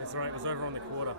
That's right, it was over on the quarter.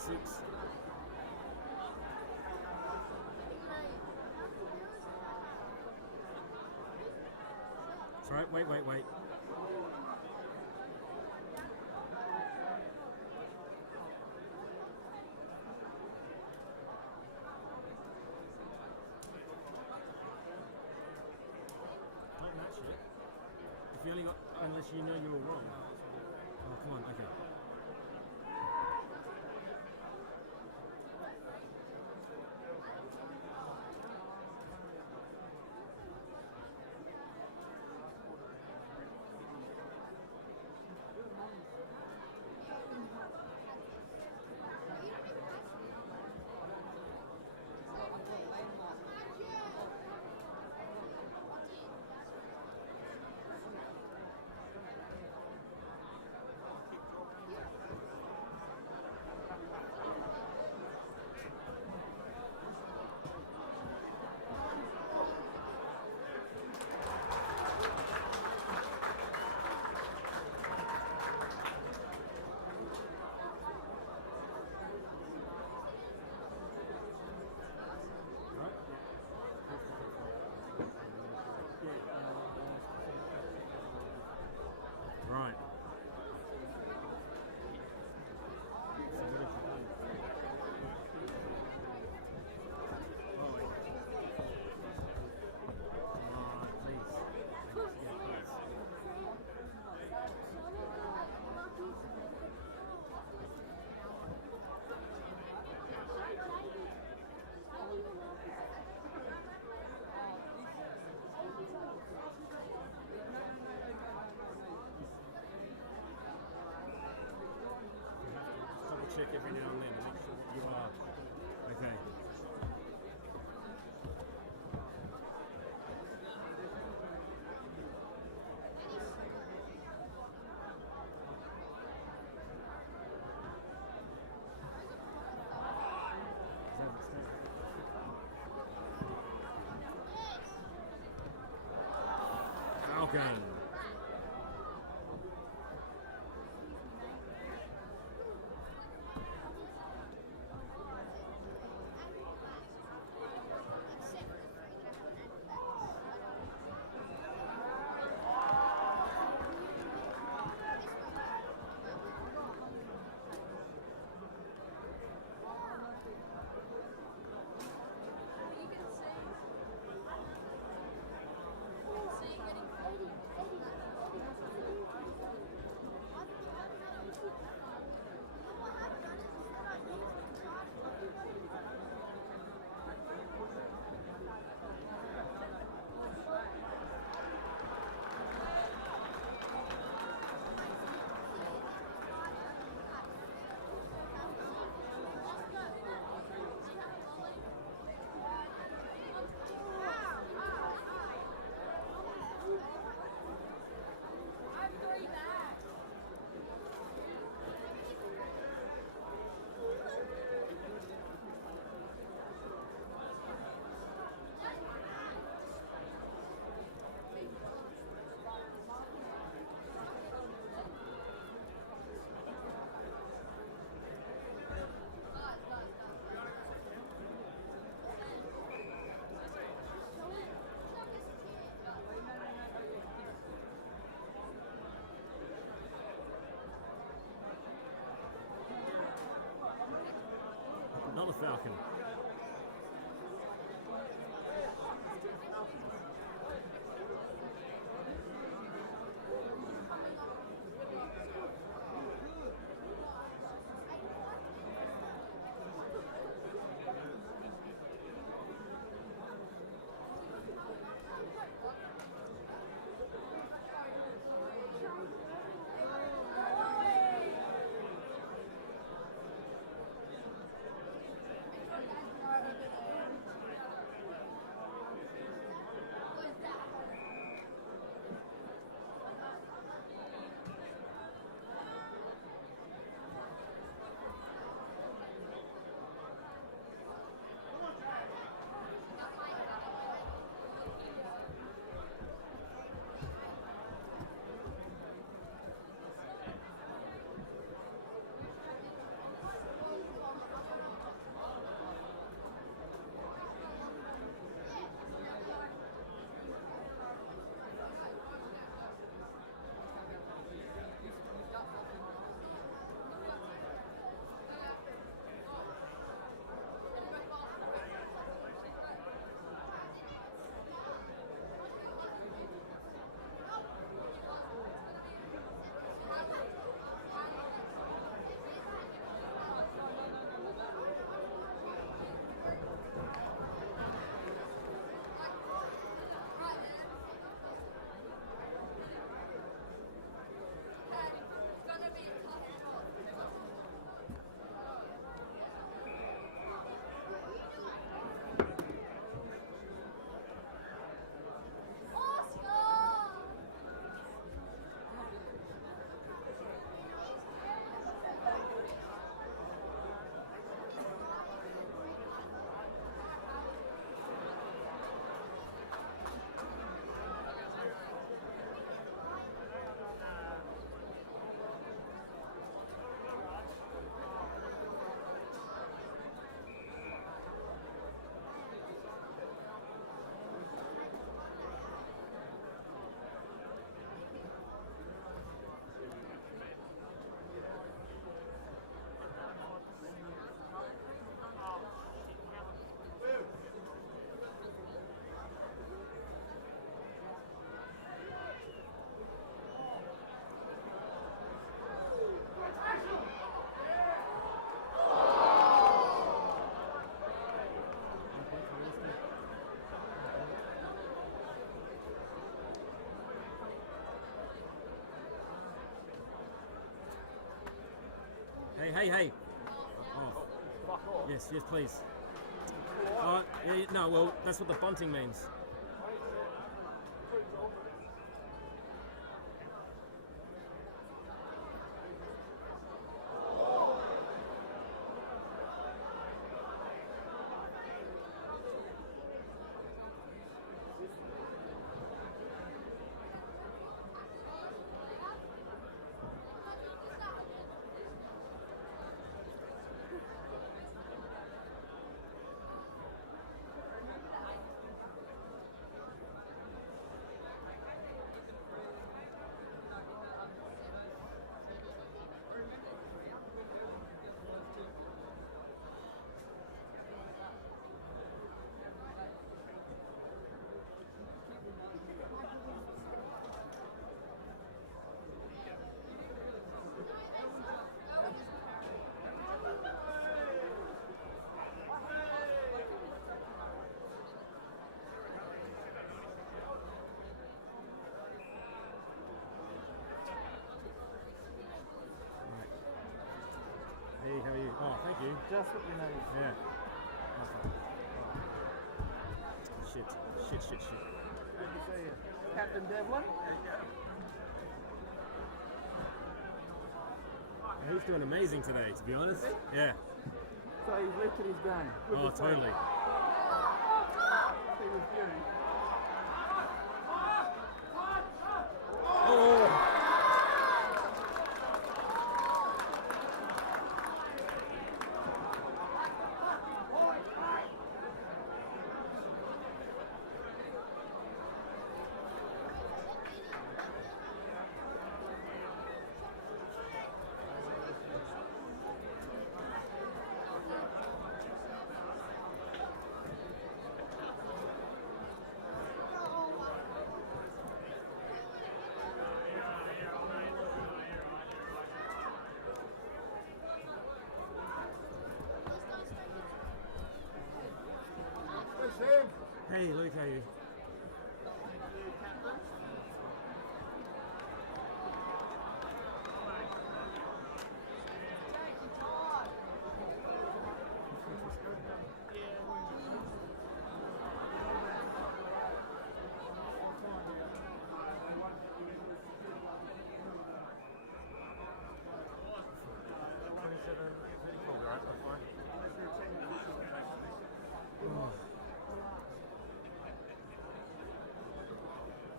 Six. That's right, wait. Don't match it. If you only got, unless you know you were wrong. Oh, come on, okay. every now and then and make sure that you are. Okay. Falcon. Not a falcon. Hey, hey, hey. Yes, yes, please. No, well, that's what the bunting means. Hey, how are you? Oh, thank you. Just what we need. Yeah. Shit. Good to see you. Captain Devlin? He's doing amazing today, to be honest. Yeah. So he's lifted his game. Good Oh, to see. totally. He was good. Oh! Hey, Luke, how are you?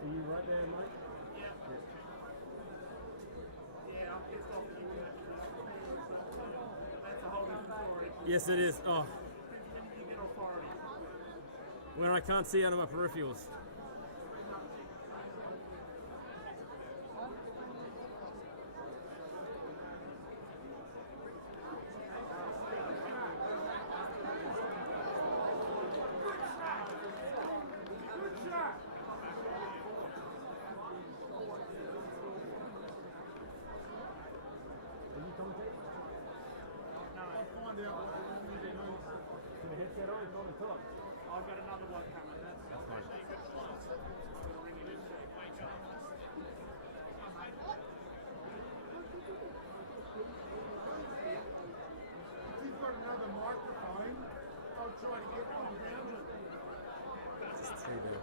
Are you right there, Mike? Yeah, I'm pissed off. That's a whole different story. Yes, it is. Oh, You get authority. when I can't see out of my peripherals. I've got another one coming. That's fine. If you've got another microphone, I'll try to get one down with it. Just too good.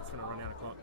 It's gonna run out of clock.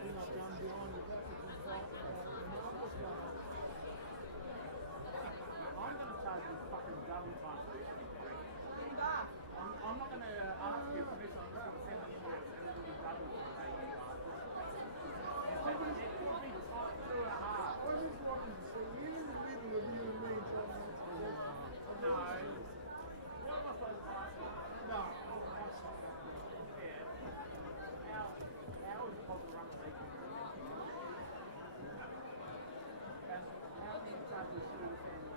everything I've done behind your back has been fighting about the marvellous one. I'm going to charge you fucking double time for this. I'm not going to ask you permission. I'm just going to send an invoice and it'll be double for the pay you guys. It will be tight 2.5. I just wanted to see you in the middle of you and me trying to answer the question. No. What am I supposed to ask you? No, that's not that. Yeah. How is it possible to run a league? And how can you charge the school family?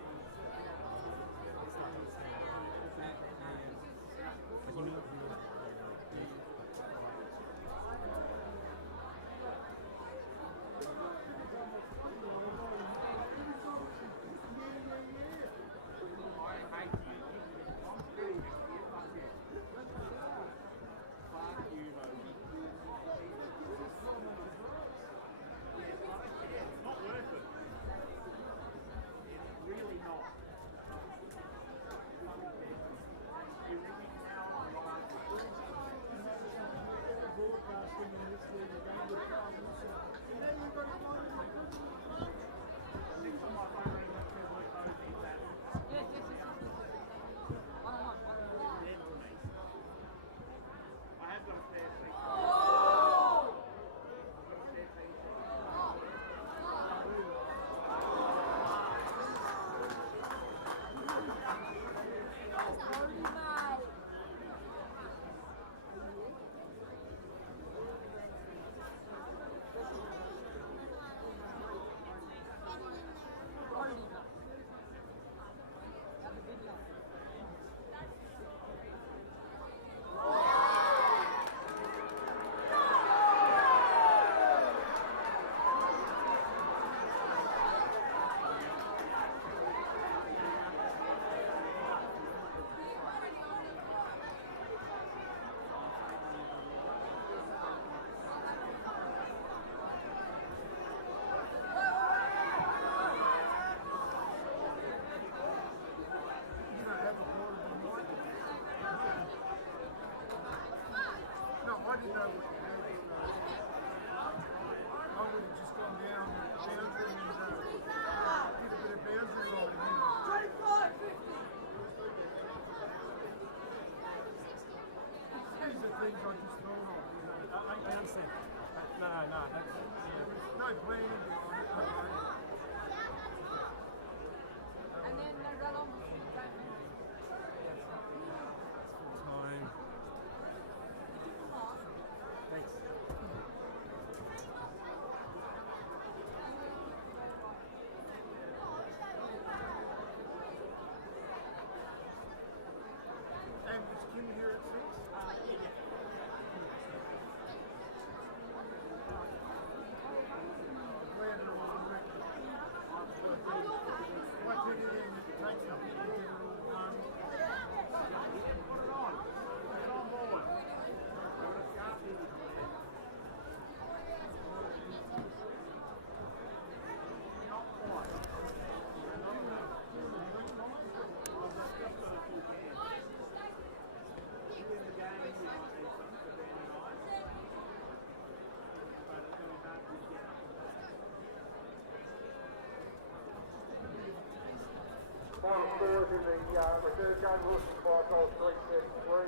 Final scores in the reserve game, Willaston 5 goals 333,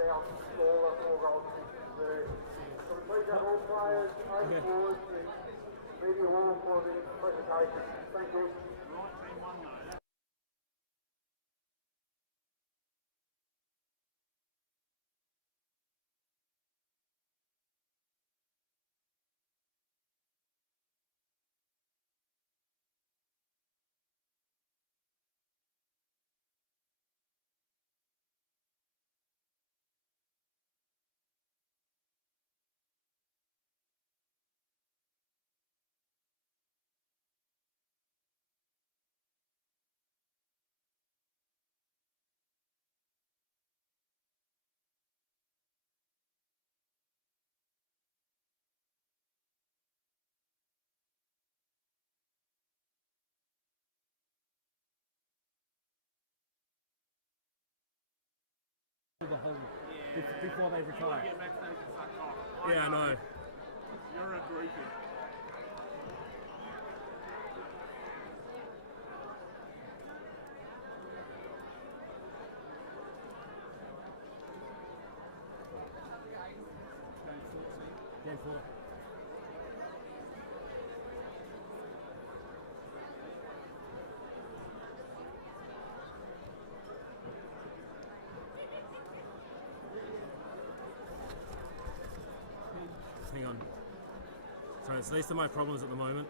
down Gawler 4 goals 63. So we please have all players, 8 forwards, the media hall for the presentation. Thank you. Right team won though. The whole before they retire. Get backstage and suck off. Yeah, I know. You're a groupie. Game 4. Hang on. So these are my problems at the moment.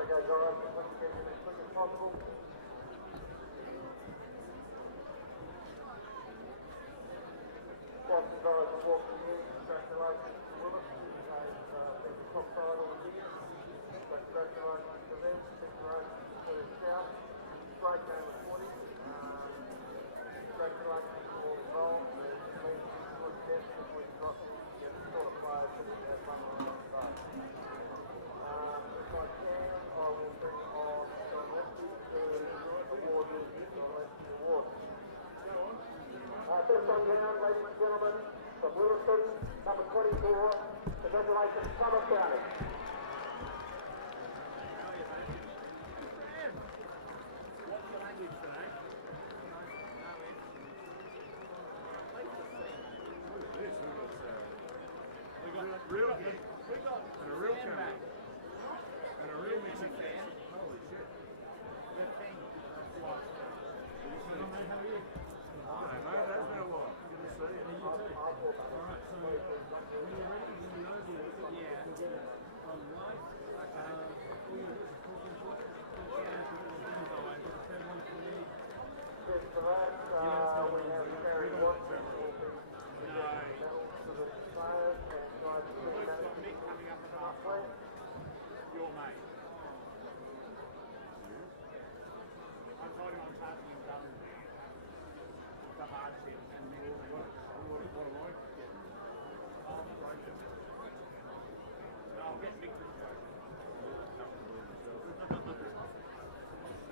Okay, guys, let's get in as quick as possible. Boston guys are walking in. Congratulations to Willaston. They've been top side all year. So congratulations to them. Congratulations to the South. Great game of footy. Congratulations to all involved. There's been good depth as we've got to get the sort of players that we have run on the start. If I can, I will bring on John Lefty to award the John Lefty Award. First on down, ladies and gentlemen, from Willaston, number 24, congratulations, Thomas County. What's the language today? We got real and a real camera. And a real mixing fan. Holy shit. The thing. Hello, mate, how are you? Hi, mate, that's been a while. Good to see you. You too. Alright, so when you're ready, you know we'll get it on live. All you do is just talk into it. The third one for me. Yes, for that, we have Terry Watson who will be presenting medals to the players and guys to the Luke's got Mick coming up at half time. Your mate. I told him I'm passing him done the hardship and Mick, what am I getting? I'll break it. No, I'll get Mick to break it.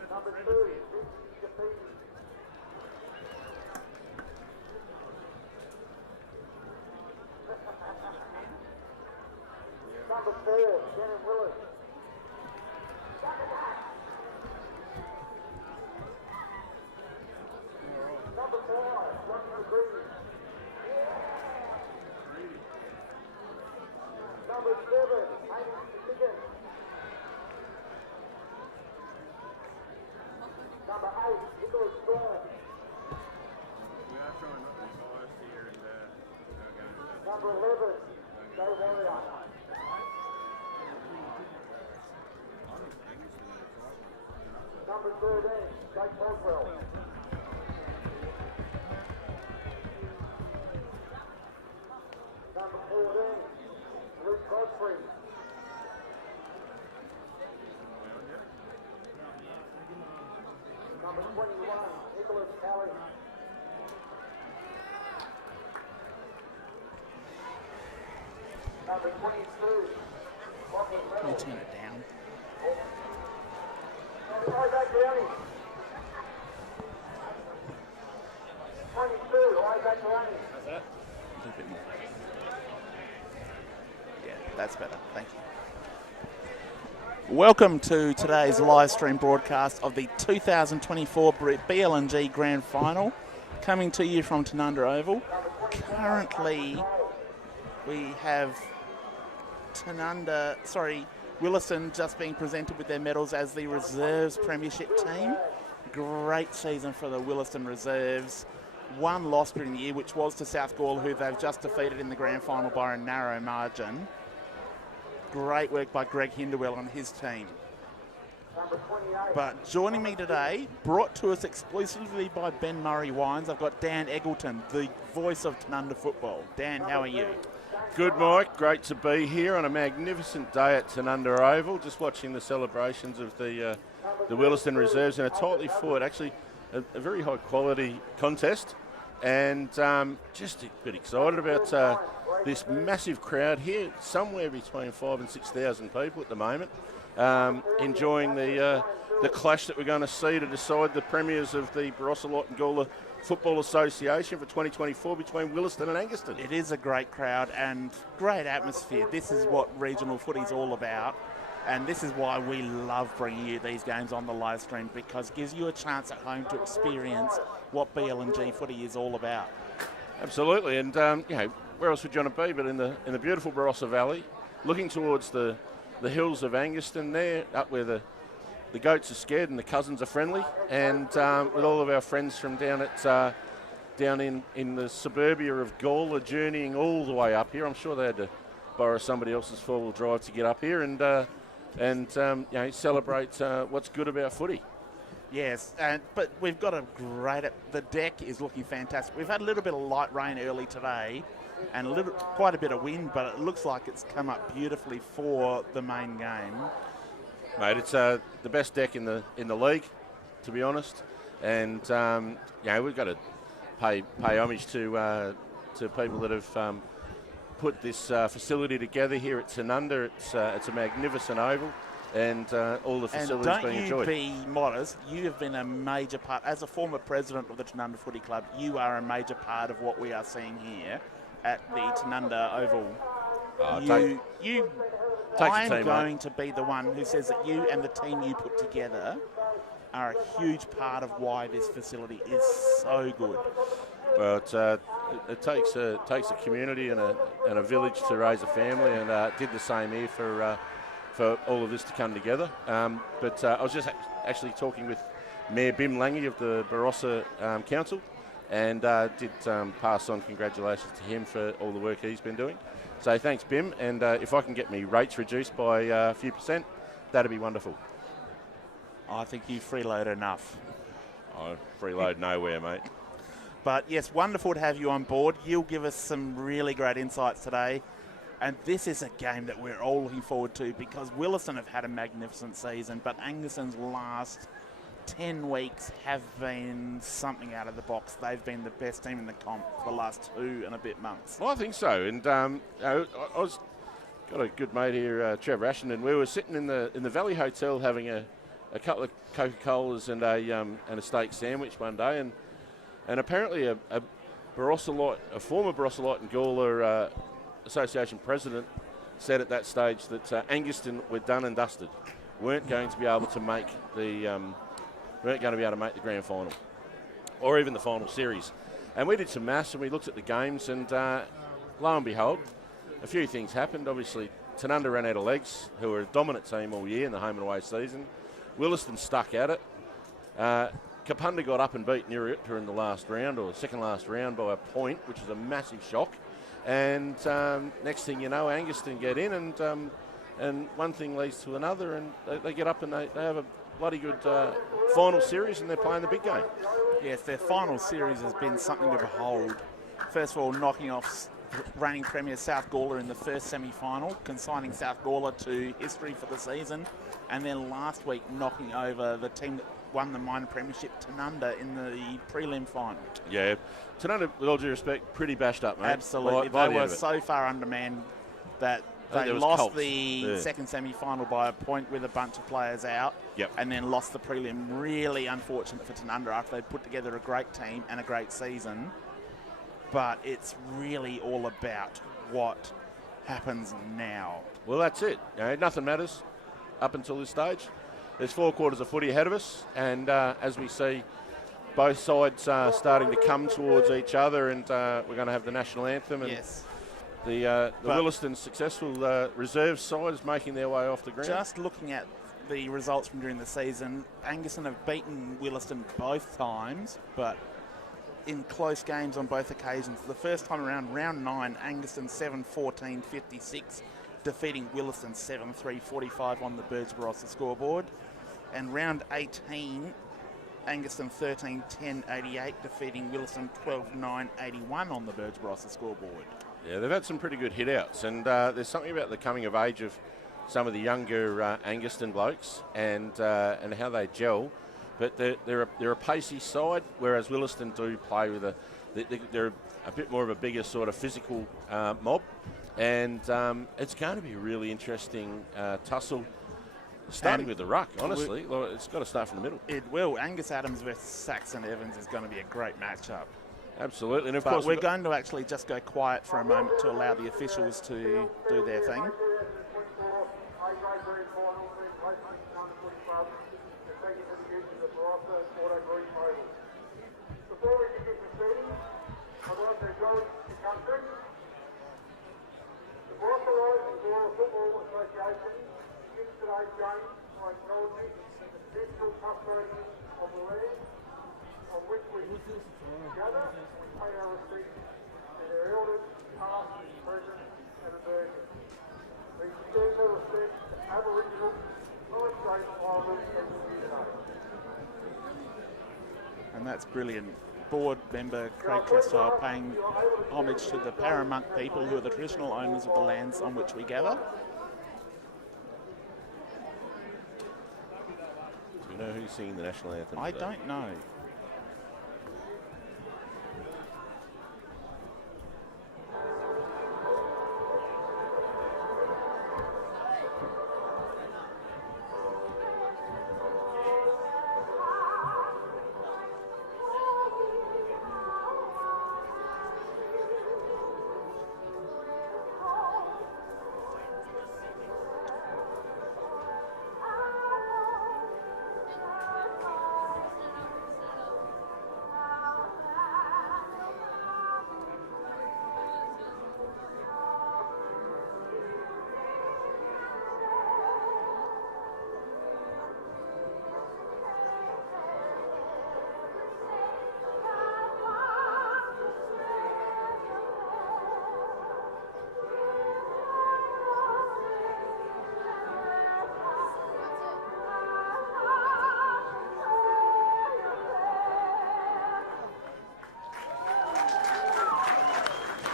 number 2, Vinci Capiti. Number 4, Shannon Willis. 13, Jake Boswell. Number 14, Luke Godfrey. Number 21, Nicholas Kelly. Number 22, Lachlan Can you Reynolds. turn it down? Isaac Downey. 22, Isaac Downey. How's that? A little bit more. Yeah, that's better. Thank you. Welcome to today's live stream broadcast of the 2024 BLG Grand Final, coming to you from Tanunda Oval. Currently, we have Willaston just being presented with their medals as the reserves premiership team. Great season for the Willaston reserves. One loss during the year, which was to South Gawler, who they've just defeated in the grand final by a narrow margin. Great work by Greg Hinderwell and his team. But joining me today, brought to us exclusively by Ben Murray Wines, I've got Dan Eggleton, the voice of Tanunda football. Dan, how are you? Good, Mike. Great to be here on a magnificent day at Tanunda Oval. Just watching the celebrations of the Willaston reserves in a tightly fought, actually a very high quality contest, and just a bit excited about this massive crowd here, somewhere between 5,000 and 6,000 people at the moment, enjoying the clash that we're going to see to decide the premiers of the Barossa and Gawler Football Association for 2024 between Willaston and Angaston. It is a great crowd and great atmosphere. This is what regional footy's all about, and this is why we love bringing you these games on the live stream, because it gives you a chance at home to experience what BLG footy is all about. Absolutely, and where else would you want to be but in the beautiful Barossa Valley, looking towards the hills of Angaston there, up where the goats are scared and the cousins are friendly, and with all of our friends from down in the suburbia of Gawler journeying all the way up here. I'm sure they had to borrow somebody else's four-wheel drive to get up here and celebrate what's good about footy. Yes, but we've got the deck is looking fantastic. We've had a little bit of light rain early today and quite a bit of wind, but it looks like it's come up beautifully for the main game. Mate, it's the best deck in the league, to be honest, and we've got to pay homage to people that have put this facility together here at Tanunda. It's a magnificent oval, and all the facilities being enjoyed. And don't you be modest. You have been a major part, as a former president of the Tanunda Footy Club, you are a major part of what we are seeing here at the Tanunda Oval. I'm going to be the one who says that you and the team you put together are a huge part of why this facility is so good. Well, it takes a community and a village to raise a family, and did the same here for all of this to come together. But I was just actually talking with Mayor Bim Lange of the Barossa Council, and did pass on congratulations to him for all the work he's been doing. So thanks, Bim, and if I can get me rates reduced by a few percent, that'd be wonderful. I think you freeload enough. I freeload nowhere, mate. But yes, wonderful to have you on board. You'll give us some really great insights today. And this is a game that we're all looking forward to, because Willaston have had a magnificent season, but Angaston's last 10 weeks have been something out of the box. They've been the best team in the comp for the last 2 and a bit months. Well, I think so. And I was got a good mate here, Trevor Ashton, and we were sitting in the Valley Hotel having a couple of Coca-Colas and a steak sandwich one day, and apparently a former Barossa and Gawler Association president said at that stage that Angaston were done and dusted, weren't going to be able to make the grand final or even the final series. And we did some maths and we looked at the games, and lo and behold, a few things happened. Obviously, Tanunda ran out of legs, who were a dominant team all year in the home and away season. Willaston stuck at it. Kapunda got up and beat Nuriutta in the last round, or second last round, by a point, which is a massive shock. And next thing you know, Angaston get in, and one thing leads to another, and they get up and they have bloody good final series, and they're playing the big game. Yes, their final series has been something to behold. First of all, knocking off reigning Premier South Gawler in the first semi-final, consigning South Gawler to history for the season, and then last week knocking over the team that won the minor premiership, Tanunda, in the prelim final. Yeah, Tanunda, with all due respect, pretty bashed up, mate. Absolutely. By They the were end of it. so far undermanned that they there was lost Colts. the second semi-final by a point with a bunch of players out, Yep. and then lost the prelim. Really unfortunate for Tanunda after they put together a great team and a great season. But it's really all about what happens now. Well, that's it. Nothing matters up until this stage. There's 4 quarters of footy ahead of us, and as we see, both sides starting to come towards each other, and we're going to have the national anthem. And Yes. the Willaston successful reserve side is making their way off the ground. Just looking at the results from during the season, Angaston have beaten Willaston both times, but in close games on both occasions. The first time around, round 9, Angaston 7-14-56, defeating Willaston 7-3-45 on the Barossa scoreboard. And round 18, Angaston 13-10-88, defeating Willaston 12-9-81 on the Barossa scoreboard. Yeah, they've had some pretty good hit-outs, and there's something about the coming of age of some of the younger Angaston blokes and how they gel. But they're a pacey side, whereas Willaston do play with they're a bit more of a bigger sort of physical mob, and it's going to be a really interesting tussle. Starting with the ruck, honestly, it's got to start from the middle. It will. Angus Adams versus Saxon Evans is going to be a great matchup. Absolutely, and of But course we're going to actually just go quiet for a moment to allow the officials to do their thing. Before we begin proceedings, I'd like to acknowledge the country. The Barossa Gawler Football Association begins today's game by acknowledging the traditional custodians of the land on which we gather. We pay our respects to their elders, past, present, and emerging. We extend our respect to Aboriginal, Torres Strait Islanders people here today. And that's brilliant. Board member Craig Castile paying homage to the Paramount people who are the traditional owners of the lands on which we gather. Do you know who's singing the national anthem I today? don't know.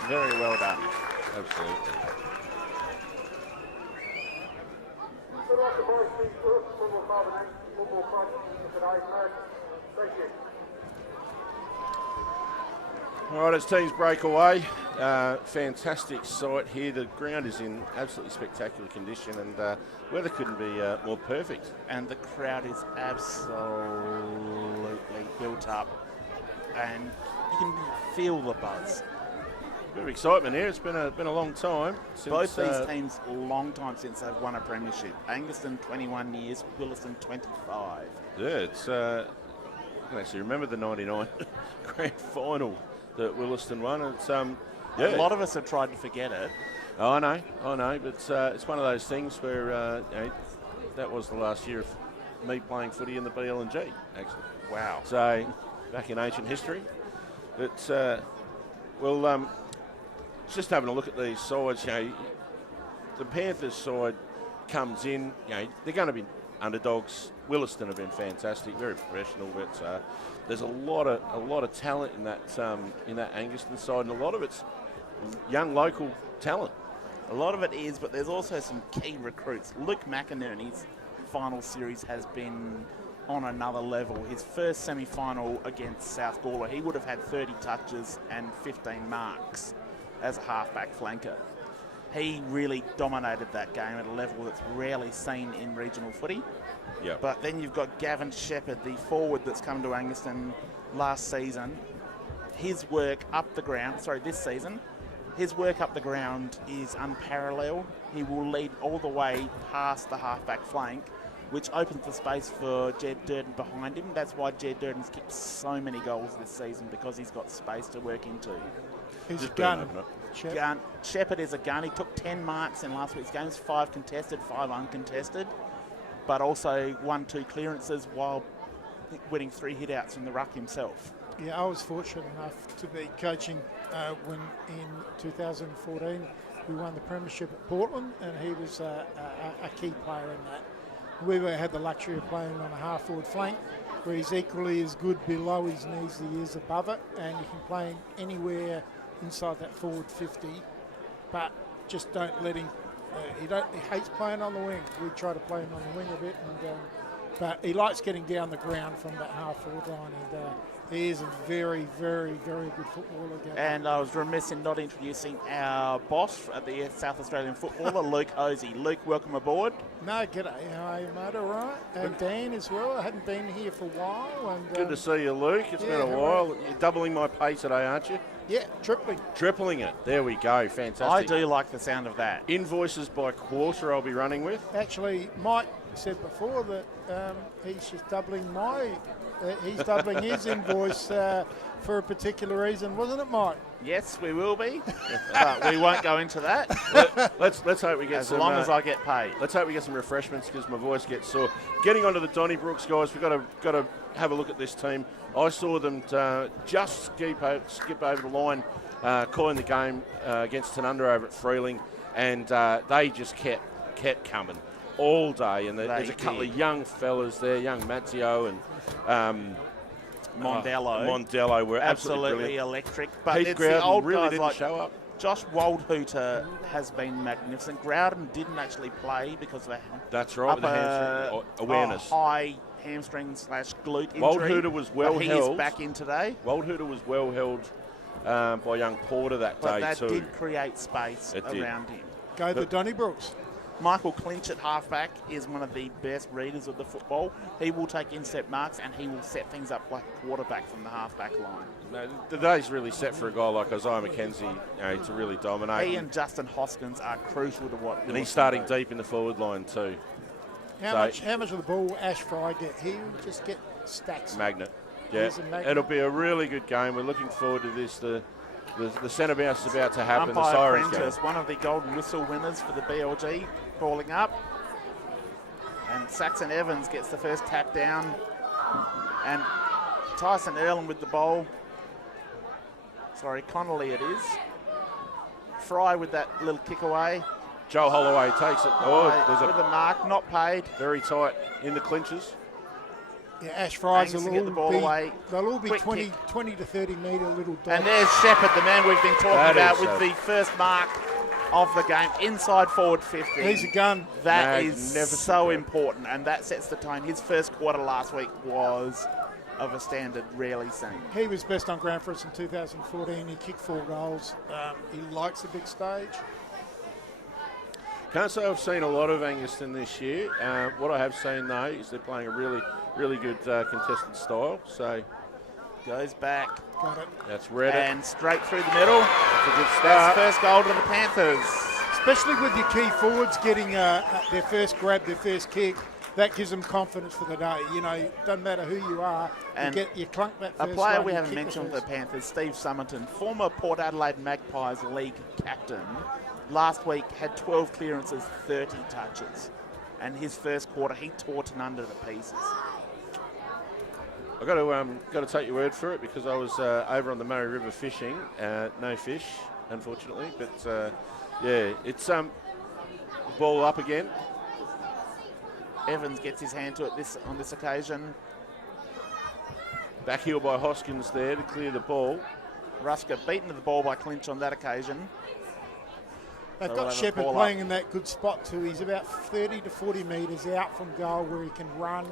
Very well done. Absolutely. Good luck to both teams. Football Club and Football Club for today's match. Thank you. All right, as teams break away, fantastic sight here. The ground is in absolutely spectacular condition, and weather couldn't be more perfect. And the crowd is absolutely built up, and you can feel the buzz. Bit of excitement here. It's been a long time since Both these teams, a long time since they've won a premiership. Angaston 21 years, Willaston 25. Yeah, it's. I can actually remember the '99 grand final that Willaston won. It's A lot of us have tried to forget it. Oh, I know, but it's one of those things where that was the last year of me playing footy in the BLG, actually. Wow. So, back in ancient history. But, just having a look at these sides, the Panthers side comes in, they're going to be underdogs. Willaston have been fantastic, very professional, but there's a lot of talent in that Angaston side, and a lot of it's young local talent. A lot of it is, but there's also some key recruits. Luke McInerney's final series has been on another level. His first semi-final against South Gawler, he would have had 30 touches and 15 marks as a halfback flanker. He really dominated that game at a level that's rarely seen in regional footy. Yep. But then you've got Gavin Shepherd, the forward that's come to Angaston last season. His work up the ground, this season, his work up the ground is unparalleled. He will lead all the way past the halfback flank, which opens the space for Jed Durden behind him. That's why Jed Durden's kicked so many goals this season, because he's got space to work into. He's a gun. Shepherd is a gun. He took 10 marks in last week's games, 5 contested, 5 uncontested, but also 1-2 clearances while winning 3 hit-outs in the ruck himself. Yeah, I was fortunate enough to be coaching when in 2014 we won the premiership at Portland, and he was a key player in that. We had the luxury of playing on a half-forward flank, where he's equally as good below his knees as he is above it, and you can play him anywhere inside that forward 50, but just don't let him. He hates playing on the wing. We try to play him on the wing a bit, but he likes getting down the ground from that half-forward line, and he is a very, very, very good footballer. And I was remiss in not introducing our boss at the South Australian footballer, Luke Hosey. Luke, welcome aboard. No, g'day. How are you, mate? All right. And Dan as well. I hadn't been here for a while. And, good to see you, Luke. It's been a while. You're doubling my pay today, aren't you? Yeah, tripling. Tripling it. There we go. Fantastic. I do like the sound of that. Invoices by quarter I'll be running with. Actually, Mike said before that he's just doubling he's doubling his invoice for a particular reason, wasn't it, Mike? Yes, we will be, but we won't go into that. Let's hope we get as some. As long as I get paid. Let's hope we get some refreshments, because my voice gets sore. Getting onto the Donnybrooks, guys, we've got to have a look at this team. I saw them just skip over the line, calling the game against Tanunda over at Freeling, and they just kept coming all day. And there's a couple of young fellas there, young Matteo and Mondello were absolutely electric. But Heath it's Growden the old really guys didn't like show up. Josh Waldhooter has been magnificent. Growden didn't actually play because of That's right, with the hamstring awareness. High hamstring / glute injury. Waldhooter was well held. He's back in today. Waldhooter was well held by young Porter that day that too. did create space around him. Go the Donnybrooks. Michael Clinch at halfback is one of the best readers of the football. He will take instep marks and he will set things up like a quarterback from the halfback line. No, the day's really set for a guy like Isaiah McKenzie to really dominate. He and Justin Hoskins are crucial to what. And he's starting deep in the forward line too. How much of the ball will Ash Fry get? He'll just get stacks. Magnet. Yeah, it'll be a really good game. We're looking forward to this. The centre bounce is about to happen. Umpire the Sirens Prentice, game. one of the golden whistle winners for the BLG, calling up. And Saxon Evans gets the first tap down. And Tyson Erlin with the bowl. Sorry, Connolly it is. Fry with that little kick away. Joe Holloway takes it. There's with a mark, not paid. Very tight in the clinches. Yeah, Ash Fry's they'll all be 20 to 30 metre little dogs. And there's Shepherd, the man we've been talking about, with the first mark of the game, inside forward 50. He's a gun. That is so important, and that sets the tone. His first quarter last week was of a standard rarely seen. He was best on ground for us in 2014. He kicked 4 goals. He likes the big stage. Can't say I've seen a lot of Angaston this year. What I have seen, though, is they're playing a really good contested style. So goes back. Got it. That's Reddit. And straight through the middle. That's a good start. That's first goal to the Panthers. Especially with your key forwards getting their first grab, their first kick. That gives them confidence for the day. You know, doesn't matter who you are. And you clunk that first a player one, we haven't mentioned for the Panthers, Steve Summerton, former Port Adelaide Magpies League captain, last week had 12 clearances, 30 touches. And his first quarter, he tore Tanunda to pieces. I've got to take your word for it, because I was over on the Murray River fishing. No fish, unfortunately. But, yeah, it's ball up again. Evans gets his hand to it on this occasion. Back heel by Hoskins there to clear the ball. Ruska beaten to the ball by Clinch on that occasion. They've So got we'll have a Shepherd ball playing up. in that good spot too. He's about 30 to 40 metres out from goal where he can run.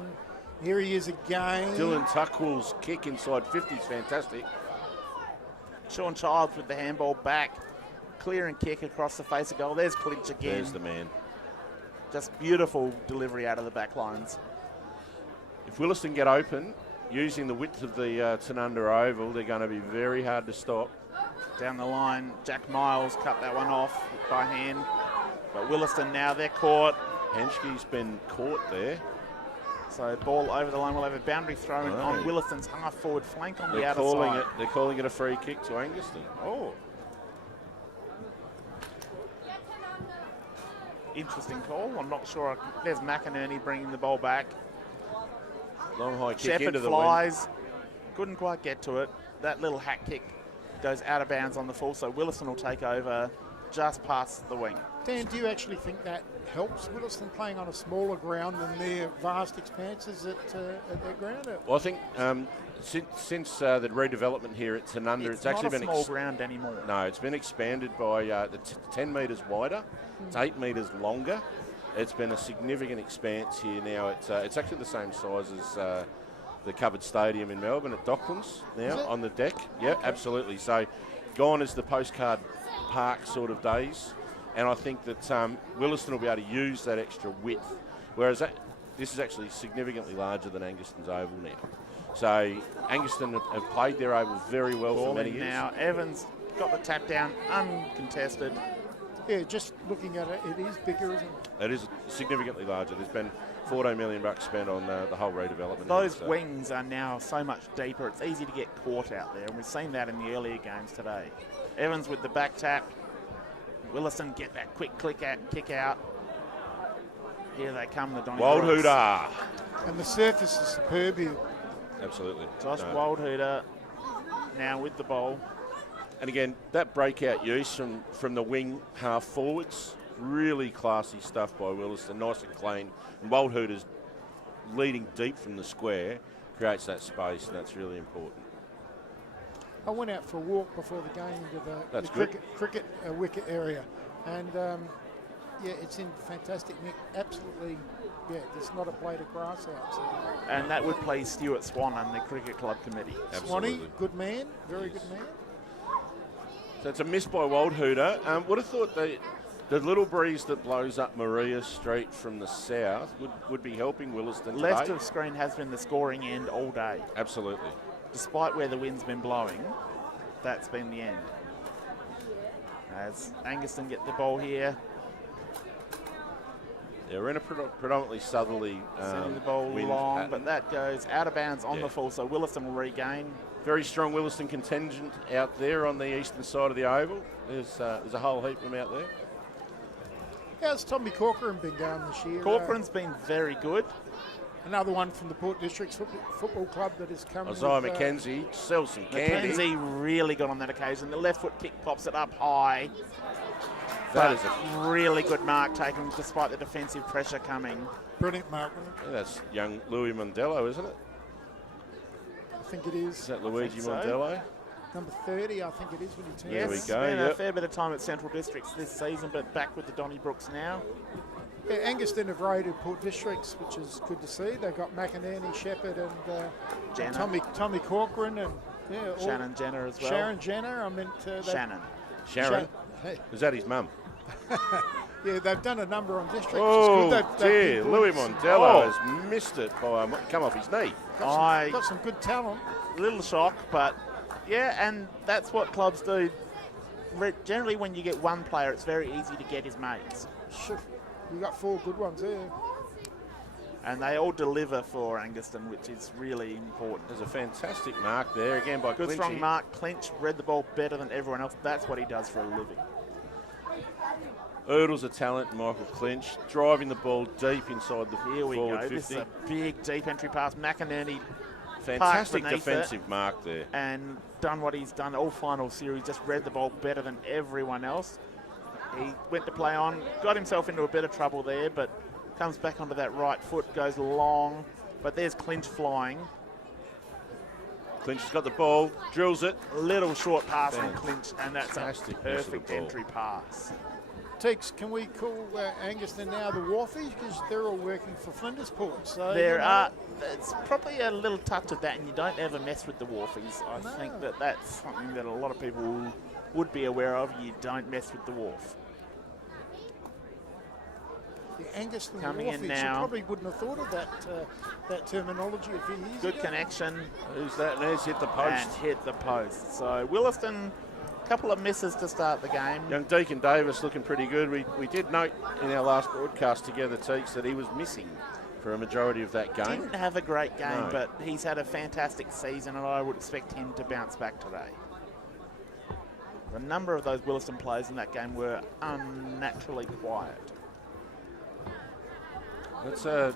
Here he is again. Dylan Tuckwell's kick inside 50 is fantastic. Sean Childs with the handball back. Clear and kick across the face of goal. There's Clinch again. There's the man. Just beautiful delivery out of the back lines. If Willaston get open, using the width of the Tanunda Oval, they're going to be very hard to stop. Down the line, Jack Miles cut that one off by hand. But Willaston now, they're caught. Henschke's been caught there. So ball over the line. We'll have a boundary throw in on Willaston's half-forward flank on the outer side. They're calling it a free kick to Angaston. Oh. Interesting call. I'm not sure. There's McInerney bringing the ball back. Long high kick Shepherd into the flies. Couldn't quite get to it. That little hack kick goes out of bounds on the full, so Willaston will take over just past the wing. Dan, do you actually think that helps Willaston playing on a smaller ground than their vast expanses at their ground? Well, I think since the redevelopment here at Tanunda, it's actually not a been small ground anymore. No, it's been expanded by 10 metres wider. It's 8 metres longer. It's been a significant expanse here now. It's actually the same size as the covered stadium in Melbourne at Docklands now on the deck. Yeah, absolutely. So gone is the postcard park sort of days. And I think that Willaston will be able to use that extra width, whereas this is actually significantly larger than Angaston's oval now. So Angaston have played their oval very well for many years. Now Evans got the tap down, uncontested. Yeah, just looking at it, it is bigger, isn't it? It is significantly larger. There's been $14 million spent on the whole redevelopment. Those wings are now so much deeper. It's easy to get caught out there, and we've seen that in the earlier games today. Evans with the back tap. Willaston get that quick kick out. Here they come, the Donny Wildhooter. And the surface is superb here. Absolutely. Josh Wildhooter now with the ball. And again, that breakout use from the wing half forwards, really classy stuff by Willaston, nice and clean. And Wildhooter's leading deep from the square creates that space, and that's really important. I went out for a walk before the game into the cricket wicket area, and yeah, it's in fantastic nick. Absolutely, yeah, there's not a blade of grass out. So. And that would please Stuart Swan and the Cricket Club Committee. Swanee, good man, very good man. So it's a miss by Wildhooter. Would have thought the little breeze that blows up Maria Street from the south would be helping Willaston today. Left of screen has been the scoring end all day. Absolutely. Despite where the wind's been blowing, that's been the end. As Angaston get the ball here. Yeah, we're in a predominantly southerly sending the ball wind long, pattern. but that goes out of bounds on the full, so Willaston will regain. Very strong Willaston contingent out there on the eastern side of the oval. There's a whole heap of them out there. How's Tommy Corcoran been going this year? Corcoran's been very good. Another one from the Port Districts Football Club that has come Isaiah with, McKenzie sells some candy. McKenzie really good on that occasion. The left foot kick pops it up high. That is a really good mark taken despite the defensive pressure coming. Brilliant mark. That's young Louis Mondello, isn't it? I think it is. Is that Luigi so. Mondello? Number 30, I think it is when he turns. Yes, we go, spent a fair bit of time at Central Districts this season, but back with the Donnybrooks now. Yeah, Angaston have raided Port Districts, which is good to see. They've got McInerney, Shepherd, and Tommy Corcoran, and Shannon Jenner as well. Sharon Jenner. I meant Shannon. Sharon. Hey. Is that his mum? Yeah, they've done a number on districts. Oh, dear. Louis Mondello Oh. has missed it by come off his knee. Got some good talent. Little shock, but yeah, and that's what clubs do. Generally, when you get one player, it's very easy to get his mates. Sure. You got 4 good ones there. And they all deliver for Angaston, which is really important. There's a fantastic mark there, again by Good Clinchy. strong mark. Clinch read the ball better than everyone else. That's what he does for a living. Erdl's a talent, Michael Clinch, driving the ball deep inside the Here we forward go. 50. This is a big deep entry pass. McInerney Fantastic beneath defensive mark there. and done what he's done all final series. Just read the ball better than everyone else. He went to play on, got himself into a bit of trouble there, but Comes back onto that right foot, goes long, but there's Clinch flying. Clinch has got the ball, drills it. Little short pass from Clinch, and that's Fantastic a use of the perfect ball. entry pass. Tex, can we call Angaston now the Wharfies? Because they're all working for Flinders Port. So There are, it's probably a little touch of that, and you don't ever mess with the Wharfies. I think that's something that a lot of people would be aware of. You don't mess with the Wharf. The Angaston Coming in Wharfies. now. You probably wouldn't have thought of that terminology a few years Good ago. connection. Who's that? There's hit the post. And hit the post. So Willaston, a couple of misses to start the game. Young Deacon Davis looking pretty good. We did note in our last broadcast together, Teeks, that he was missing for a majority of that game. Didn't have a great game, No. but he's had a fantastic season, and I would expect him to bounce back today. A number of those Willaston players in that game were unnaturally quiet. That's a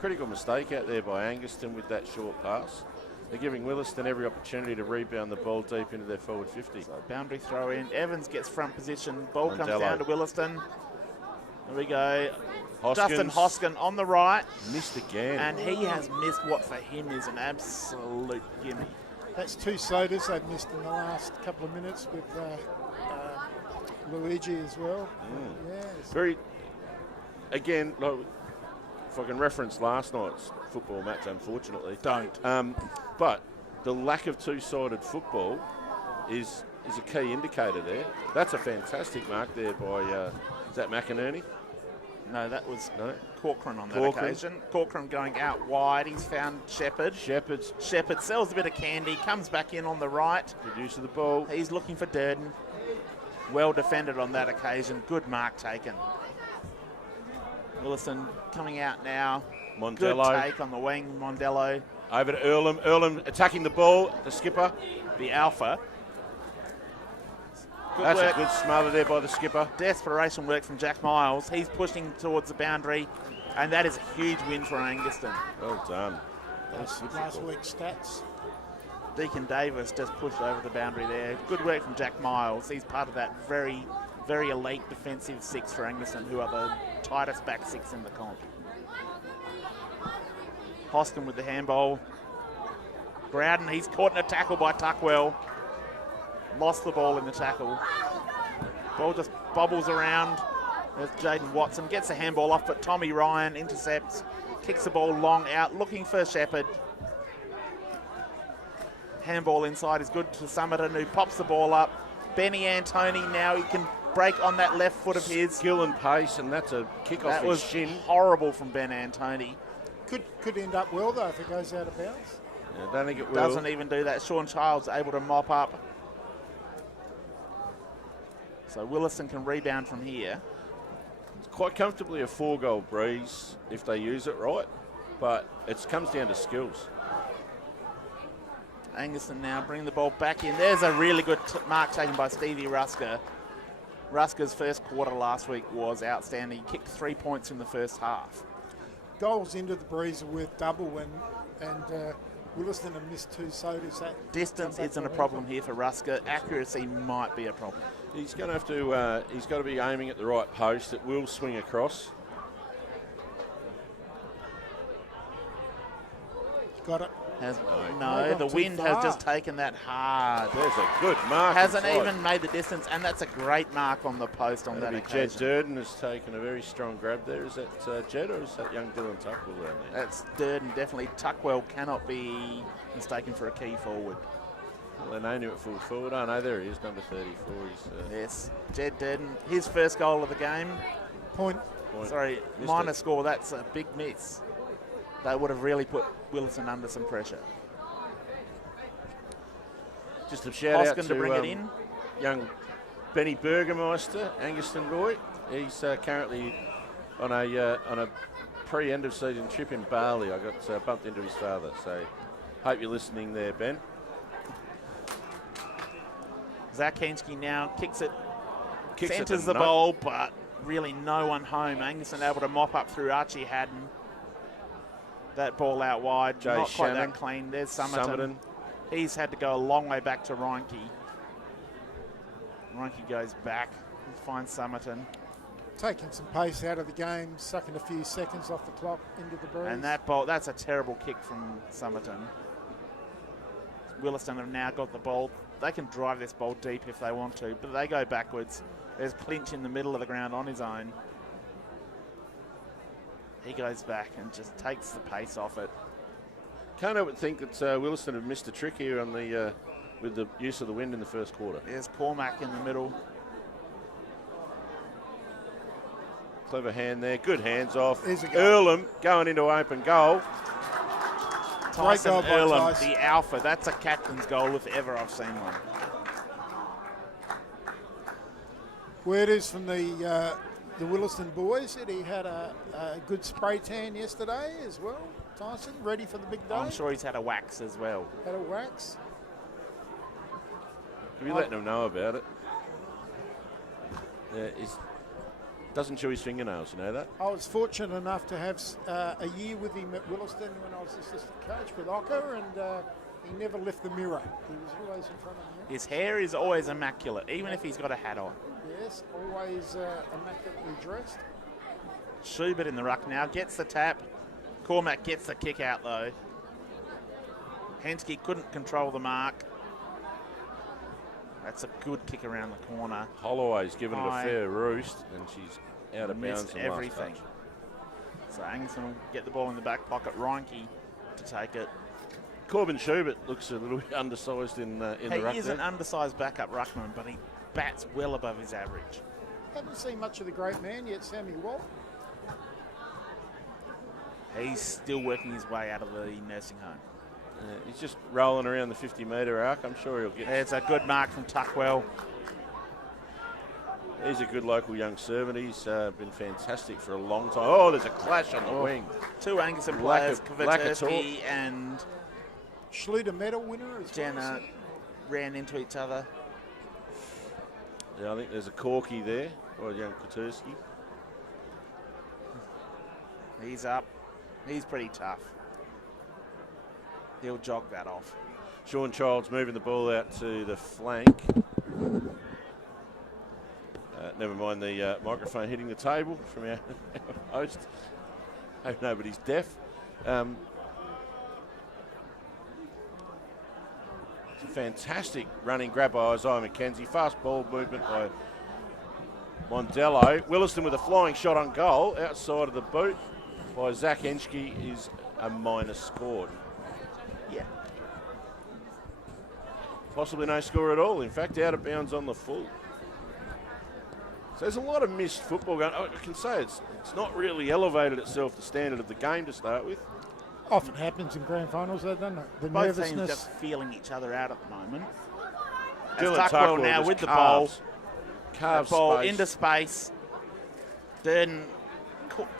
critical mistake out there by Angaston with that short pass. They're giving Willaston every opportunity to rebound the ball deep into their forward 50. So boundary throw in. Evans gets front position. Ball comes Mondello. down to Willaston. There we go. Hoskins Justin Hoskin on the right. missed again. And he has missed what for him is an absolute gimme. That's 2 sodas they've missed in the last couple of minutes with Luigi as well. Yes. Very, again, like, if I can reference last night's football match, unfortunately. Don't. But the lack of two-sided football is a key indicator there. That's a fantastic mark there by, is that McInerney? No, that was No. Corcoran on that Corcoran. occasion. Corcoran going out wide. He's found Shepherd. Shepherd sells a bit of candy, comes back in on the right. Good use of the ball. He's looking for Durden. Well defended on that occasion. Good mark taken. Willaston coming out now. Good Mondello take on the wing. Mondello, over to Earlham. Earlham attacking the ball. The skipper. the alpha. Good That's work. a good smother there by the skipper. Desperation work from Jack Miles. He's pushing towards the boundary, and that is a huge win for Angaston. Well done. That's last week's stats. Deacon Davis just pushed over the boundary there. Good work from Jack Miles. He's part of that very, very elite defensive 6 for Angaston, who are the tightest back 6 in the comp. Hoskin with the handball. Growden, he's caught in a tackle by Tuckwell. Lost the ball in the tackle. Ball just bobbles around. There's Jaden Watson, gets the handball off, but Tommy Ryan intercepts, kicks the ball long out, looking for Shepherd. Handball inside is good to Summerton, who pops the ball up. Benny Antoni now, he can break on that left foot of his. Skill and pace, and that's a kick off That his was shin. horrible from Ben Antoni. Could end up well though if it goes out of bounds. I don't think it will. Doesn't even do that. Sean Childs able to mop up. So Willaston can rebound from here. It's quite comfortably a 4-goal breeze if they use it right, but it comes down to skills. Angaston now bring the ball back in. There's a really good mark taken by Stevie Rusker. Rusker's first quarter last week was outstanding. He kicked 3 points in the first half. Goals into the breeze are worth double, and Willaston have missed 2 sodas. Distance isn't a problem here for Rusker. Accuracy might be a problem. He's going to have to. He's got to be aiming at the right post. It will swing across. Got it. No, gone the too wind has far. just taken that hard. There's a good mark. Hasn't inside. even made the distance, and that's a great mark on the post on that Maybe Jed occasion. Durden has taken a very strong grab there. Is that Jed or is that young Dylan Tuckwell down there? That's Durden, definitely. Tuckwell cannot be mistaken for a key forward. Well, they named him at full forward. Oh no, there he is, number 34. He's Yes, Jed Durden, his first goal of the game. Point. Sorry, Missed minor it. score. That's a big miss. That would have really put Willaston under some pressure. Just a shout out Hoskin to bring it in. young Benny Burgermeister, Angaston boy. He's currently on a pre-end of season trip in Bali. I got bumped into his father, so hope you're listening there, Ben. Zach Hensky now kicks it, Kicks it centres to the no- ball, but really no one home. Angaston able to mop up through Archie Haddon. That ball out wide, Jay not quite Shannon. that clean. There's Summerton. Summerton. He's had to go a long way back to Reinke. Reinke goes back, finds Summerton. Taking some pace out of the game, sucking a few seconds off the clock into the breeze. And that ball, that's a terrible kick from Somerton. Willaston have now got the ball. They can drive this ball deep if they want to, but they go backwards. There's Clinch in the middle of the ground on his own. He goes back and just takes the pace off it. Can't help but think that Willaston have missed a trick here on the with the use of the wind in the first quarter. There's Cormac in the middle. Clever hand there, good hands off. There's a goal. Earlham going into open goal. Tyson goal by Earlham, Tyson. the alpha. That's a captain's goal if ever I've seen one. Word is from the Willaston boys that he had a good spray tan yesterday as well. Tyson, ready for the big day. I'm sure he's had a wax as well. Had a wax. You'll be letting him know about it. He doesn't chew his fingernails, you know that? I was fortunate enough to have a year with him at Willaston when I was assistant coach with Ocker, and he never left the mirror. He was always in front of the mirror. His hair is always immaculate, even if he's got a hat on. Yes, always immaculately dressed. Schubert in the ruck now, gets the tap. Cormac gets the kick out though. Henschke couldn't control the mark. That's a good kick around the corner. Holloway's given it a fair roost, and she's out of bounds. Missed everything. So Angaston will get the ball in the back pocket. Reinke to take it. Corbin Schubert looks a little bit undersized in the ruck. He is an undersized backup ruckman, but he bats well above his average. Haven't seen much of the great man yet, Sammy Walt. He's still working his way out of the nursing home. He's just rolling around the 50-metre arc. I'm sure he'll get... It's a good mark from Tuckwell. He's a good local young servant. He's been fantastic for a long time. Oh, there's a clash on the wing. Two Angaston players, Lack of Kvaterski and Schluter medal winner as Jenna, ran into each other. Yeah, I think there's a corky there by young Kvaterski. He's up. He's pretty tough. He'll jog that off. Sean Childs moving the ball out to the flank. Never mind the microphone hitting the table from our host. Hope nobody's deaf. It's a fantastic running grab by Isaiah McKenzie. Fast ball movement by Mondello. Willaston with a flying shot on goal outside of the boot by Zach Henschke is a minus scored. Yeah. Possibly no score at all. In fact, out of bounds on the full. So there's a lot of missed football going. I can say it's not really elevated itself to the standard of the game to start with. Often happens in grand finals, though, doesn't it? The Both teams nervousness. just feeling each other out at the moment. Dylan As Tuckwell now just with the carves ball space. into space. Durden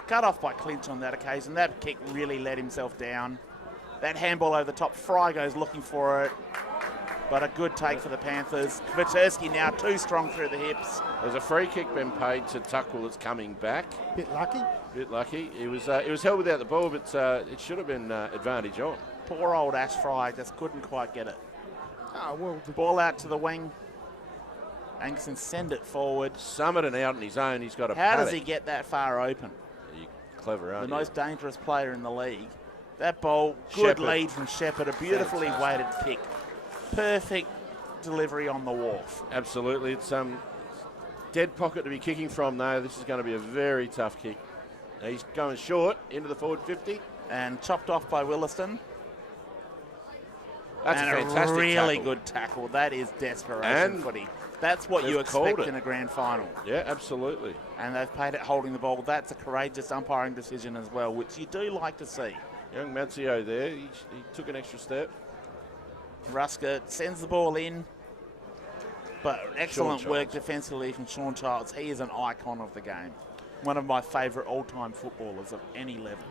cut off by Clinch on that occasion. That kick really let himself down. That handball over the top. Fry goes looking for it. But a good take for the Panthers. Kvaterski now too strong through the hips. There's a free kick been paid to Tuckwell that's coming back. Bit lucky. Bit lucky. It was held without the ball, but it should have been advantage on. Poor old Ash Fry just couldn't quite get it. Oh, well, Ball out to the wing. Angaston send it forward. Summerton out on his own. He's got a How does paddock. he get that far open? You're clever, The aren't you? most dangerous player in the league. That ball, good Shepherd. lead from Shepherd. A beautifully weighted kick. Perfect delivery on the wharf. Absolutely. It's dead pocket to be kicking from, though. This is going to be a very tough kick. Now he's going short into the forward 50. And chopped off by Willaston. That's and a fantastic really tackle. good tackle. That is desperation And footy. That's what you they've called expect it. in a grand final. Yeah, absolutely. And they've paid it holding the ball. That's a courageous umpiring decision as well, which you do like to see. Young Mazzio there. He took an extra step. Rusker sends the ball in. But excellent Sean work Childs. defensively from Sean Childs. He is an icon of the game. One of my favourite all-time footballers of any level.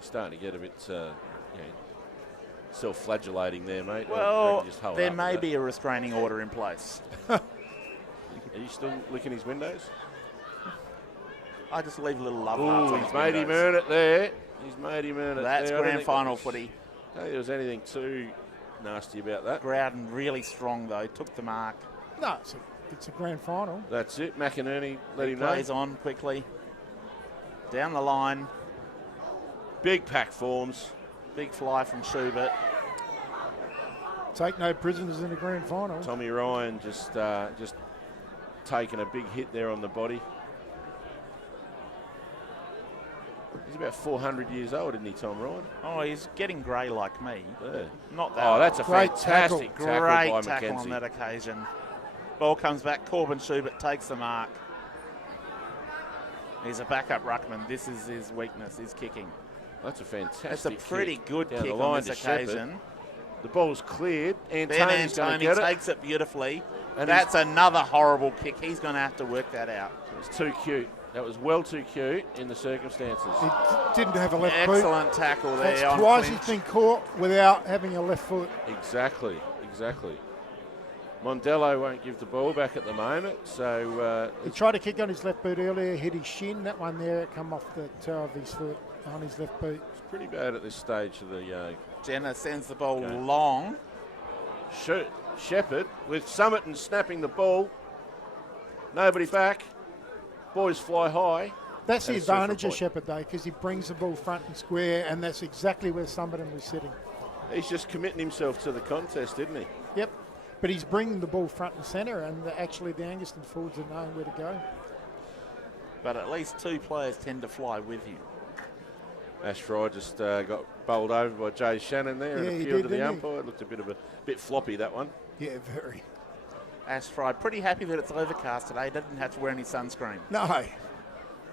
Starting to get a bit self-flagellating there, mate. Well, Just hold there up may with be a restraining order in place. that. Are you still licking his windows? I just leave a little love hearts Ooh, on he's his made him windows. earn it there. He's made him earn it That's there. I don't grand think final that was- footy. I don't think there was anything too nasty about that. Grouden really strong though, took the mark. no, it's a it's a grand final. That's it. McInerney let him know. Plays on quickly. Down the line. Big pack forms. Big fly from Schubert. Take no prisoners in the grand final. Tommy Ryan just taking a big hit there on the body. He's about 400 years old, isn't he, Tom Ryan? Oh, he's getting grey like me. Yeah. Not that. Oh, that's a Great fantastic tackle Great by tackle McKenzie. on that occasion. Ball comes back. Corbin Schubert takes the mark. He's a backup ruckman. This is his weakness, his kicking. That's a fantastic It's a pretty kick good down kick the on line this to Shepherd. occasion. The ball's cleared. Ben Antoni's going to Antoni get it. takes it beautifully. And That's another horrible kick. He's going to have to work that out. It's too cute. That was well too cute in the circumstances. He didn't have a left boot. Excellent tackle there. That's on twice clinch. he's been caught without having a left foot. Exactly. Mondello won't give the ball back at the moment, so He tried to kick on his left boot earlier, hit his shin. That one there, it come off the toe of his foot on his left boot. it's pretty bad at this stage of the Jenner sends the ball Okay. long. Shepherd with Summerton snapping the ball. Nobody back. Boys fly high. That's the That's a super advantage of point. Shepherd, though, because he brings the ball front and square, and that's exactly where Summerton was sitting. He's just committing himself to the contest, isn't he? Yep. But he's bringing the ball front and centre, and actually the Angaston forwards are knowing where to go. But at least two players tend to fly with you. Ash Fry just got bowled over by Jay Shannon there Yeah, and he appealed did, to the didn't he? umpire. It looked a bit floppy, that one. Yeah, very. Ash Fry, pretty happy that it's overcast today. Doesn't have to wear any sunscreen. No.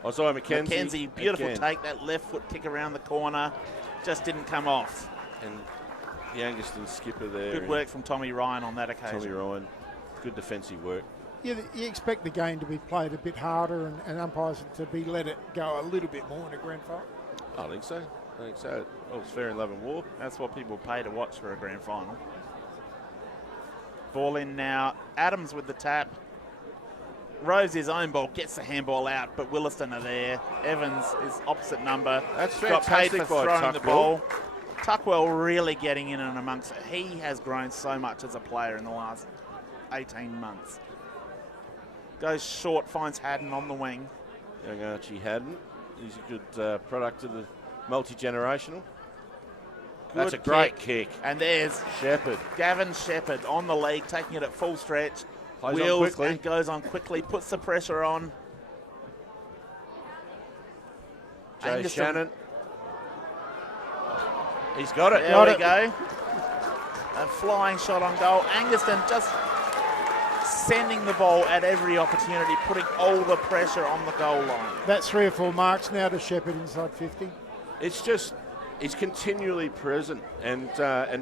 Isaiah McKenzie. McKenzie, beautiful again. take, that left foot kick around the corner. Just didn't come off. And the Angaston skipper there. Good work from Tommy Ryan on that occasion. Tommy Ryan. Good defensive work. You expect the game to be played a bit harder and umpires to be let it go a little bit more in a grand final. I think so. Well, it's fair in love and war. That's what people pay to watch for a grand final. Ball in now. Adams with the tap. Rows his own ball, gets the handball out, but Willaston are there. Evans is opposite number. That's got paid fantastic for by throwing the Tuckwell. ball. Tuckwell really getting in and amongst it. He has grown so much as a player in the last 18 months. Goes short, finds Haddon on the wing. Young Archie Haddon. He's a good product of the multi-generational. That's a great kick. And there's Shepherd. Gavin Shepherd on the lead, taking it at full stretch. Plays on Wheels quickly. and goes on quickly, puts the pressure on. Jay Angaston. Shannon. He's got it. There we go. A flying shot on goal. Angaston just sending the ball at every opportunity, putting all the pressure on the goal line. That's 3 or 4 marks now to Shepherd inside 50. It's just, he's continually present and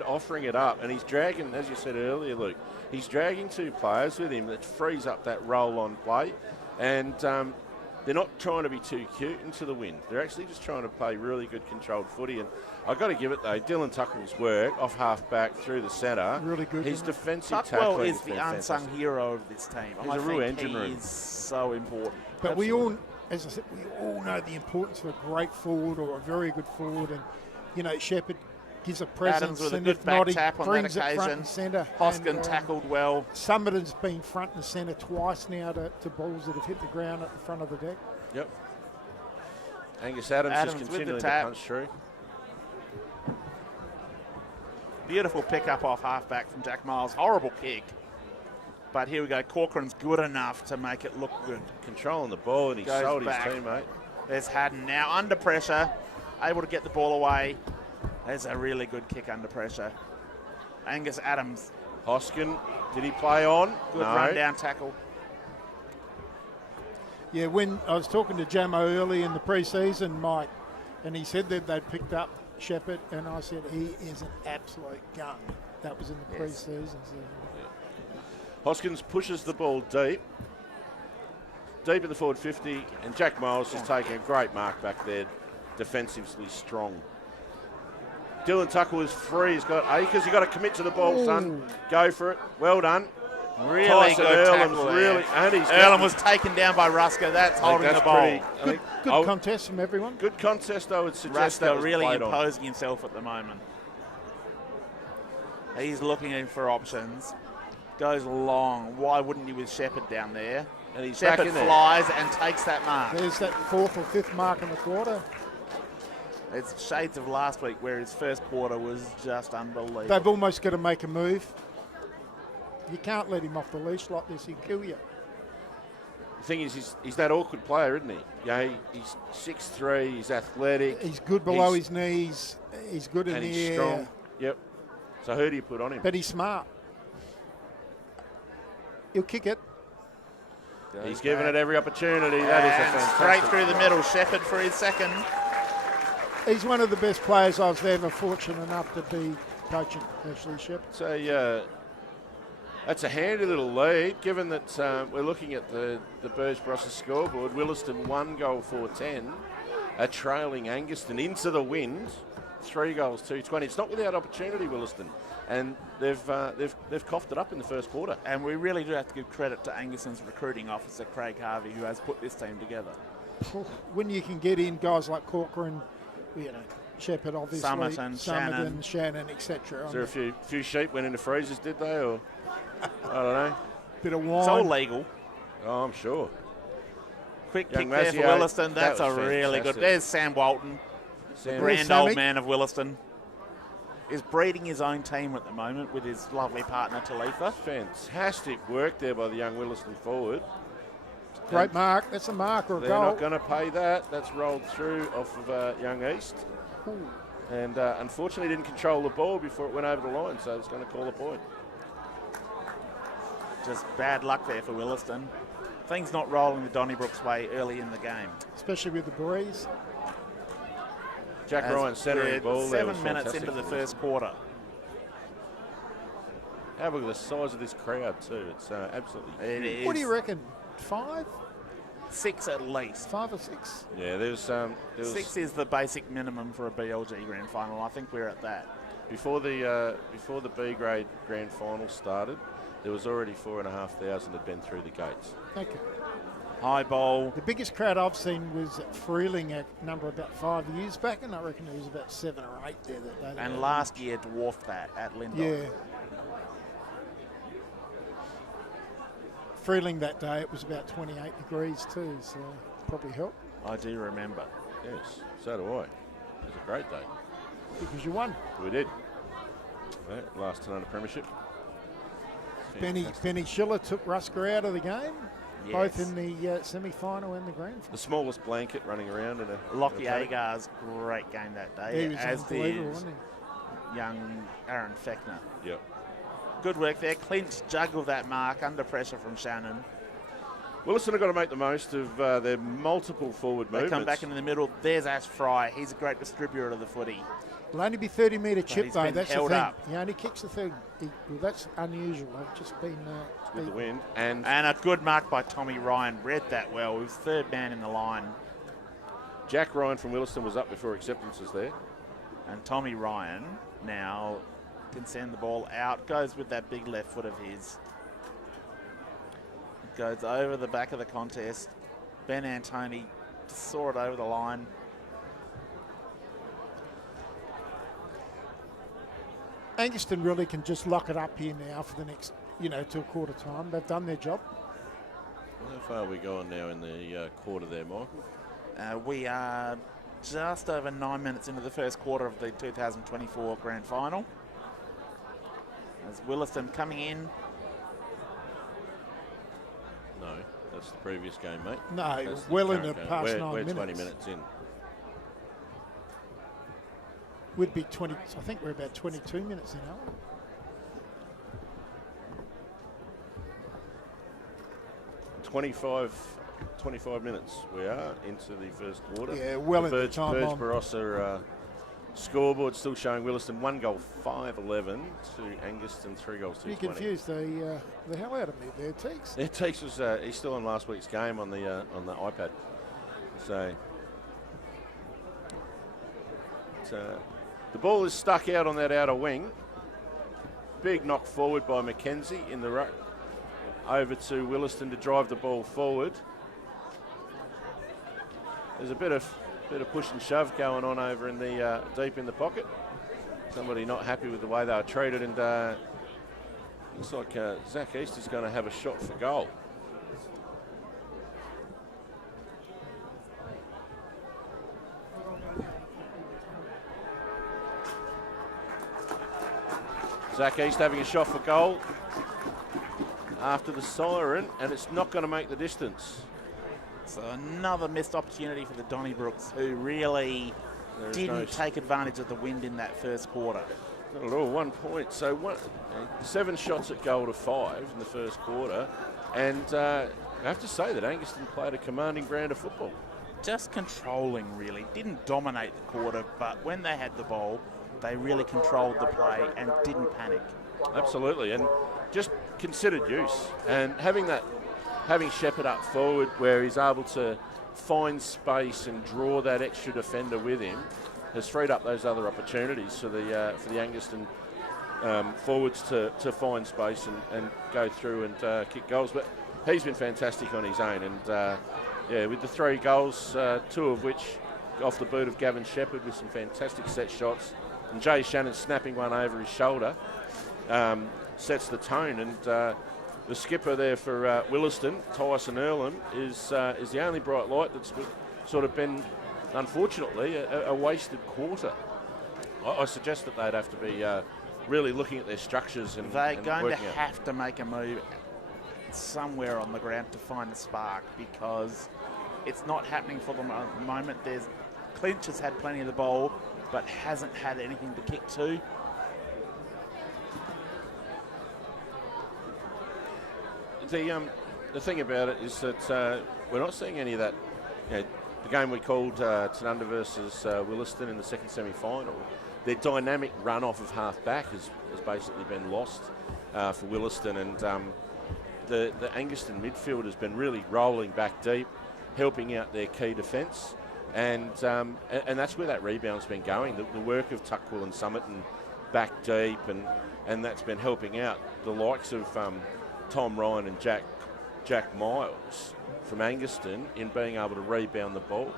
offering it up. And he's dragging, as you said earlier, Luke, he's dragging two players with him that frees up that roll-on play. And they're not trying to be too cute into the wind. They're actually just trying to play really good controlled footy. And I've got to give it, though, Dylan Tuckwell's work off half-back through the centre. Really good, His isn't it? defensive Tuckwell tackling is has the been unsung fantastic. hero of this team. He's I a real think engine he room. is so important. But we all, as I said, we all know the importance of a great forward or a very good forward. And, you know, Shepherd gives a presence. Adams with a and good if not, back he tap on that brings it front occasion. and centre. Hoskin And, tackled well. Summerton's been front and centre twice now to balls that have hit the ground at the front of the deck. Yep. Angus Adams Adams just with the continuing to tap. punch through. Beautiful pick-up off half-back from Jack Miles. Horrible kick. But here we go. Corcoran's good enough to make it look good. Controlling the ball, and he Goes sold back. his teammate. There's Haddon now under pressure, able to get the ball away. There's a really good kick under pressure. Angus Adams, Hoskin, did he play on? good No. run-down tackle. Yeah, when I was talking to Jamo early in the pre-season, Mike, and he said that they'd picked up Shepherd, and I said he is an absolute gun. That was in the Yes. pre-season. So. Hoskins pushes the ball deep in the forward 50, and Jack Miles is taking a great mark back there, defensively strong. Dylan Tuckwell is free. He's got acres. You've got to commit to the ball, son. Go for it. Well done. Really Tyson good Earlham's tackle there. really, and he's Earlham was taken down by Ruska. That's holding the that's ball. pretty- I think- Good contest from everyone. Good contest, I would suggest. that Ruska was really played on. imposing himself at the moment. He's looking in for options. Goes long. Why wouldn't you with Shepherd down there? And he's back Shepherd in there. flies and takes that mark. There's that 4th or 5th mark in the quarter. It's shades of last week where his first quarter was just unbelievable. They've almost got to make a move. You can't let him off the leash like this, he'll kill you. The thing is, he's that awkward player, isn't he? Yeah, he's 6'3", he's athletic. He's good below his knees. He's good in and the he's air. strong. Yep. So who do you put on him? But he's smart. He'll kick it. He's given it every opportunity. That is a And fantastic. straight through the middle. Shepherd for his second. He's one of the best players I was ever fortunate enough to be coaching, actually, Shep. So that's a handy little lead, given that we're looking at the Barossa scoreboard. Willaston 1 goal 4-10, trailing Angaston into the wind. 3 goals 2-20. It's not without opportunity, Willaston, and they've coughed it up in the first quarter. And we really do have to give credit to Angaston's recruiting officer, Craig Harvey, who has put this team together. When you can get in guys like Corcoran, Shepherd, obviously, Summerton, Shannon, etc. Is there a few sheep went into freezers, did they, or I don't know? Bit of wine. It's all legal. Oh, I'm sure. Quick Young kick there for Massey, Willaston. that That's a was really good. fantastic. There's Sam Walton, Sam, grand Sammy. old man of Willaston. Is breeding his own team at the moment with his lovely partner Talitha. fantastic work there by the young Willaston forward. Great mark. That's a mark or a They're goal. not going to pay that. That's rolled through off of Young East. And unfortunately didn't control the ball before it went over the line, so it's going to call a point. Just bad luck there for Willaston. Things not rolling the Donnybrooks way early in the game. Especially with the breeze. Jack As Ryan centering we're ball there 7 was minutes fantastic. into the first quarter. Have a look at the size of this crowd too. It's absolutely It huge. is What do you reckon? 5? 6 at least. 5 or 6? Yeah, there was 6 is the basic minimum for a BLG grand final. I think we're at that. before the B grade grand final started. There was already 4,500 had been through the gates. Okay. High ball. The biggest crowd I've seen was at Freeling a number about 5 years back, and I reckon there was about 7 or 8 there that day. And last year dwarfed that at Lindon. Yeah. Freeling that day, it was about 28 degrees too, so probably helped I do remember. Yes, so do I. It was a great day. because you won. We did. Yeah, last Tanunda premiership. Benny Schiller took Rusker out of the game, Yes. both in the semi-final and the grand final. The smallest blanket running around in a Lockie in a paddock. Agar's great game that day, He was as unbelievable, did wasn't young Aaron Fechner. Yep. Good work there. Clint juggled that mark under pressure from Shannon. Willaston have got to make the most of their multiple forward They movements. come back into the middle. There's Ash Fry. He's a great distributor of the footy. he? It'll only be 30-metre chip he's though. been That's the held thing. up. He only kicks the thing. Well, that's unusual. I've just been with the beat. wind. And And a good mark by Tommy Ryan. Read that well. He was third man in the line. Jack Ryan from Willaston was up before acceptances there. And Tommy Ryan now can send the ball out. Goes with that big left foot of his. Goes over the back of the contest. Ben Antoni saw it over the line. Angaston really can just lock it up here now for the next, till quarter time. They've done their job. How far are we going now in the quarter there, Michael? We are just over 9 minutes into the first quarter of the 2024 grand final. As Willaston coming in. No, that's the previous game, mate. No, That's the well in current the game. past We're 9 minutes. 20 minutes in. Would be 20. I think we're about 22 minutes in, aren't we? Twenty-five minutes we are into the first quarter. Yeah, well in the Birds time on. Barossa scoreboard still showing Willaston 1 goal 5-11 to Angaston 3 goals 2-20. You confused the hell out of me there, Teeks. Yeah, Teeks was he's still on last week's game on the iPad. So the ball is stuck out on that outer wing. Big knock forward by Mackenzie in the ruck. Over to Willaston to drive the ball forward. There's a bit of push and shove going on over in the deep in the pocket. Somebody not happy with the way they were treated, and Looks like Zach East is going to have a shot for goal. Zach East having a shot for goal after the siren, and it's not going to make the distance. So another missed opportunity for the Donnybrooks, who really didn't take advantage of the wind in that first quarter. Not at all, 1 point. So 7 shots at goal to 5 in the first quarter. And I have to say that Angaston played a commanding brand of football. Just controlling, really. Didn't dominate the quarter, but when they had the ball, they really controlled the play and didn't panic. Absolutely, and just considered use. And having Shepherd up forward where he's able to find space and draw that extra defender with him has freed up those other opportunities for the Angaston forwards to find space and go through and kick goals. But he's been fantastic on his own, and with the 3 goals, 2 of which off the boot of Gavin Shepherd with some fantastic set shots, and Jay Shannon snapping one over his shoulder sets the tone. And the skipper there for Willaston, Tyson Earlham, is the only bright light that's sort of been, unfortunately, a wasted quarter. I suggest that they'd have to be really looking at their structures and they're going to working out. have to make a move somewhere on the ground to find a spark, because it's not happening for them at the moment. Clinch has had plenty of the ball, but hasn't had anything to kick to. The thing about it is that we're not seeing any of that. The game we called Tanunda versus Willaston in the second semi-final, their dynamic run off of half-back has basically been lost for Willaston, and the Angaston midfield has been really rolling back deep, helping out their key defence, and that's where that rebound's been going. The work of Tuckwell and Summerton back deep, and that's been helping out the likes of Tom Ryan and Jack Miles from Angaston in being able to rebound the ball.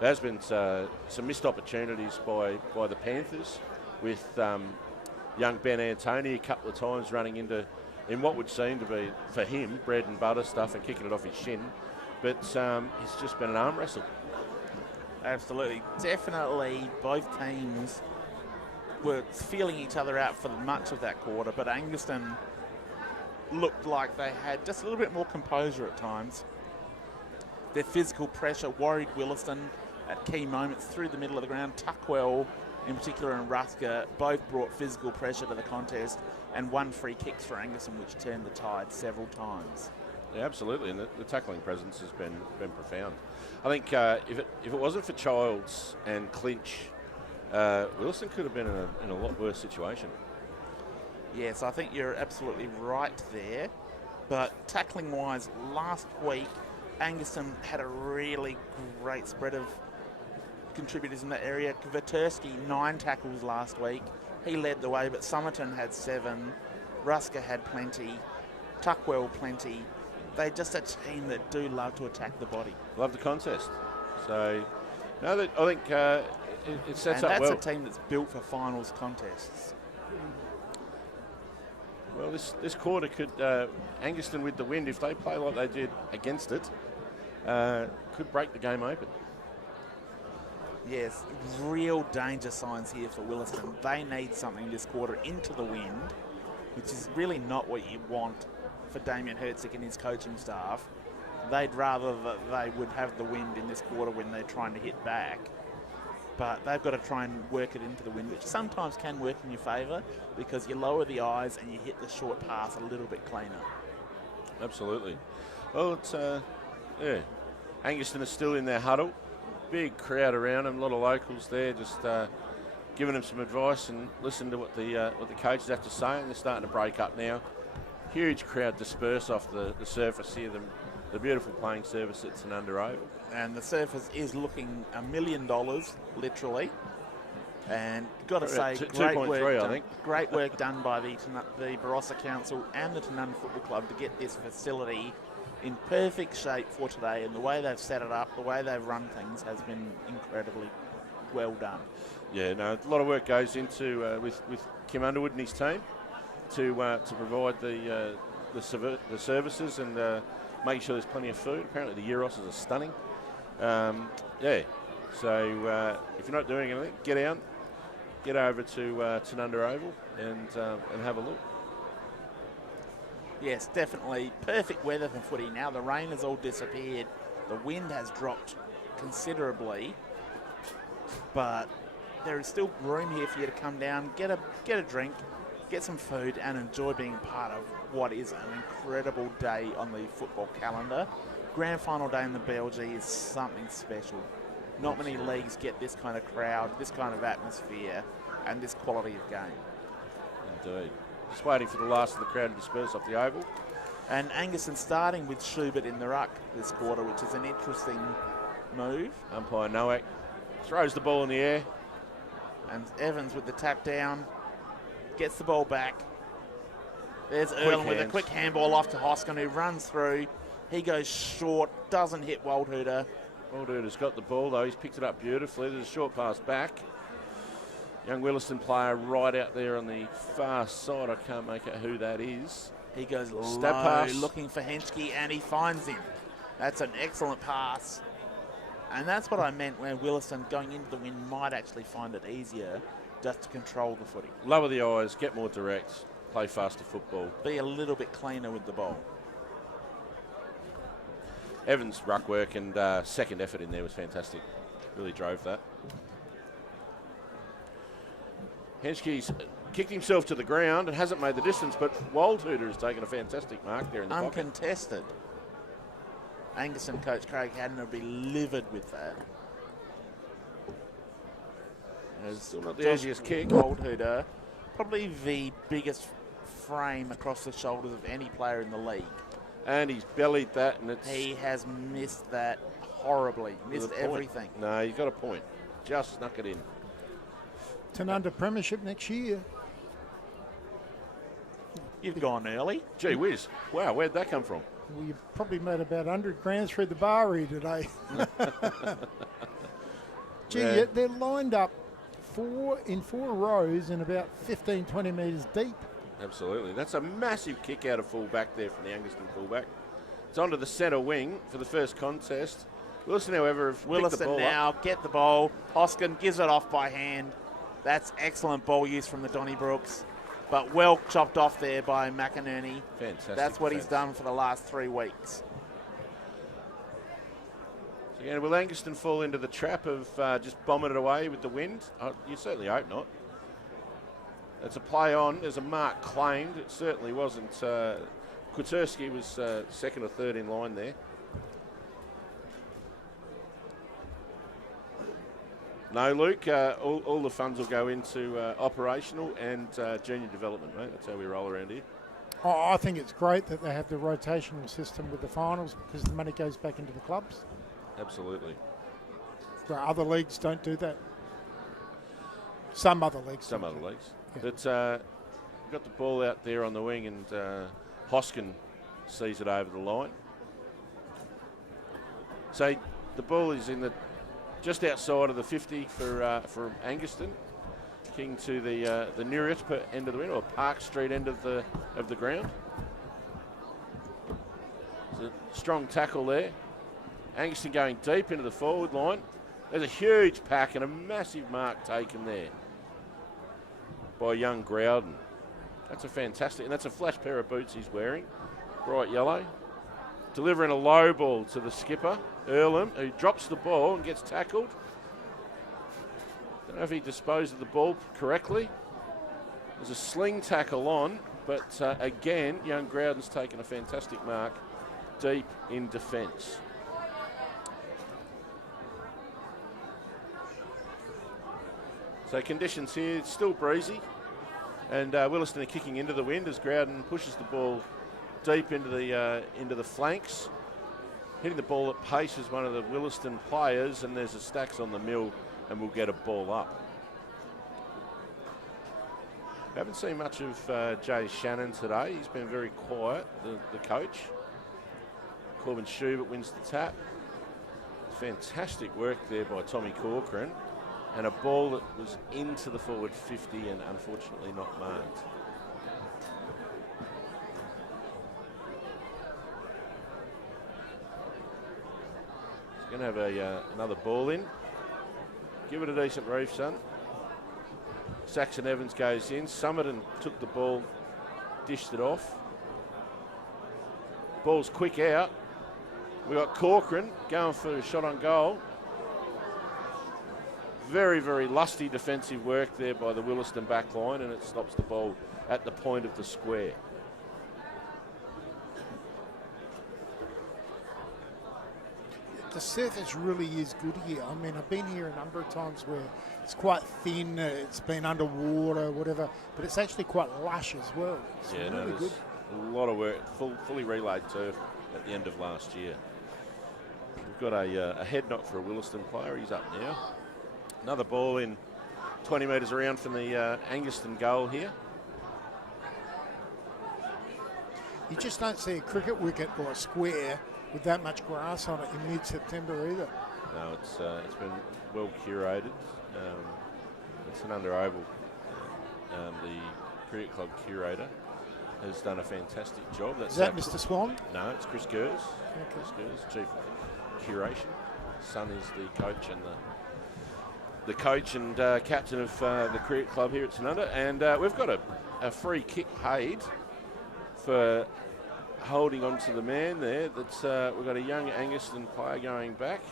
There has been some missed opportunities by the Panthers, with young Ben Antoni a couple of times running into in what would seem to be, for him, bread and butter stuff and kicking it off his shin. But it's just been an arm wrestle. Absolutely. Definitely both teams were feeling each other out for much of that quarter, but Angaston looked like they had just a little bit more composure at times. Their physical pressure worried Willaston at key moments through the middle of the ground. Tuckwell, in particular, and Ruska both brought physical pressure to the contest, and 1 free kicks for Angaston, which turned the tide several times. Yeah, absolutely, and the tackling presence has been profound. I think if it wasn't for Childs and Clinch, Willaston could have been in a lot worse situation. Yes, I think you're absolutely right there. But tackling-wise, last week, Angaston had a really great spread of contributors in that area. Kvetersky, 9 tackles last week. He led the way, but Summerton had 7. Ruska had plenty. Tuckwell plenty. They're just a team that do love to attack the body. Love the contest. So, no, I think it sets and up well. And that's a team that's built for finals contests. Well, this quarter could, Angaston with the wind, if they play like they did against it, could break the game open. Yes, real danger signs here for Willaston. They need something this quarter into the wind, which is really not what you want for Damien Herzig and his coaching staff. They'd rather that they would have the wind in this quarter when they're trying to hit back. But they've got to try and work it into the wind, which sometimes can work in your favour because you lower the eyes and you hit the short pass a little bit cleaner. Absolutely. Well, it's Angaston is still in their huddle. Big crowd around them, a lot of locals there, just giving them some advice and listening to what the coaches have to say. And they're starting to break up now. Huge crowd disperse off the surface here. The beautiful playing surface at Tanunda Oval. And the surface is looking $1 million, literally. And got to say, great work done by the Barossa Council and the Tanunda Football Club to get this facility in perfect shape for today. And the way they've set it up, the way they've run things has been incredibly well done. Yeah, no, a lot of work goes into with Kim Underwood and his team to provide the services and make sure there's plenty of food. Apparently the Euroses are stunning. Yeah, so if you're not doing anything, get out, get over to Tanunda Oval and have a look. Yes, definitely. Perfect weather for footy now. The rain has all disappeared. The wind has dropped considerably. But there is still room here for you to come down, get a drink, get some food, and enjoy being part of what is an incredible day on the football calendar. Grand final day in the BLG is something special. Not many leagues get this kind of crowd, this kind of atmosphere, and this quality of game. Indeed. Just waiting for the last of the crowd to disperse off the oval. And Angaston starting with Schubert in the ruck this quarter, which is an interesting move. Umpire Nowak throws the ball in the air. And Evans with the tap down, gets the ball back. There's Erlen with a quick handball off to Hoskin, who runs through. He goes short, doesn't hit Waldhuter. Waldhuter's got the ball though, he's picked it up beautifully. There's a short pass back. Young Willaston player right out there on the far side. I can't make out who that is. He goes low, pass. Looking for Henschke, and he finds him. That's an excellent pass. And that's what I meant when Willaston going into the wind might actually find it easier just to control the footy. Lower the eyes, get more direct, play faster football. Be a little bit cleaner with the ball. Evans' ruck work and second effort in there was fantastic. Really drove that. Henschke's kicked himself to the ground and hasn't made the distance, but Waldhuter has taken a fantastic mark there in the pocket. Uncontested. Angaston coach Craig Haddon will be livid with that. Still not the easiest kick. Waldhuter, probably the biggest frame across the shoulders of any player in the league. And he's bellied that, and he has missed that horribly. Missed everything. No, he's got a point. Just snuck it in. Tanunda Premiership next year. You've gone early. Gee whiz. Wow, where'd that come from? Well, you probably made about 100 grand through the bar here today. Gee, Yeah. they're lined up in four rows and about 15, 20 metres deep. Absolutely. That's a massive kick out of full back there from the Angaston fullback. It's onto the centre wing for the first contest. Willaston, however, have picked the Willaston ball now up. get the ball. Hoskin gives it off by hand. That's excellent ball use from the Donnybrooks, but well chopped off there by McInerney. Fantastic. That's what he's defence. done for the last 3 weeks. So again, will Angaston fall into the trap of just bombing it away with the wind? You certainly hope not. It's a play on. There's a mark claimed. It certainly wasn't. Kuturski was second or third in line there. No, Luke, all the funds will go into operational and junior development, mate. That's how we roll around here. Oh, I think it's great that they have the rotational system with the finals because the money goes back into the clubs. Absolutely. Where other leagues don't do that. Some other leagues. Some other leagues. Yeah. But got the ball out there on the wing, and Hoskin sees it over the line. So the ball is in the just outside of the 50 for Angaston, kicking to the Newrich end of the wing, or Park Street end of the ground. It's a strong tackle there. Angaston going deep into the forward line. There's a huge pack and a massive mark taken there by young Growden. That's a fantastic, and that's a flash pair of boots he's wearing, bright yellow. Delivering a low ball to the skipper, Erlen, who drops the ball and gets tackled. Don't know if he disposed of the ball correctly. There's a sling tackle on, but again, young Growden's taken a fantastic mark deep in defence. So conditions here, it's still breezy, and Willaston are kicking into the wind as Growden pushes the ball deep into the flanks. Hitting the ball at pace is one of the Willaston players, and there's a Stacks on the mill, and we'll get a ball up. Haven't seen much of Jay Shannon today. He's been very quiet, the coach. Corbin Schubert wins the tap. Fantastic work there by Tommy Corcoran. And a ball that was into the forward 50 and unfortunately not marked. Going to have another ball in. Give it a decent reef, son. Saxon Evans goes in. Summerton took the ball, dished it off. Ball's quick out. We got Corcoran going for a shot on goal. Very, very lusty defensive work there by the Willaston back line, and it stops the ball at the point of the square. The surface really is good here. I mean, I've been here a number of times where it's quite thin, it's been underwater, whatever, but it's actually quite lush as well. It's really good. A lot of work, fully relayed turf at the end of last year. We've got a head knock for a Willaston player. He's up now. Another ball in 20 metres around from the Angaston goal here. You just don't see a cricket wicket or a square with that much grass on it in mid-September either. No, it's been well curated. It's an under oval. The cricket club curator has done a fantastic job. Is that Mr. Swan? No, it's Chris Gers. Okay. Chris Gers, chief curation. Son is the coach and captain of the cricket club here at Tanunda, and we've got a free kick paid for holding on to the man there. That's we've got a young Angaston player going back.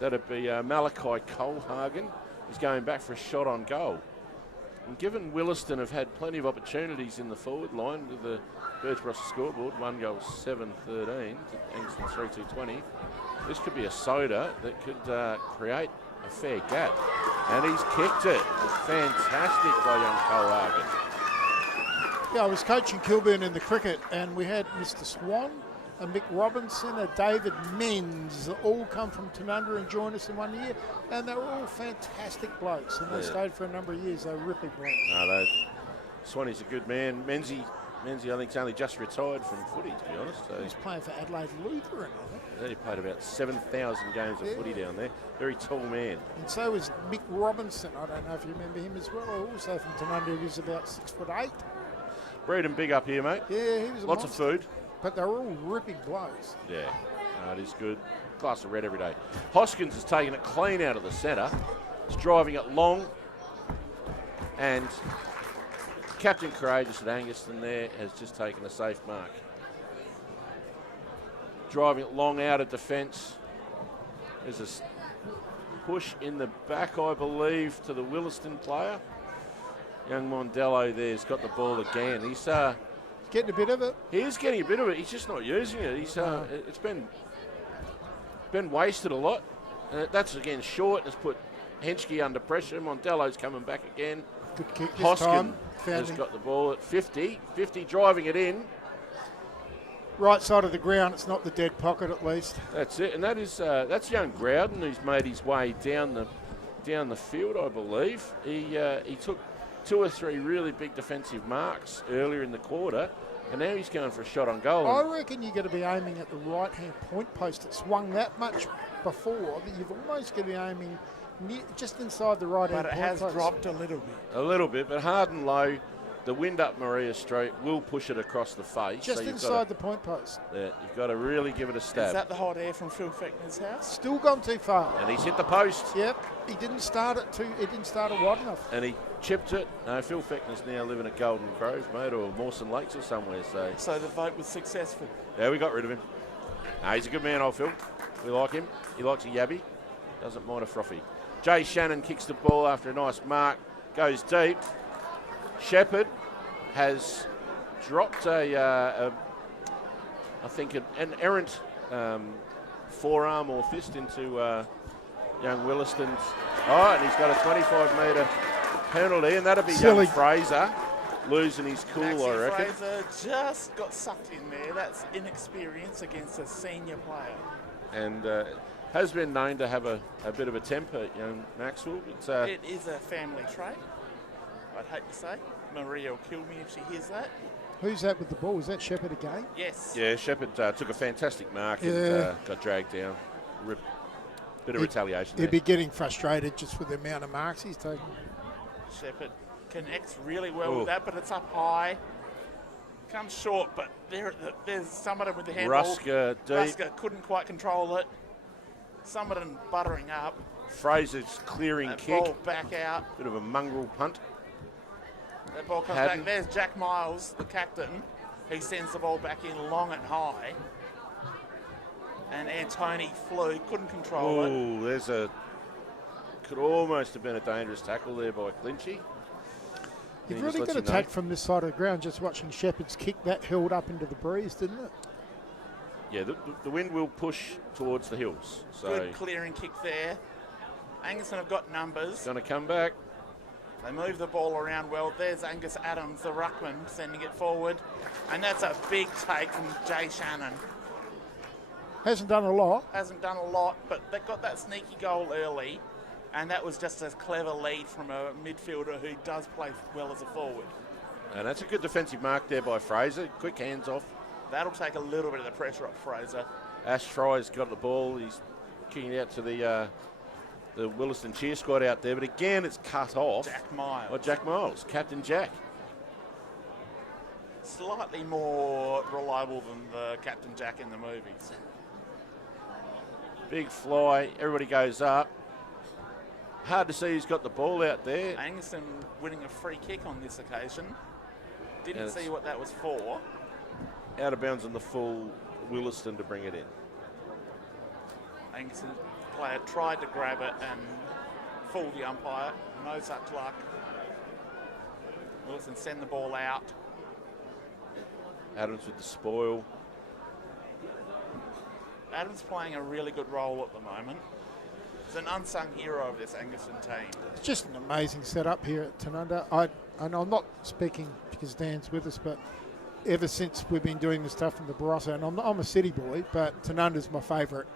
That'd be Malachi Colhagen. He's going back for a shot on goal. And given Willaston have had plenty of opportunities in the forward line with the Birch Barossa scoreboard, 1 goal 7-13 to Angaston 3-2-20, this could be a soda that could create a fair gap. And he's kicked it. Fantastic by young Colhagen. Yeah, I was coaching Kilburn in the cricket, and we had Mr. Swan, a Mick Robinson, a David Menz, all come from Tanunda and joined us in 1 year, and they were all fantastic blokes, and they stayed for a number of years. They were ripping blokes. No, Swanee's a good man. Menzie, I think, is only just retired from footy, to be honest. So he's playing for Adelaide Lutheran, I think. Yeah, he played about 7,000 games of footy down there. Very tall man. And so was Mick Robinson. I don't know if you remember him as well. Also from Tanunda, he was about 6'8". Breed him big up here, mate. Yeah, he was a Lots monster. of food. But they're all ripping blokes. Yeah, no, it is good. Glass of red every day. Hoskins has taken it clean out of the centre. He's driving it long. And Captain Courageous at Angaston there has just taken a safe mark. Driving it long out of defence. There's a push in the back, I believe, to the Willaston player. Young Mondello there's got the ball again. He's getting a bit of it. He is getting a bit of it. He's just not using it. He's it's been wasted a lot. That's again short. Has put Henschke under pressure. Mondello's coming back again. Good kick this Hoskin time. has got the ball at 50. 50 driving it in. Right side of the ground. It's not the dead pocket at least. That's it. And that is that's young Growden who's made his way down the field, I believe. He took 2 or 3 really big defensive marks earlier in the quarter, and now he's going for a shot on goal. I reckon you're going to be aiming at the right-hand point post. It swung that much before that you've almost going to be aiming just inside the right-hand point post. But it has dropped a little bit. A little bit, but hard and low. The wind up Maria Street will push it across the face. Just so inside the point post. Yeah, you've got to really give it a stab. Is that the hot air from Phil Feckner's house? Still gone too far. And he's hit the post. Yep. He didn't start it wide enough. And he chipped it. No, Phil Feckner's now living at Golden Grove, mate, or Mawson Lakes or somewhere. So the vote was successful. Yeah, we got rid of him. No, he's a good man, old Phil. We like him. He likes a yabby. Doesn't mind a frothy. Jay Shannon kicks the ball after a nice mark. Goes deep. Shepherd has dropped I think an errant forearm or fist into young Willaston's. Oh, and he's got a 25-metre penalty, and that'll be young Fraser losing his cool, Maxie I reckon. Fraser just got sucked in there. That's inexperience against a senior player. And has been known to have a bit of a temper, young Maxwell. But, it is a family trait, I'd hate to say. Maria will kill me if she hears that. Who's that with the ball? Is that Shepherd again? Yes. Yeah, Shepherd took a fantastic mark and got dragged down. Bit of retaliation He'd be getting frustrated just with the amount of marks he's taken. Shepherd connects really well with that, but it's up high. Comes short, but there's somebody with the handball. Ruska deep. Ruska couldn't quite control it. Somerton buttering up. Fraser's clearing That kick. ball back out. Bit of a mongrel punt. That ball comes Haddon. back. There's Jack Miles, the captain. He sends the ball back in long and high. And Antoni flew, couldn't control it. Oh, there's a... Could almost have been a dangerous tackle there by Clinchy. You've He really just got lets to you know. take from this side of the ground, just watching Shepherd's kick that held up into the breeze, didn't it? Yeah, the wind will push towards the hills. So Good clearing kick there. Angaston have got numbers. going to come back. They move the ball around well. There's Angus Adams, the ruckman, sending it forward. And that's a big take from Jay Shannon. Hasn't done a lot. Hasn't done a lot, but they got that sneaky goal early. And that was just a clever lead from a midfielder who does play well as a forward. And that's a good defensive mark there by Fraser. Quick hands off. That'll take a little bit of the pressure off Fraser. Ash Fry's got the ball. He's kicking it out to the Willaston cheer squad out there. But again, it's cut off. Jack Miles. Oh, Jack Miles, Captain Jack. Slightly more reliable than the Captain Jack in the movies. Big fly. Everybody goes up. Hard to see who's got the ball out there. Angaston winning a free kick on this occasion. Didn't Yeah, see what that was for. Out of bounds on the full Willaston to bring it in. Angaston player tried to grab it and fool the umpire. No such luck. Wilson send the ball out. Adams with the spoil. Adams playing a really good role at the moment. He's an unsung hero of this Angaston team. It's just an amazing setup here at Tanunda. And I'm not speaking because Dan's with us, but ever since we've been doing this stuff in the Barossa, and I'm a city boy, but Tanunda's my favourite,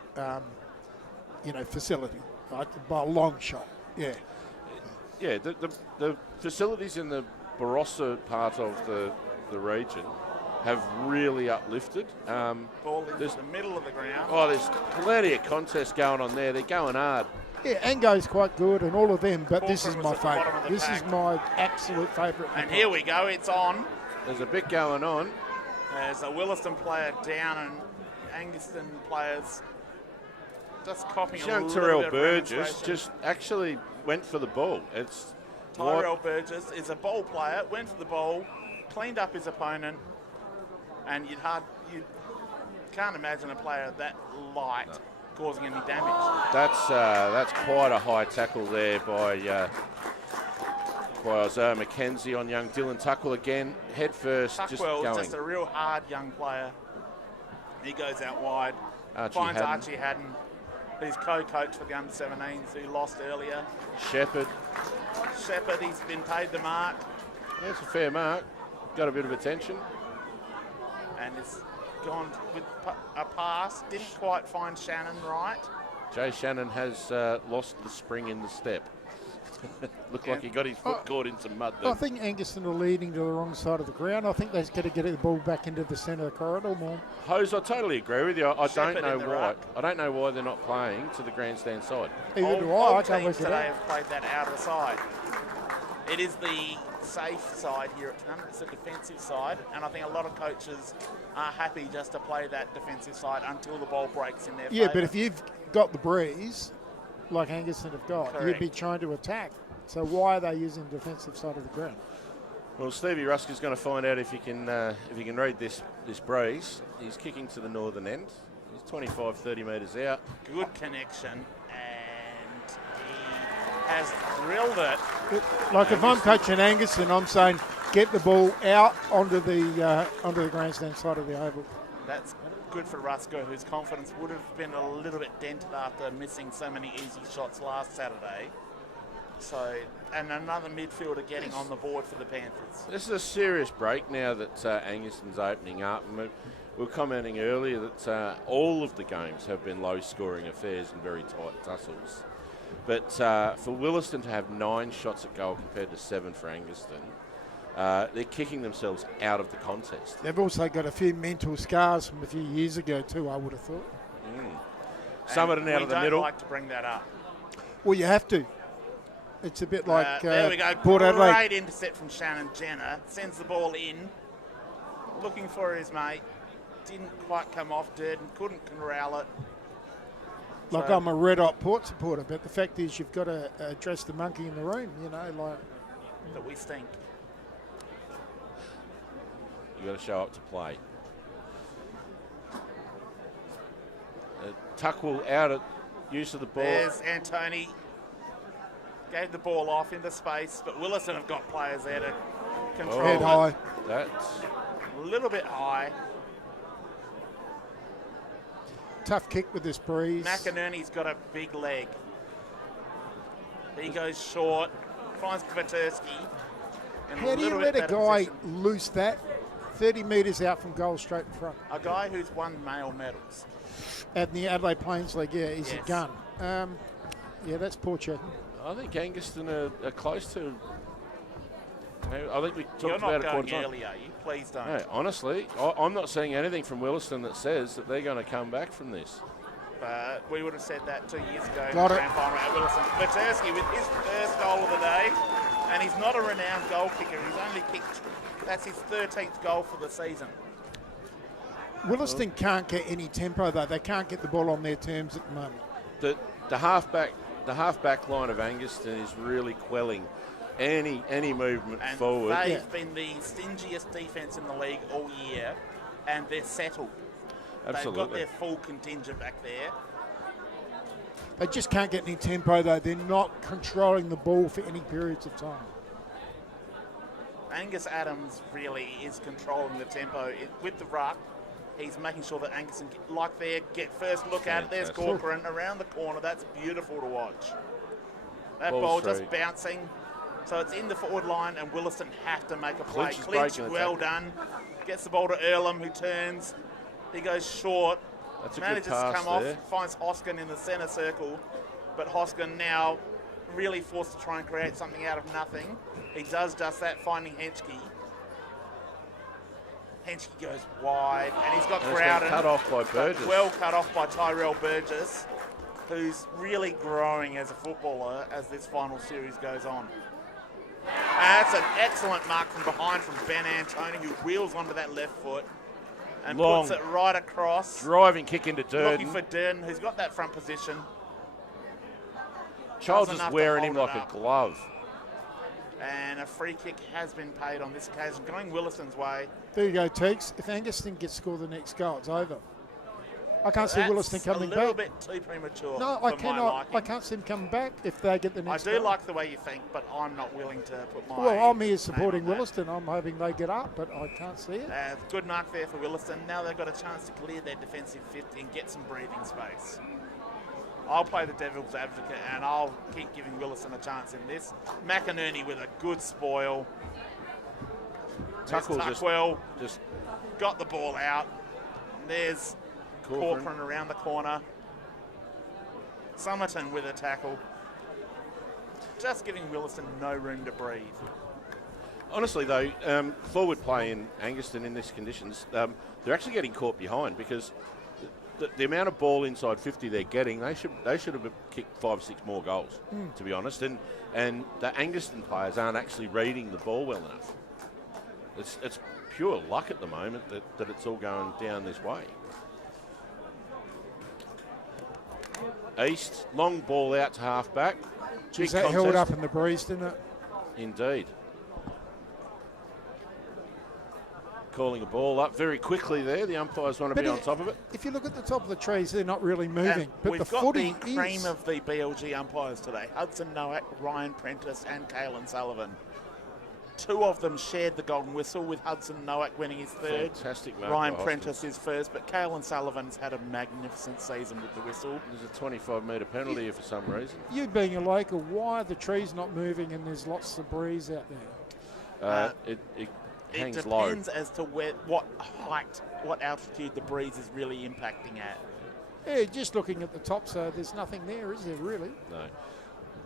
facility, right, by a long shot. Yeah. Yeah, the facilities in the Barossa part of the region have really uplifted. Ball into the middle of the ground. Oh, there's plenty of contests going on there. They're going hard. Yeah, Ango's quite good and all of them, but this is Corcoran my was at the bottom favourite. of the This pack. is my absolute favourite. And here we go, it's on. There's a bit going on. There's a Willaston player down and Angaston players just copying Young a little Tyrell bit of Burgess demonstration. just actually went for the ball. It's Tyrell Burgess is a ball player, went for the ball, cleaned up his opponent, and you can't imagine a player that light causing any damage. That's quite a high tackle there by Isaiah McKenzie on young Dylan Tuckwell again. Head first, just Tuckwell going. is just a real hard young player. He goes out wide, Archie finds Haddon. Archie Haddon, who's co-coach for the under-17s, who lost earlier. Shepherd. Shepherd, he's been paid the mark. That's a fair mark. Got a bit of attention. And it's gone with a pass. Didn't quite find Shannon right. Jay Shannon has lost the spring in the step. Looked like he got his foot caught in some mud I there. think Angaston are leading to the wrong side of the ground. I think they've got to get the ball back into the centre of the corridor more. Hose, I totally agree with you. I don't Shepherd know in the why. ruck. I don't know why they're not playing to the grandstand side. Either do All I can't teams work it today out. have played that outer side. It is the safe side here at Tanunda. It's the defensive side, and I think a lot of coaches are happy just to play that defensive side until the ball breaks in their Yeah, favour. but if you've got the breeze, like Angaston have got, Correct. you'd be trying to attack. So why are they using the defensive side of the ground? Well, Stevie Rusk is going to find out if he can read this breeze. He's kicking to the northern end. He's 25, 30 metres out. Good connection, and he has drilled it. Like if I'm coaching Angaston, I'm saying get the ball out onto the grandstand side of the oval. That's good for Rusko, whose confidence would have been a little bit dented after missing so many easy shots last Saturday. So, and another midfielder getting on the board for the Panthers. This is a serious break now that Angaston's opening up. And we were commenting earlier that all of the games have been low-scoring affairs and very tight tussles. But for Willaston to have 9 shots at goal compared to 7 for Angaston, they're kicking themselves out of the contest. They've also got a few mental scars from a few years ago too, I would have thought. Somerton out of the We middle. don't like to bring that up. Well, you have to. It's a bit like there we go. Port Adelaide. Great intercept from Shannon Jenner. Sends the ball in. Looking for his mate. Didn't quite come off. Durden couldn't corral it. Like, So- I'm a red-hot Port supporter, but the fact is you've got to address the monkey in the room, you know, like... That we stink. You got to show up to play. Tuckwell out at use of the ball. There's Antony. Gave the ball off into space, but Willaston have got players there to control Head it. high. That's A little bit high. Tough kick with this breeze. McInerney's got a big leg. He goes short, finds Kvaterski. How do you let a guy loose that 30 metres out from goal straight in front? A guy who's won male medals. At the Adelaide Plains League, yeah, he's Yes. a gun. Yeah, that's poor checking. I think Angaston are close to. I think we talked You're about not it quite a going time. early, are you? Please don't. No, honestly, I'm not seeing anything from Willaston that says that they're going to come back from this. But we would have said that 2 years ago in Got the it. grand final at Willaston. Kvaterski with his first goal of the day, and he's not a renowned goal kicker. He's only kicked, that's his 13th goal for the season. Willaston can't get any tempo, though. They can't get the ball on their terms at the moment. The halfback line of Angaston is really quelling any movement And forward. they've been the stingiest defence in the league all year, and they're settled. They've got Absolutely. their full contingent back there. They just can't get any tempo, though. They're not controlling the ball for any periods of time. Angus Adams really is controlling the tempo with the ruck. He's making sure that Angaston, like there, get first look at it. There's Fantastic. Corcoran around the corner. That's beautiful to watch. That Ball ball just straight. bouncing. So it's in the forward line, and Willaston have to make a play. Clinch is Clinch, breaking the well tackle. done. Gets the ball to Earlham, who turns. He goes short. That's a Manages good pass to come there. off. Finds Hoskin in the centre circle. But Hoskin now really forced to try and create something out of nothing. He does just that, finding Henschke. Henschke goes wide, and he's got And it's been Crowden. cut off by Burgess. Well cut off by Tyrell Burgess, who's really growing as a footballer as this final series goes on. And that's an excellent mark from behind from Ben Antony, who wheels onto that left foot and Long. puts it right across. Driving kick into Looking Durden. for Durden, who's got that front position. Childs Does is enough to wearing him hold like it a up. glove. And a free kick has been paid on this occasion, going Willaston's way. There you go, Teeks. If Angaston gets scored the next goal, it's over. I can't see That's Willaston coming a little back. bit too premature No, for I my cannot. liking. I can't see him coming back if they get the I next do goal. like the way you think, but I'm not willing to put my Well, I'm here name supporting on that. Willaston. I'm hoping they get up, but I can't see it. Good mark there for Willaston. Now they've got a chance to clear their defensive 50 and get some breathing space. I'll play the devil's advocate, and I'll keep giving Willaston a chance in this. McInerney with a good spoil. There's Tuckwell just got the ball out. There's Corcoran around the corner. Somerton with a tackle. Just giving Willaston no room to breathe. Honestly, though, forward play in Angaston in these conditions, they're actually getting caught behind because the amount of ball inside 50 they're getting, they should have kicked 5 or 6 more goals, to be honest. And the Angaston players aren't actually reading the ball well enough. It's pure luck at the moment that it's all going down this way. East, long ball out to half-back. Geez, that held up in the breeze, didn't it? Indeed. Calling a ball up very quickly there. The umpires want to But be on top of it. If you look at the top of the trees, they're not really moving. And But we've the got footy the cream is. of the BLG umpires today. Hudson Nowak, Ryan Prentice and Caelan Sullivan. 2 of them shared the golden whistle, with Hudson Nowak winning his 3rd. Fantastic mark Ryan by Prentice is first, but Caelan Sullivan's had a magnificent season with the whistle. There's a 25-metre penalty here for some reason. You being a local, why are the trees not moving and there's lots of breeze out there? It It hangs low. depends as to what height, what altitude the breeze is really impacting at. Yeah, just looking at the top, so there's nothing there, is there, really? No.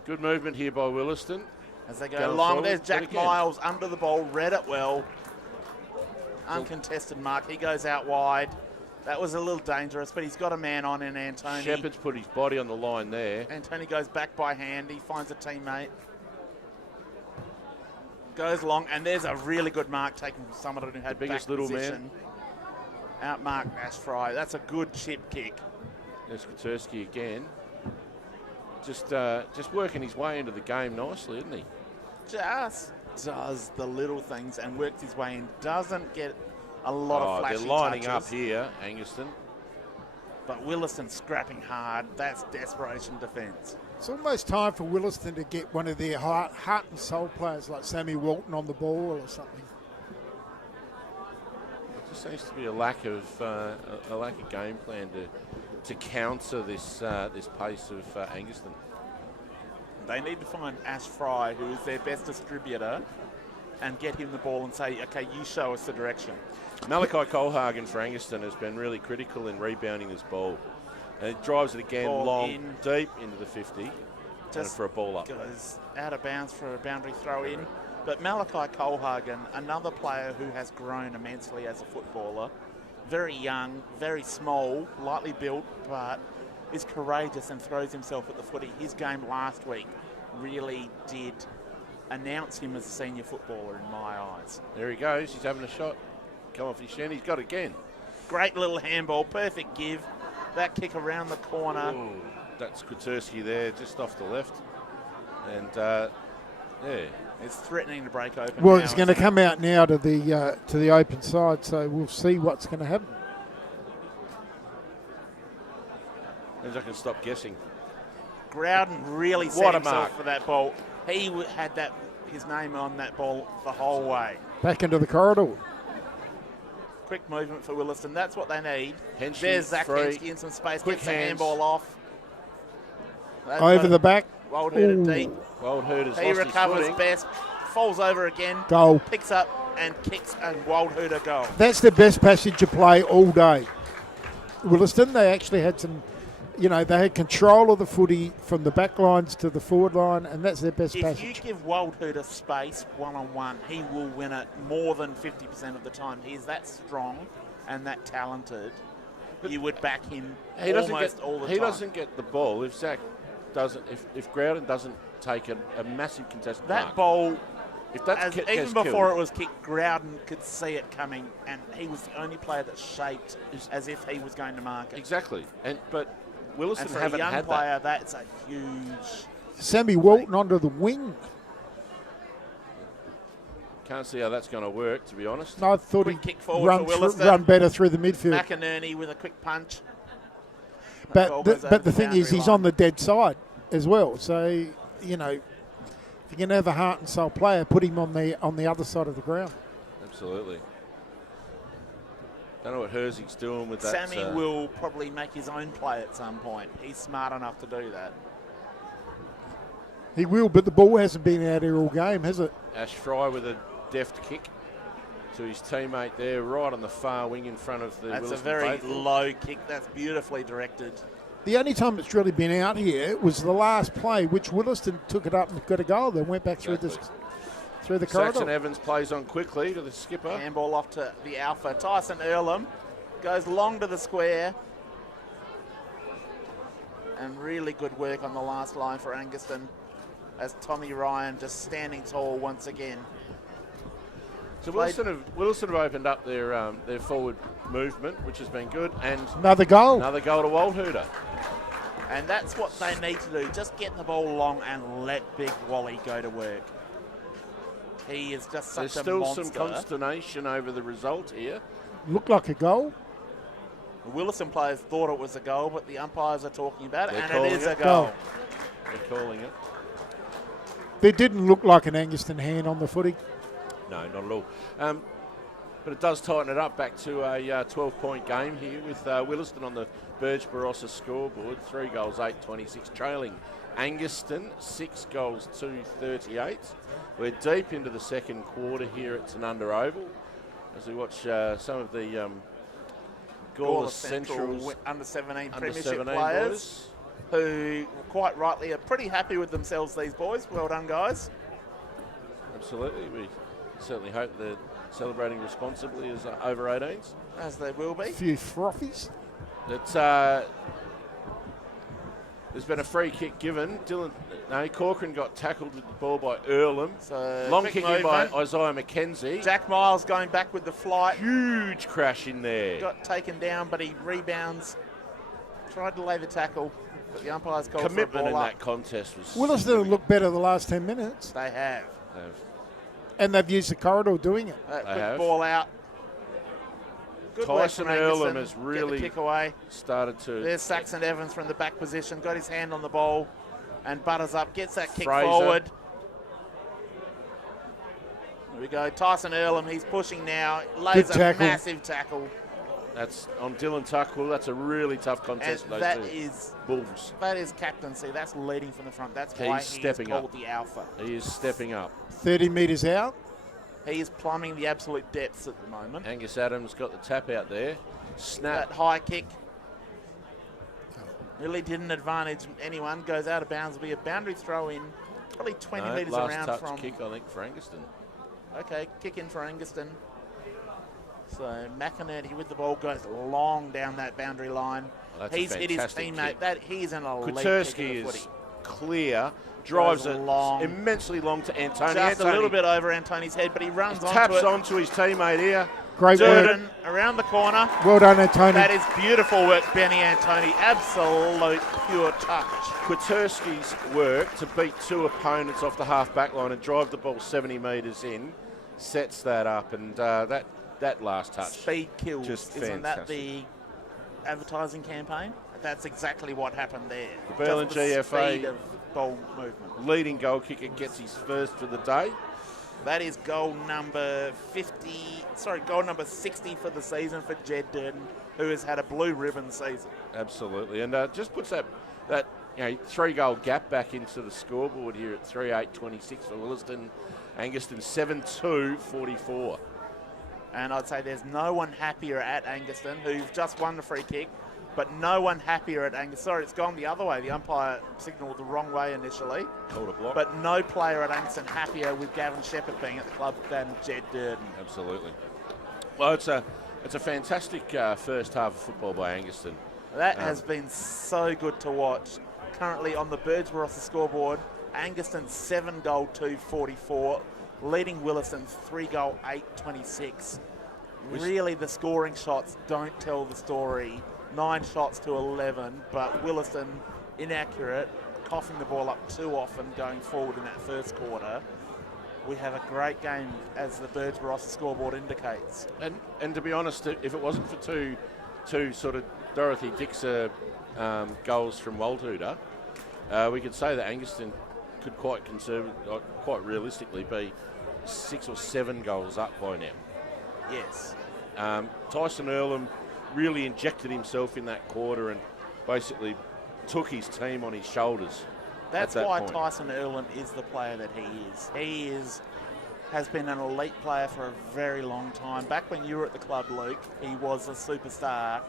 Good movement here by Willaston. As they go Going along, forward, there's but Jack again. Miles under the ball, read it well. Uncontested mark, he goes out wide. That was a little dangerous, but he's got a man on in Antony. Shepherd's put his body on the line there. Antony goes back by hand, he finds a teammate. Goes long, and there's a really good mark taken from someone who had The biggest back little position. Outmarked Nash Fry. That's a good chip kick. There's Kuturski again. Just working his way into the game nicely, isn't he? Just does the little things and works his way in. Doesn't get a lot of flashy they're lining touches. up here, Angaston. But Willaston scrapping hard. That's desperation defence. It's almost time for Willaston to get one of their heart and soul players like Sammy Walton on the ball or something. There just seems to be a lack of game plan to counter this pace of Angaston. They need to find Ash Fry, who is their best distributor, and get him the ball and say, okay, you show us the direction. Malachi Colhagen for Angaston has been really critical in rebounding this ball. And it drives it again Ball long, in. deep into the 50, and Just for a ball up. Goes out of bounds for a boundary throw in. But Malachi Colhagen, another player who has grown immensely as a footballer, very young, very small, lightly built, but is courageous and throws himself at the footy. His game last week really did announce him as a senior footballer in my eyes. There he goes. He's having a shot. Come off his shin. He's got it again. Great little handball, perfect give. That kick around the corner. Ooh, that's Kuturski there, just off the left. And, yeah. It's threatening to break open. Well, now, it's going to come out now to the open side, so we'll see what's going to happen. As I can stop guessing. Groudon really set What a himself mark. for that ball. He had his name on that ball the whole way. Back into the corridor. Quick movement for Willaston. That's what they need. Henschke, There's Zach free. Henschke in some space. Quick Gets the hands. handball off. They've Over got the back. Wildhurter Ooh. deep. Wild Herders He lost his recovers footing. best. Falls over again. Goal. Picks up and kicks a Wildhurter goal. That's the best passage of play all day. Willaston, they actually had some, they had control of the footy from the back lines to the forward line, and that's their best If passage. you give Wildhurter space one-on-one, he will win it more than 50% of the time. He's that strong and that talented. You would back him almost all the time. He doesn't get the ball if Zach doesn't. If Groudon doesn't take a massive contested That mark. ball, If that even before it was kicked, Groudon could see it coming, and he was the only player that shaped as if he was going to mark it. Exactly, but And Willaston for a haven't young had player, that's a huge. Sammy Walton onto the wing. Can't see how that's going to work, to be honest. I thought Quick he'd kick forward for Willaston. run better through the midfield. McInerney with a quick punch. That ball goes over But the the thing is, boundary he's line. on the dead side as well. So, if you can have a heart and soul player, put him on the other side of the ground. Absolutely. Don't know what Herzig's doing with that. Sammy will probably make his own play at some point. He's smart enough to do that. He will, but the ball hasn't been out here all game, has it? Ash Fry with a deft kick to his teammate there, right on the far wing in front of the That's a Willaston very faithful. low kick. That's beautifully directed. The only time it's really been out here was the last play, which Willaston took it up and got a goal. Then went back through the Saxon corridor. Evans plays on quickly to the skipper. Handball off to the alpha. Tyson Earlham goes long to the square. And really good work on the last line for Angaston, as Tommy Ryan just standing tall once again. So Willaston have opened up their forward movement, which has been good, and Another goal. another goal to Waldhurter. And that's what they need to do. Just get the ball long and let Big Wally go to work. He is just such There's a still monster. some consternation over the result here. Looked like a goal. The Willaston players thought it was a goal, but the umpires are talking about it, They're and calling it is it. a goal. They're calling it. There didn't look like an Angaston hand on the footy. No, not at all. But it does tighten it up back to a 12-point game here with Willaston on the Burge Barossa scoreboard. 3 goals, 8-26, trailing Angaston, 6 goals, 2-38. We're deep into the second quarter here at Tanunda Oval as we watch some of the Gawler Central's under-17 under premiership 17 players boys. who quite rightly are pretty happy with themselves, these boys. Well done, guys. Absolutely. We certainly hope they're celebrating responsibly as over 18s. As they will be. A few frothies. There's been a free kick given. Corcoran got tackled with the ball by Earlham. So Long quick kicking by movement. Isaiah McKenzie. Jack Miles going back with the flight. Huge crash in there. Got taken down, but he rebounds tried to lay the tackle, but the umpire's called Commitment for a in ball that up. contest was Willaston have looked better the last 10 minutes, They have. and they've used the corridor doing it. Quick have. ball out. Good work Tyson from Earlham Angaston. has Get really the kick away. started to. There's Saxon Evans from the back position, got his hand on the ball and butters up, gets that kick Fraser. forward. There we go, Tyson Earlham, he's pushing now, lays Good a tackle. massive tackle. That's on Dylan Tuckwell. That's a really tough contest. And Those that two is Bulls. that is captaincy, that's leading from the front. That's He's why he's stepping called up. the alpha. He is stepping up. 30 metres out. He is plumbing the absolute depths at the moment. Angus Adams got the tap out there. Snap. That high kick really didn't advantage anyone. Goes out of bounds. Will be a boundary throw in, probably 20 No, metres last around touch from. kick, I think, for Angaston. Okay, kick in for Angaston. So McInerney with the ball goes long down that boundary line. Well, that's a He's hit his fantastic teammate. kick. That he's an elite Kutersky kick of the is footy. clear. Drives Goes it long. immensely long to Antony. Just a Antony little bit over Antony's head, but he runs onto taps it. onto his teammate here. Great work. Durden around the corner. Well done, Antony. That is beautiful work, Benny Antony. Absolute pure touch. Kutersky's work to beat two opponents off the half back line and drive the ball 70 metres in sets that up, and that last touch. Speed kills. Just Isn't that fantastic. the advertising campaign? That's exactly what happened there. The BLG Just the FA speed of ball movement. Leading goal kicker gets his first for the day. That is goal number 60 for the season for Jed Durden, who has had a blue ribbon season. Absolutely, and just puts that 3-goal gap back into the scoreboard here at 3-8-26 for Willaston. Angaston 7-2-44. And I'd say there's no one happier at Angaston, who've just won the free kick, but no one happier at Angaston. Sorry, it's gone the other way. The umpire signalled the wrong way initially. Called a block. But no player at Angaston happier with Gavin Shepherd being at the club than Jed Durden. Absolutely. Well, it's a fantastic first half of football by Angaston. That has been so good to watch. Currently on the Barossa scoreboard, Angaston 7-goal 2-44, leading Willaston 3-goal 8-26. Really, the scoring shots don't tell the story. 9 shots to 11, but Willaston inaccurate, coughing the ball up too often going forward in that first quarter. We have a great game, as the Barossa scoreboard indicates. And to be honest, if it wasn't for two sort of Dorothy Dixer goals from Waldhuder, we could say that Angaston could quite realistically be 6 or 7 goals up by now. Yes. Tyson Earlham really injected himself in that quarter and basically took his team on his shoulders. That's at that why point. Tyson Earlham is the player that he is. He has been an elite player for a very long time. Back when you were at the club, Luke, he was a superstar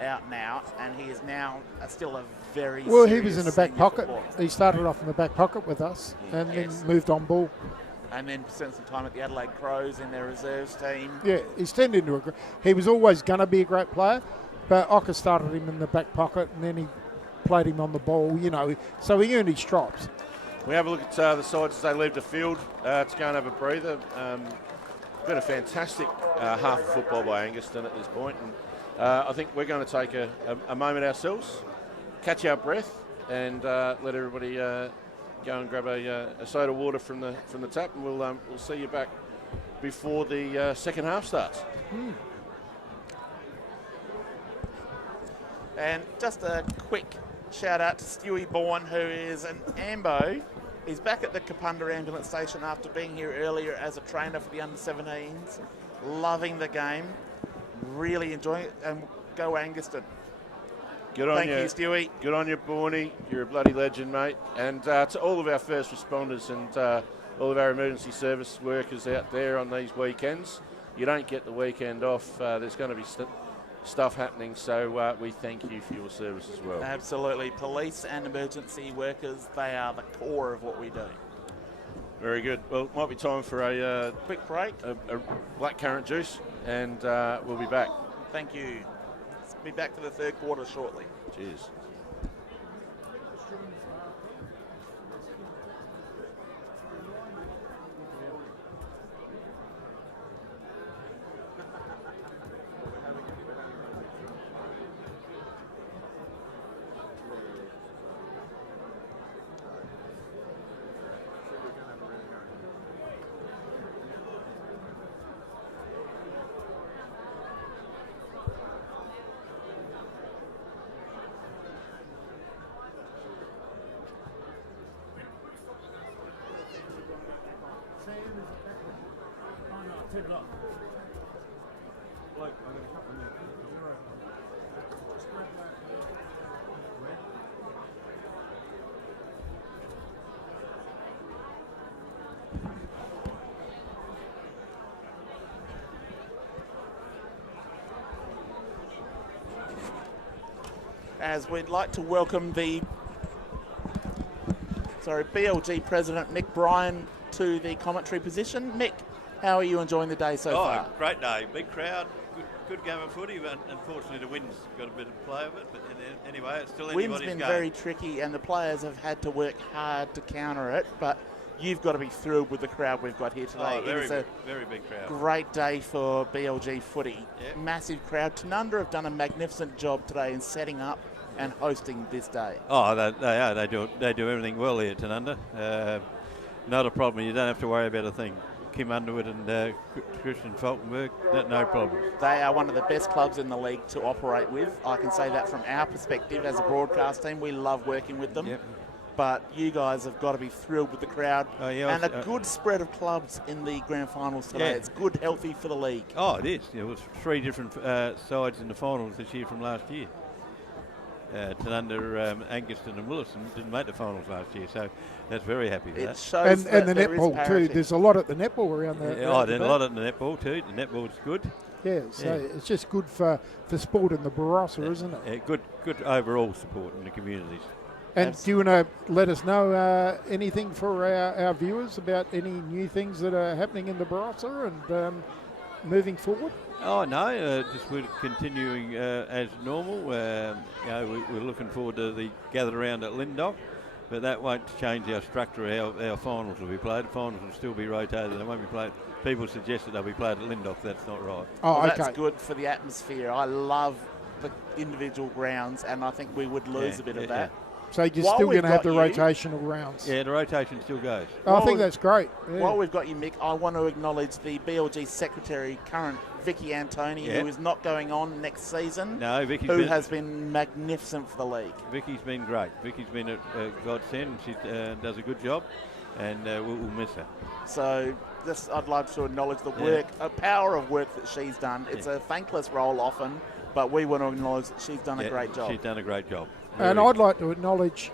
out and out, and he is now still a very Well, he serious was in the back senior pocket. footballer. He started off in the back pocket with us and Yes. then moved on ball. And then spent some time at the Adelaide Crows in their reserves team. Yeah, he's turned into he was always going to be a great player, but Ocker started him in the back pocket and then he played him on the ball, so he earned his stripes. We have a look at the sides as they leave the field to go and have a breather. Been a fantastic half of football by Angaston at this point, and I think we're going to take a moment ourselves, catch our breath, and let everybody go and grab a soda water from the tap, and we'll see you back before the second half starts. And just a quick shout out to Stewie Bourne, who is an Ambo. He's back at the Kapunda Ambulance Station after being here earlier as a trainer for the under-17s. Loving the game, really enjoying it, and go Angaston. Good on Thank you, Stewie. Good on you, Borny. You're a bloody legend, mate. And to all of our first responders and all of our emergency service workers out there on these weekends, you don't get the weekend off. There's going to be stuff happening, so we thank you for your service as well. Absolutely. Police and emergency workers, they are the core of what we do. Very good. Well, it might be time for a Quick break. a black currant juice, and we'll be back. Thank you. Be back for the third quarter shortly. Cheers. Two blocks. Like, I'm going to cut them in. Spread that. Red. As we'd like to welcome the BLG President Mick Bryan to the commentary position. Mick, how are you enjoying the day so far? Great day, big crowd, good game of footy, but unfortunately the wind's got a bit of play of it, but anyway, it's still anybody's Wind's been game. very tricky and the players have had to work hard to counter it, but you've got to be thrilled with the crowd we've got here today. Very, it is a very big crowd. great day for BLG footy. Yeah. Massive crowd. Tanunda have done a magnificent job today in setting up and hosting this day. Oh, they are. They do everything well here at Tanunda. Not a problem. You don't have to worry about a thing. Kim Underwood and Christian Falkenberg, no problem. They are one of the best clubs in the league to operate with. I can say that from our perspective as a broadcast team. We love working with them. Yep. But you guys have got to be thrilled with the crowd. Oh, yeah, and a good spread of clubs in the grand finals today. Yeah. It's good, healthy for the league. Oh, it is. There was 3 different sides in the finals this year from last year. Tanunda, Angaston and Willaston didn't make the finals last year, so that's very happy with It that. shows And the that there is netball too. parity. There's a lot at the netball around the. There's a lot of the netball too. The netball's good. Yeah, so it's just good for sport in the Barossa, isn't it? Good overall support in the communities. And do you want to let us know anything for our viewers about any new things that are happening in the Barossa and moving forward? Oh no, just we're continuing as normal. We're looking forward to the gather around at Lindock, but that won't change our structure. Our finals will be played. The finals will still be rotated. They won't be played. People suggest that they'll be played at Lindock. That's not right. Oh, Well, okay. that's good for the atmosphere. I love the individual grounds, and I think we would lose a bit of that. So you're While still we've going to have the got you- rotational rounds. Yeah, the rotation still goes. I think that's great. Yeah. While we've got you, Mick, I want to acknowledge the BLG secretary, current Vicky Antoni, who is not going on next season. No, who has been magnificent for the league. Vicky's been great. Vicky's been a godsend. She does a good job, and we'll miss her. So I'd like to acknowledge the work, a power of work that she's done. It's a thankless role often, but we want to acknowledge that she's done a great job. She's done a great job. And I'd like to acknowledge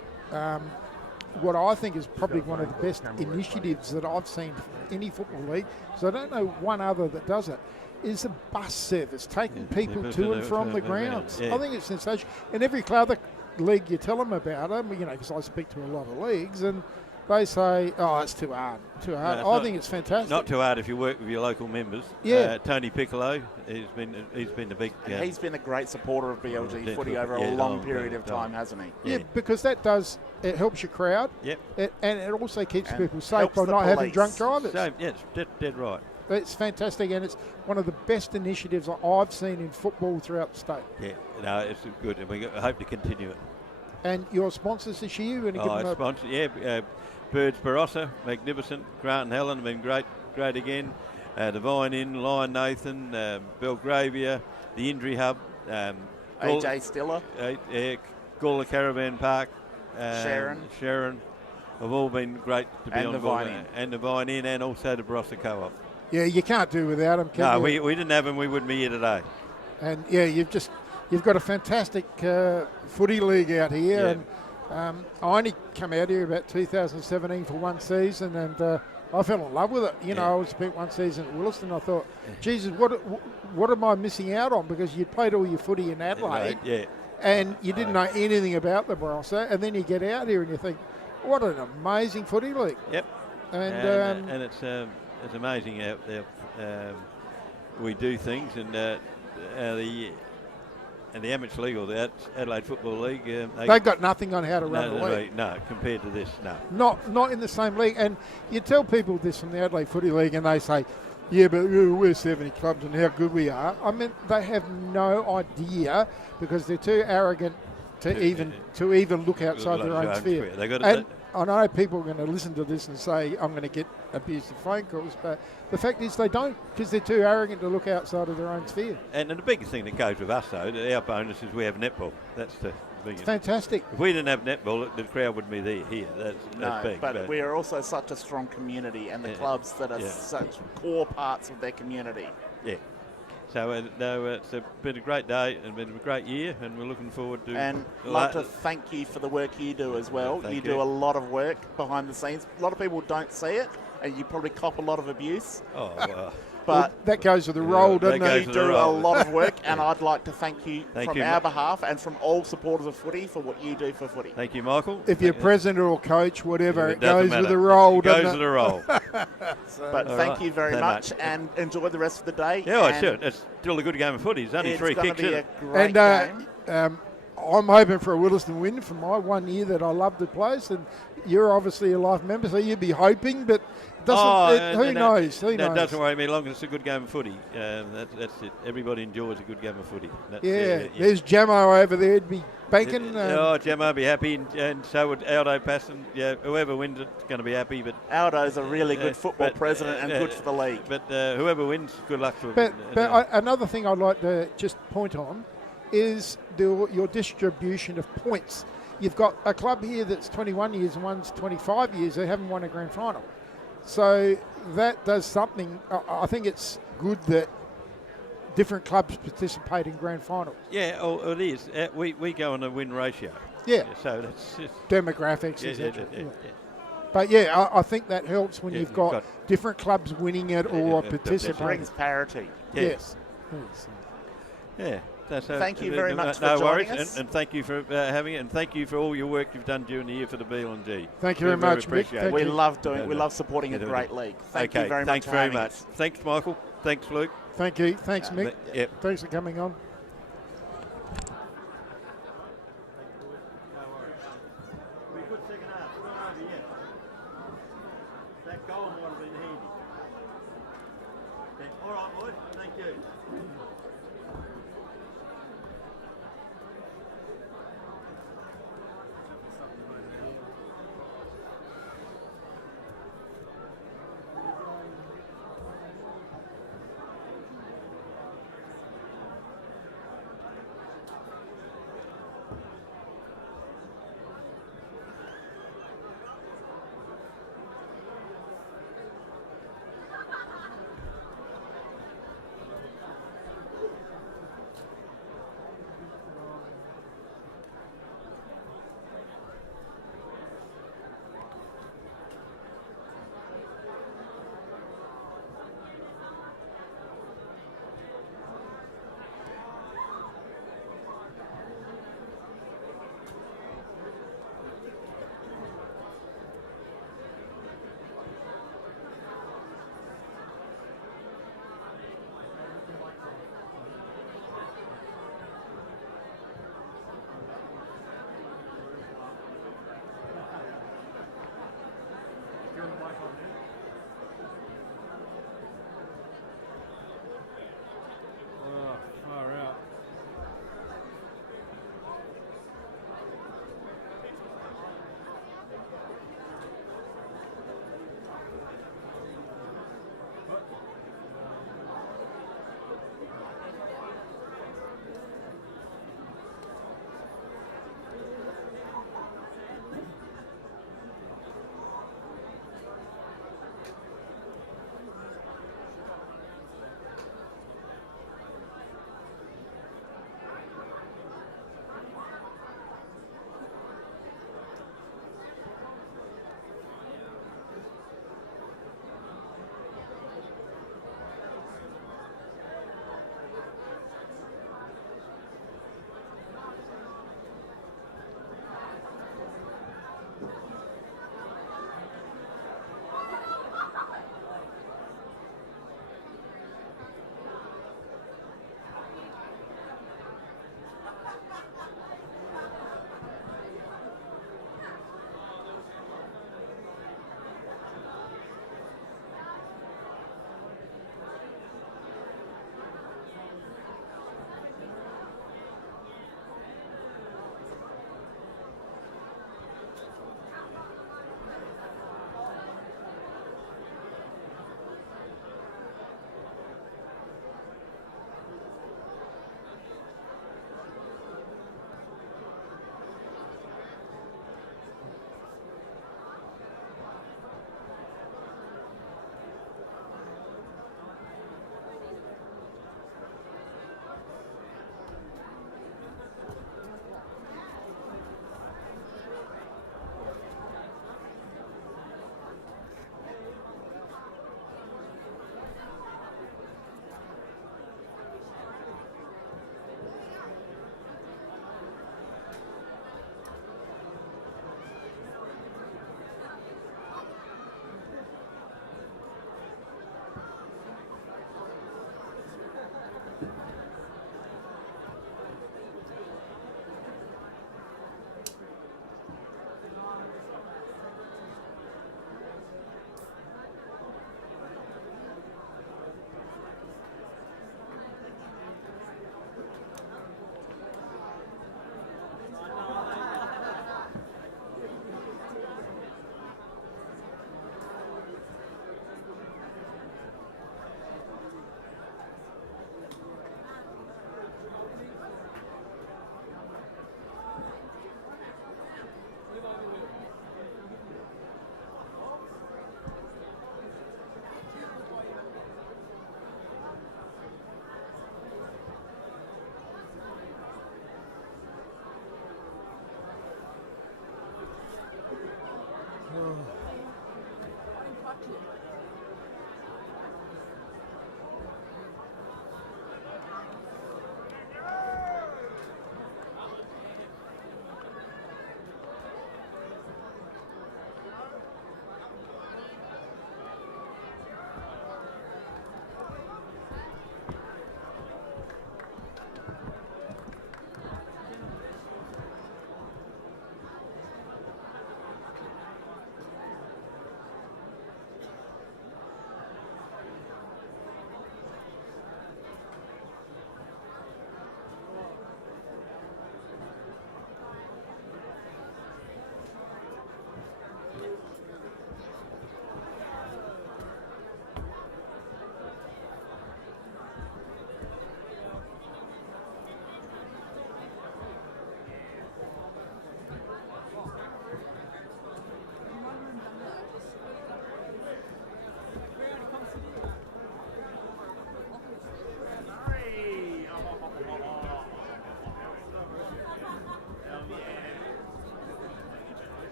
what I think is probably one of the best initiatives that I've seen from any football league, so I don't know one other that does it, is the bus service, taking people to and from the grounds. I think it's sensational. In every other league you tell them about them, because I speak to a lot of leagues, and they say, oh, it's too hard. No, I think it's fantastic. Not too hard if you work with your local members. Yeah. Tony Piccolo, he's been the big... And he's been a great supporter of BLG footy over a long period of time, hasn't he? Yeah, because it helps your crowd. Yep. And it also keeps people safe helps by the not having police. drunk drivers. So, yeah, it's dead right. It's fantastic, and it's one of the best initiatives I've seen in football throughout the state. Yeah, no, it's good, and we hope to continue it. And your sponsors this year? You want to give them a sponsor, Birds Barossa, magnificent. Grant and Helen have been great again. Divine Inn, Lion Nathan, Belgravia, the Injury Hub, AJ Stiller, Gawler Caravan Park, Sharon have all been great to be and on the board. Vine Inn. And the Vine Inn, and also the Barossa Co-op. Yeah, you can't do without them, can you? We didn't have them, we wouldn't be here today. And yeah, you've got a fantastic footy league out here. Yeah. And I only come out here about 2017 for one season, and I fell in love with it. I spent one season at Willaston. I thought, Jesus, what am I missing out on? Because you played all your footy in Adelaide, and you didn't know anything about the Barossa, and then you get out here and you think, what an amazing footy league. Yep. And it's amazing how we do things, and the Amateur League or the Adelaide Football League, they've got nothing on how to run the league. No, compared to this, no. Not in the same league. And you tell people this from the Adelaide Footy League, and they say, yeah, but we're 70 clubs and how good we are. I mean, they have no idea because they're too arrogant to even look outside their own sphere. And I know people are going to listen to this and say, I'm going to get abusive phone calls, but the fact is they don't, because they're too arrogant to look outside of their own sphere. And the biggest thing that goes with us, though, our bonus is we have netball. That's big. It's fantastic. If we didn't have netball, the crowd wouldn't be there here. That's No, big. but we are also such a strong community, and the clubs that are such core parts of their community. Yeah. So it's been a great day and been a great year, and we're looking forward to. And like to thank you for the work you do as well. You do a lot of work behind the scenes. A lot of people don't see it, and you probably cop a lot of abuse. Oh, well. But that goes with the role, doesn't it? You do a lot of work, and I'd like to thank you from our behalf and from all supporters of footy for what you do for footy. Thank you, Michael. If you're president or coach, whatever, it goes with the role, doesn't it? It goes with the role. But thank you very much, and enjoy the rest of the day. Yeah, I should. It's still a good game of footy. It's only 3 kicks. It's going to be a great game. I'm hoping for a Willaston win for my 1 year that I love the place, and you're obviously a life member, so you'd be hoping, but who knows? Who knows? That doesn't worry me as long as it's a good game of footy. That's it. Everybody enjoys a good game of footy. There's Jamo over there. It'd be banking. Jamo will be happy, and so would Aldo Passon. Yeah, whoever wins it's going to be happy. But Aldo's a really good football president and good for the league. But whoever wins, good luck to them. But another thing I'd like to just point on is your distribution of points. You've got a club here that's 21 years and one's 25 years. They haven't won a grand final. So that does something. I think it's good that different clubs participate in grand finals. Yeah, it is. We go on a win ratio. Yeah. So that's just demographics, etc. But I think that helps when you've got different clubs winning it or participating. It brings parity. Yes. Yeah. Thank you very much for joining us. And thank you for having it, and thank you for all your work you've done during the year for the BLG. Thank you very much, Mick. We love supporting a great league. Thank you very much. Thanks very much. Thanks, Michael. Thanks, Luke. Thank you. Thanks, Mick. Yep. Thanks for coming on. Good second half. It's not over yet. That goal might have been handy. All right, boys. Thank you.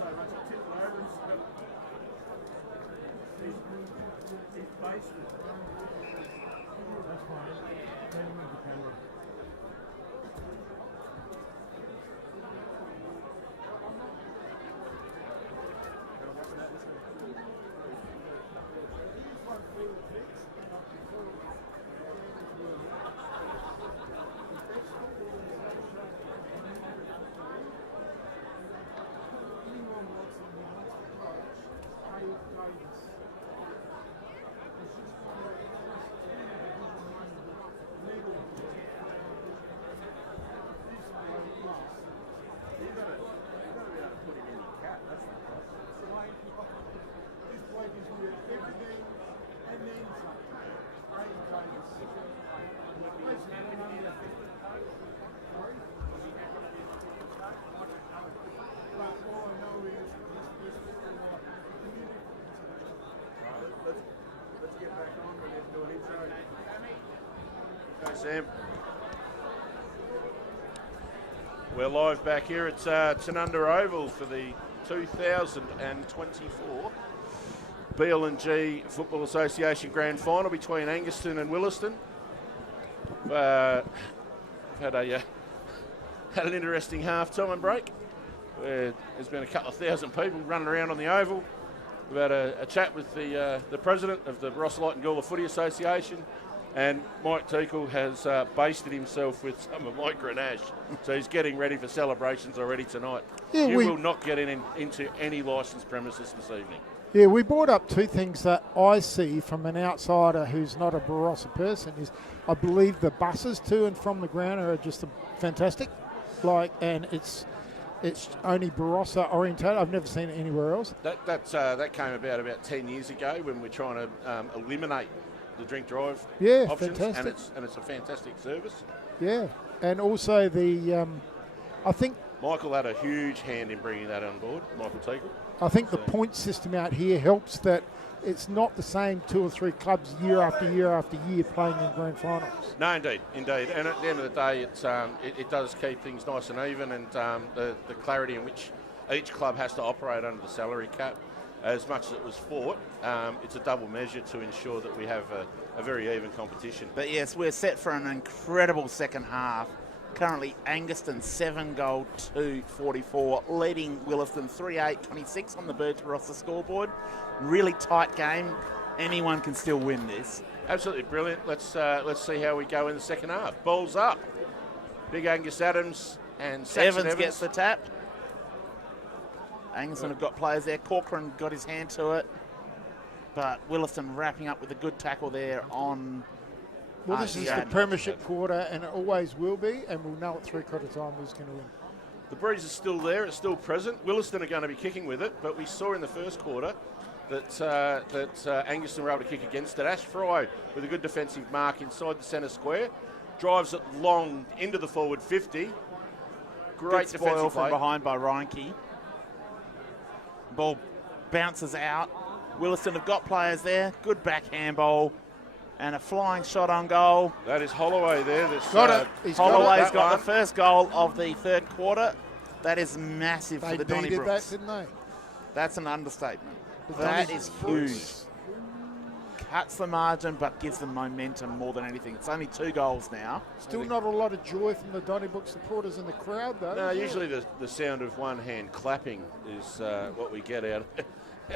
so much. I tipped him over and he's basted. That's fine. Then move the camera. Let's get back on and let's do an intro. Hey, Sam. We're live back here at Tanunda Oval for the 2024 BLG Football Association Grand Final between Angaston and Willaston. Had an interesting half-time break where there's been a couple of thousand people running around on the oval. We've had a chat with the president of the Barossa and Gawler Footy Association, and Mike Teakle has basted himself with some of my Grenache, so he's getting ready for celebrations already tonight. Yeah, you will not get into any licensed premises this evening. Yeah, we brought up two things that I see from an outsider who's not a Barossa person. Is I believe the buses to and from the ground are just fantastic, and it's only Barossa orientated. I've never seen it anywhere else. That came about 10 yees ago when we're trying to eliminate the drink drive options, fantastic. and it's a fantastic service. Yeah, and also I think Michael had a huge hand in bringing that on board, Michael Teakle. I think the point system out here helps that it's not the same 2 or 3 clubs year after year after year playing in grand finals. No, indeed. And at the end of the day, it does keep things nice and even, and the clarity in which each club has to operate under the salary cap. As much as it was fought, it's a double measure to ensure that we have a very even competition. But yes, we're set for an incredible second half. Currently, Angaston 7-2-44, leading Willaston 3-8-26 on the Birds Barossa scoreboard. Really tight game. Anyone can still win this. Absolutely brilliant. Let's see how we go in the second half. Balls up. Big Angus Adams and Saxon Evans gets the tap. Angaston have got players there. Corcoran got his hand to it. But Willaston wrapping up with a good tackle there on... Well, this is the premiership quarter, and it always will be, and we'll know at 3/4 time who's going to win. The breeze is still there. It's still present. Willaston are going to be kicking with it, but we saw in the first quarter that Angaston were able to kick against it. Ash Fry with a good defensive mark inside the centre square. Drives it long into the forward 50. Great spoil defensive from play. behind by Reinke. Ball bounces out. Willaston have got players there. Good back handball. And a flying shot on goal. That is Holloway there. Holloway's got the first goal of the third quarter. That is massive for the Donnybrooks. That, didn't they? That's an understatement. That is huge. Cuts the margin, but gives them momentum more than anything. It's only 2 goals now. Still not a lot of joy from the Donnybrooks supporters in the crowd, though. No, usually the sound of one hand clapping is what we get out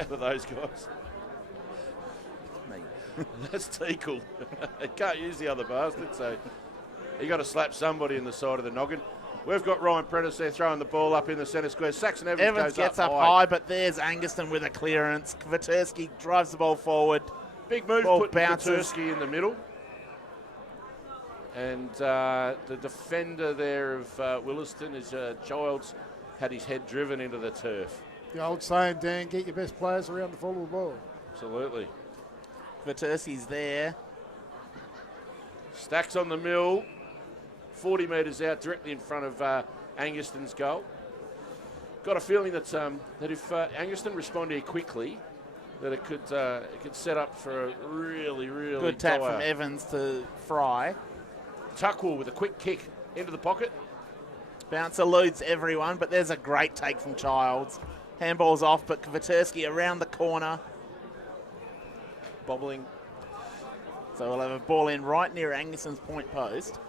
of those guys. That's Teakle. He can't use the other bastard, so you got to slap somebody in the side of the noggin. We've got Ryan Prentice there throwing the ball up in the centre square. Saxon Evans gets up high, but there's Angaston with a clearance. Kvaterski drives the ball forward. Big move, ball putting bounces. Kvaterski in the middle. And the defender there of Willaston is Childs, had his head driven into the turf. The old saying, Dan, get your best players around the full ball. Absolutely. Kvaterski's there. Stacks on the mill, 40 metres out, directly in front of Angaston's goal. Got a feeling that if Angaston respond here quickly, that it could set up for a really, really good tap from Evans to Fry. Tuckwell with a quick kick into the pocket. Bounce eludes everyone, but there's a great take from Childs. Handball's off, but Kvaterski around the corner. Bobbling. So we'll have a ball in right near Angaston's point post.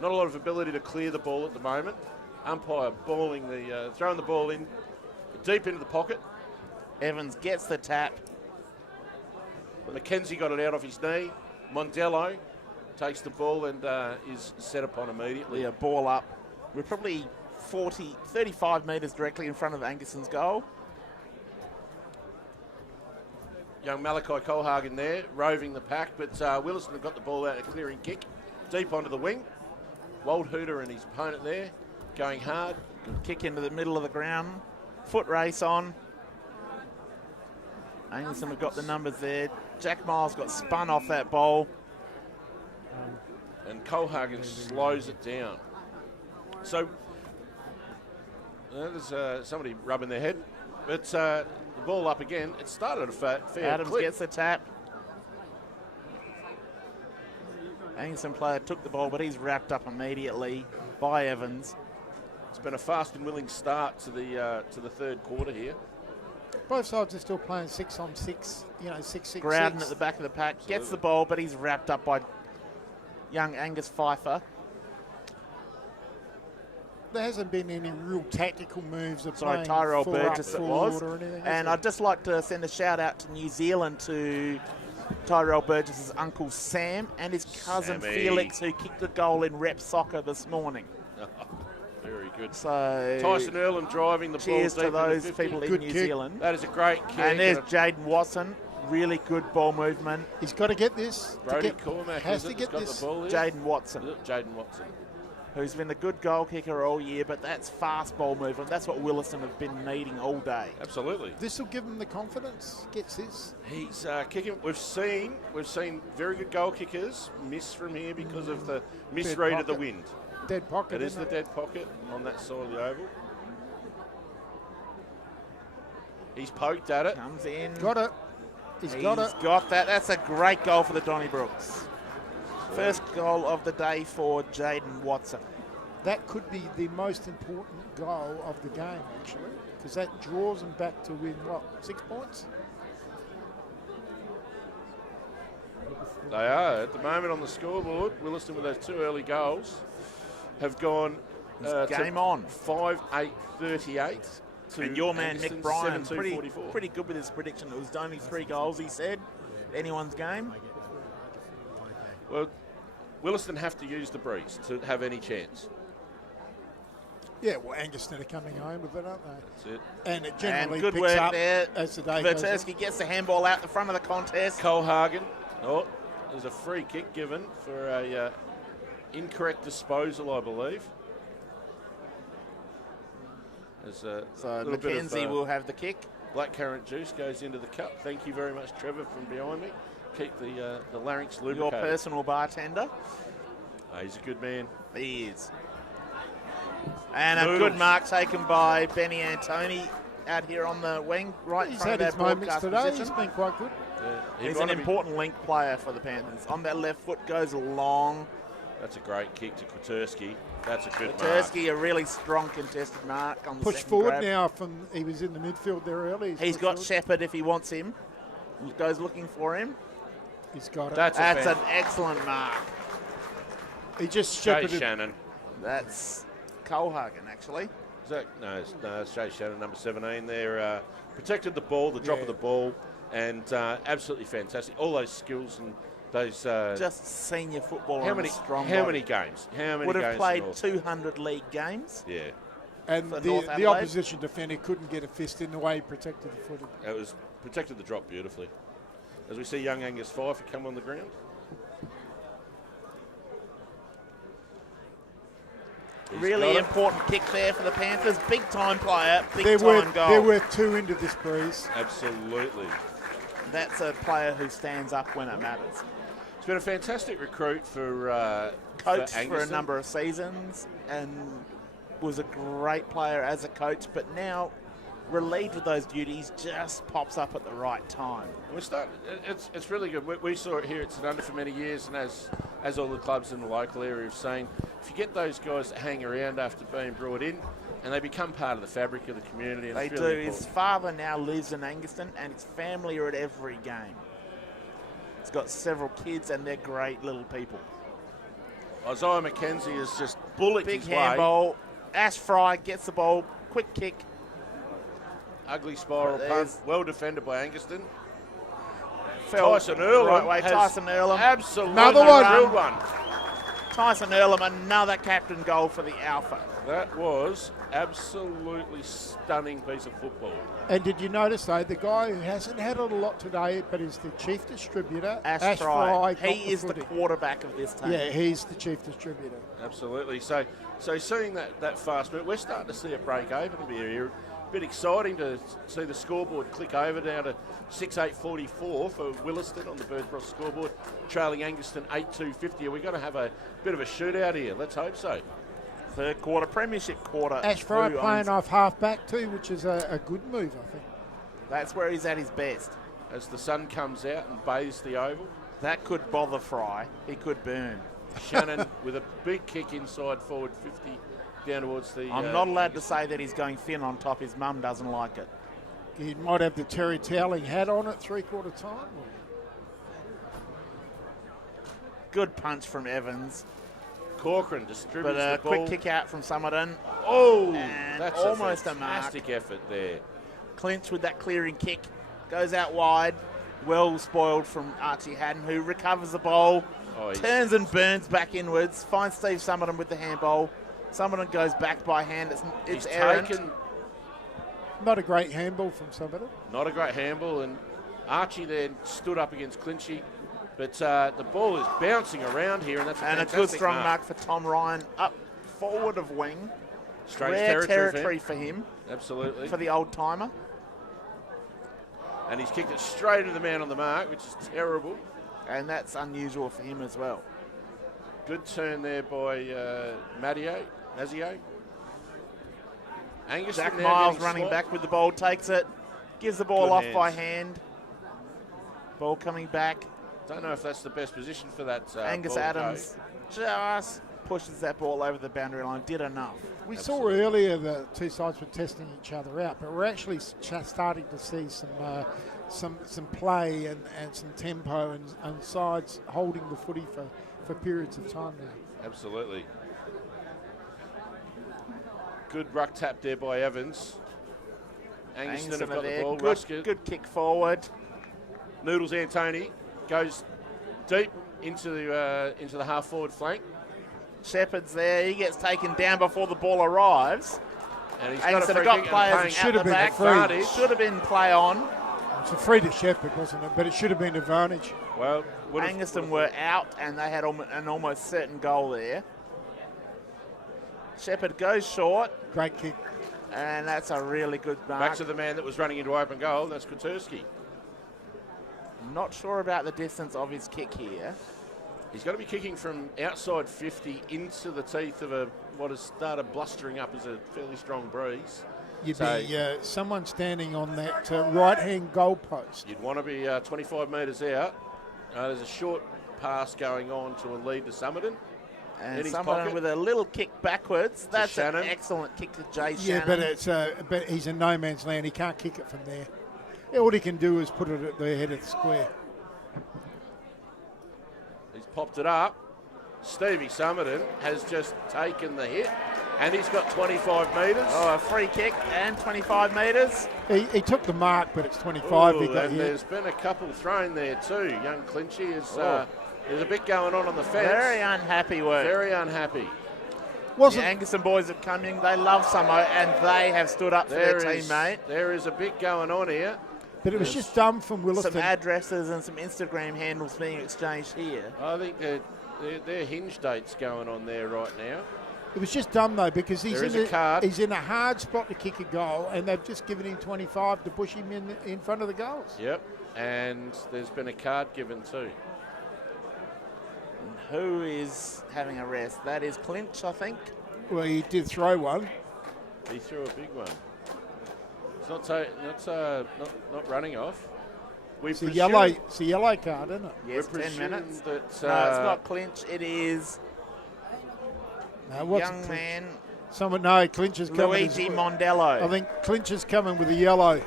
Not a lot of ability to clear the ball at the moment. Umpire throwing the ball in deep into the pocket. Evans gets the tap. McKenzie got it out off his knee. Mondello takes the ball and is set upon immediately. Yeah, ball up. We're probably 35 metres directly in front of Angaston's goal. Young Malachi Colhagen there, roving the pack, but Willaston have got the ball out, a clearing kick, deep onto the wing. Wold Hooter and his opponent there, going hard. Good kick into the middle of the ground. Foot race on. Angaston have got the numbers there. Jack Miles got spun off that ball. And Colhagen slows it down. So, there's somebody rubbing their head. But the ball up again. It started at a fair Adams clip. gets the tap. Angaston player took the ball, but he's wrapped up immediately by Evans. It's been a fast and willing start to the third quarter here. Both sides are still playing 6-on-6, 6-6-6. Groudon at the back of the pack, gets the ball, but he's wrapped up by young Angus Pfeiffer. There hasn't been any real tactical moves of Sorry, playing Tyrell four up Burgess it forward was. or anything, And has I'd just like to send a shout out to New Zealand to Tyrell Burgess's uncle Sam and his cousin Sammy. Felix, who kicked a goal in rep soccer this morning. Very good. So Tyson Earlham driving the ball cheers deep to into those 50. people in Good New kick. Zealand. That is a great kick. And there's Jaden Watson, really good ball movement. He's got to get this. Brody Cormack has is to it, get that's this. got the ball here? Jaden Watson, Jaden Watson. who's been a good goal kicker all year, but that's fast ball movement. That's what Willaston have been needing all day. Absolutely. This will give him the confidence. Gets his. He's kicking. We've seen very good goal kickers miss from here because of the misread of the pocket. wind. Dead pocket. It is the isn't dead pocket on that side of the oval. He's poked at it. Comes in. Got it. He's got it. got that. That's a great goal for the Donnybrooks. First goal of the day for Jaden Watson. That could be the most important goal of the game, actually, because that draws them back to win, 6 points? They are at the moment on the scoreboard. Willaston with those 2 early goals have gone Game on. 5-8-38. And your man Nick Bryan, 7-2-44. pretty good with his prediction. It was only 3 goals, he said. Anyone's game. Well, Willaston have to use the breeze to have any chance. Yeah, well, Angaston are coming home with it, aren't they? That's it. And it generally And good picks work up there. as the day goes on. Vertersky gets the handball out the front of the contest. Colhagen. Oh, there's a free kick given for a incorrect disposal, I believe. There's a So little bit of, McKenzie will have the kick. blackcurrant juice goes into the cup. Thank you very much, Trevor, from behind me. Keep the larynx Your lubricated. personal bartender. He's a good man. He is. And a Noodles. good mark taken by Benny Antoni out here on the wing, right in He's front had of his that moments broadcast today. position. He's been quite good. He's an important link player for the Panthers. On that left foot goes long. That's a great kick to Kwiatkowski. That's a good mark. Tursky, a really strong contested mark on the Push second forward grab. now from, he was in the midfield there early. He's pushed got forward. Shepherd if he wants him. Goes looking for him. He's got it. That's an excellent mark. He just Jay shepherded. Shannon. That's Colhagen, actually. Is that, no, it's Jay Shannon, number 17 there. Protected the ball, the drop of the ball, and absolutely fantastic. All those skills and those... Just senior footballer. how and many a strong How body. many games? How many Would games? have played North? 200 league games. Yeah, And for the North the Adelaide. opposition defender couldn't get a fist in the way he protected the footy. it was protected the drop beautifully. As we see young Angus Pfeiffer come on the ground. He's Really got it. important kick there for the Panthers. Big time player, big They're time goal. worth 2 into this breeze. Absolutely. That's a player who stands up when it matters. It's been a fantastic recruit for Coach for a Angaston. number of seasons and was a great player as a coach, but now relieved of those duties, just pops up at the right time. We start. It's really good. We saw it here at Tanunda for many years, and as all the clubs in the local area have seen, if you get those guys that hang around after being brought in, and they become part of the fabric of the community. And They it's do. really His important. father now lives in Angaston, and his family are at every game. He's got several kids, and they're great little people. Isaiah McKenzie is just bullet Big his way. handball. Ash Fry gets the ball. Quick kick. Ugly spiral But punt. there's- Well defended by Angaston. Fell Tyson Earlham right way. has Tyson Earlham. absolutely Another one. drilled one. Tyson Earlham, another captain goal for the Alpha. That was absolutely stunning piece of football. And did you notice, though, the guy who hasn't had it a lot today, but is the chief distributor, Ash Fry, Fry. got He is the footy. quarterback of this team. Yeah, he's the chief distributor. Absolutely. So seeing that fast move, we're starting to see a break open a bit here. A bit exciting to see the scoreboard click over down to 6:8:44 for Willaston on the Barossa scoreboard, trailing Angaston 8:250. Are we going to have a bit of a shootout here? Let's hope so. Third quarter, premiership quarter. Ash Fry Who playing owns- off half-back too, which is a good move, I think. That's where he's at his best. As the sun comes out and bathes the oval, That could bother Fry. He could burn. Shannon with a big kick inside forward 50 down towards the... I'm not allowed to say that he's going thin on top. His mum doesn't like it. He might have the Terry Toweling hat on at three-quarter time. Good punch from Evans. Corcoran distributes But a the ball. quick kick out from Summerton. Oh, And that's almost a a mark. fantastic effort there. Clinch with that clearing kick. Goes out wide. Well spoiled from Archie Haddon, who recovers the ball. Oh, he's- Turns and burns back inwards. Finds Steve Summerton with the handball. Summerton goes back by hand. It's He's errant. taken Not a great handball from somebody. not a great handball, and Archie then stood up against Clinchy. But the ball is bouncing around here, and that's And a good fantastic strong mark for Tom Ryan. Up forward of wing. Strange Rare territory for him. Absolutely. For the old timer. And he's kicked it straight to the man on the mark, which is terrible. And that's unusual for him as well. Good turn there by Mazio. Angaston Jack now Miles getting running swapped. back with the ball, takes it, gives the ball Good off hands. by hand. Ball coming back. Don't know if that's the best position for that. Angus ball to go. Adams just pushes that ball over the boundary line. Did enough. We saw earlier the two sides were testing each other out, but we're actually starting to see some play and some tempo and sides holding the footy for periods of time now. Absolutely. Good ruck tap there by Evans. Angaston have are got the there. ball. Good, Ruskin. good kick forward. Noodles Antoni goes deep into the half forward flank, Shepherd's there. He gets taken down before the ball arrives. and he's Angaston got a free have got kick and players playing out Should the have been back. free. advantage. Should have been play on. It's a free to Shepherd, wasn't it? But it should have been advantage. Well, Angaston were out, and they had an almost certain goal there. Shepherd goes short, Great kick. and that's a really good back mark. to the man that was running into open goal. That's Kuturski. Not sure about the distance of his kick here. He's going to be kicking from outside 50 into the teeth of what has started blustering up as a fairly strong breeze. You'd So- be someone standing on that right-hand goal post. You'd want to be 25 metres out. There's a short pass going on to a lead to Summerton. In And his someone pocket. with a little kick backwards. That's an Shannon. excellent kick to Jay Yeah, Shannon. but he's in no man's land. He can't kick it from there. All he can do is put it at the head of the square. He's popped it up. Stevie Summerton has just taken the hit, and he's got 25 metres. Oh, a free kick and 25 metres. He took the mark, but it's 25. He Ooh, got and hit. there's been a couple thrown there too. Young Clinchy is Oh. there's a bit going on the fence. Very unhappy work. Very unhappy. The Wasn't Angaston boys have come in. They love Samo, and they have stood up for their teammate. There is a bit going on here. but it was just dumb from Some Willaston. addresses and some Instagram handles being exchanged here. I think their hinge dates going on there right now. It was just dumb though because There is a card. he's in a hard spot to kick a goal, and they've just given him 25 to push him in front of the goals. Yep, and there's been a card given too. Who is having a rest? That is Clinch, I think. Well, he did throw one. He threw a big one. It's not running off. We It's a presume- yellow card, isn't it? Yes, we 10 presume minutes. That, No, it's not Clinch. It is What's young man, Clinch is coming. Luigi Mondello. I think Clinch is coming with a yellow.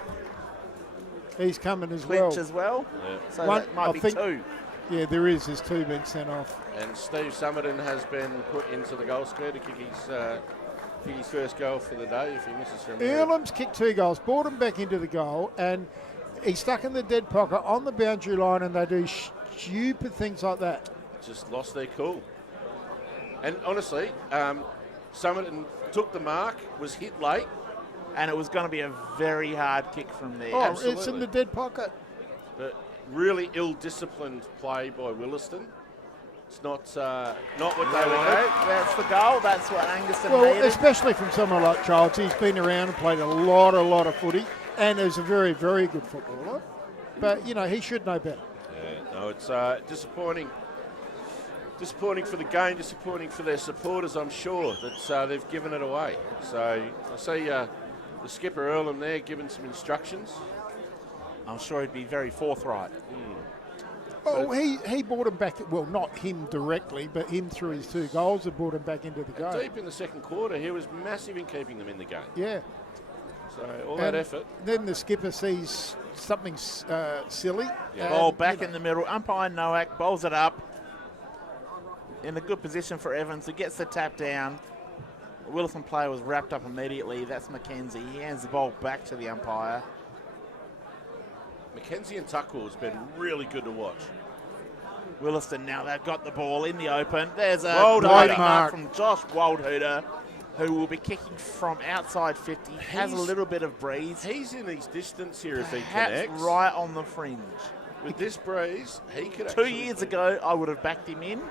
He's coming as Clinch as well. Yeah. So One- that might I be think- 2. Yeah, there is. There's 2 being sent off. And Steve Summerton has been put into the goal square to kick his first goal for the day if he misses from there. Earlham's kicked 2 goals, brought him back into the goal, and he's stuck in the dead pocket on the boundary line, and they do stupid things like that. Just lost their cool. And honestly, Summerton took the mark, was hit late. And it was going to be a very hard kick from there. Oh, Absolutely. it's in the dead pocket. But really ill-disciplined play by Willaston. It's not what they wanted. That's the goal. That's what Angaston Well, needed. especially from someone like Childs. He's been around and played a lot of footy, and is a very, very good footballer. But, he should know better. Yeah, no, it's disappointing. Disappointing for the game, disappointing for their supporters, I'm sure, that they've given it away. So I see the skipper Earlham there giving some instructions. I'm sure he'd be very forthright. Oh, he brought him back. Well, not him directly, but him through his 2 goals that brought him back into the game. Deep in the second quarter, he was massive in keeping them in the game. Yeah. So all that effort. Then the skipper sees something silly. Yeah. Ball back in the middle. Umpire Nowak bowls it up. In a good position for Evans, who gets the tap down. The Willaston player was wrapped up immediately. That's Mackenzie. He hands the ball back to the umpire. Mackenzie and Tuckwell has been really good to watch. Willaston now, they've got the ball in the open. There's a Waldhuter. diving mark from Josh Waldhuter, who will be kicking from outside 50. Has a little bit of breeze. He's in his distance here if he Perhaps connects. right on the fringe. With this breeze, he could 2 actually years ago, I would have backed him in.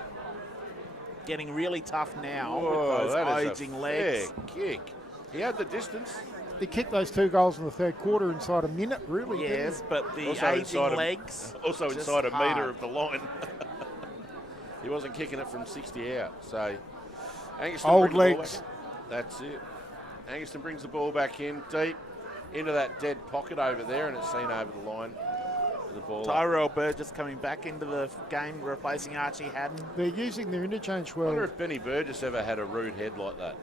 Getting really tough now Whoa, with that those is aging a legs. fair kick. He had the distance. He kicked those 2 goals in the 3rd quarter inside a minute, really. didn't he? Yes, but the Also aging inside legs. Also just inside a hard. metre of the line. He wasn't kicking it from 60 out. So Angaston Old bring the ball legs. back in. That's it. Angaston brings the ball back in deep into that dead pocket over there, and it's seen over the line. The ball up. Tyrell Burgess coming back into the game, replacing Archie Haddon. They're using their interchange I wonder well. if Benny Burgess ever had a rude head like that.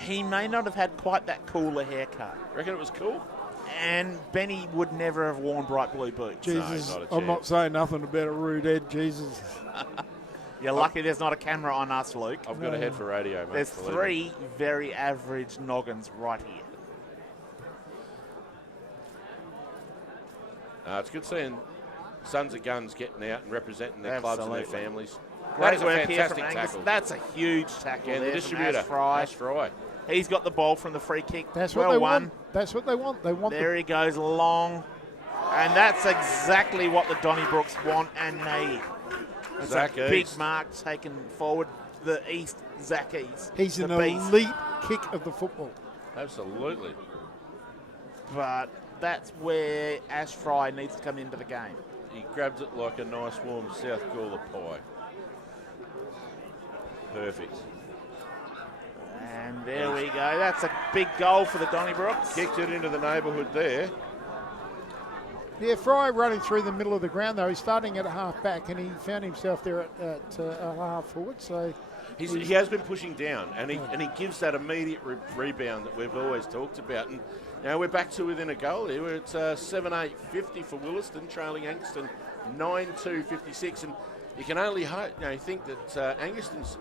He may not have had quite that cooler haircut. Reckon it was cool? And Benny would never have worn bright blue boots. Jesus, not a I'm not chance. saying nothing about a rude head, Jesus. You're lucky there's not a camera on us, Luke. I've got a head for radio, mate. There's believe me. 3 very average noggins right here. It's good seeing sons of guns getting out and representing their clubs and their Absolutely. families. Great That is a work here from fantastic Angus. tackle. That's a huge tackle Again, the there distributor, from Ash Ash Fry. He's got the ball from the free kick. That's well what they won. want. That's what they want. They want There he goes long. And that's exactly what the Donnybrooks want and need. It's Zach a big East. mark taken forward. The East, Zach East. He's the an beast. elite kick of the football. Absolutely. But that's where Ash Fry needs to come into the game. He grabs it like a nice warm South Gawler pie. Perfect. And there we go. That's a big goal for the Donnybrooks. Kicked it into the neighbourhood there. Yeah, Fry running through the middle of the ground, though. He's starting at a half back, and he found himself there at a half forward. So He has been pushing down, and he gives that immediate rebound that we've always talked about. And now we're back to within a goal here. We're at 7-8-50 for Willaston, trailing Angaston 9-2-56. And you can only think that Angaston's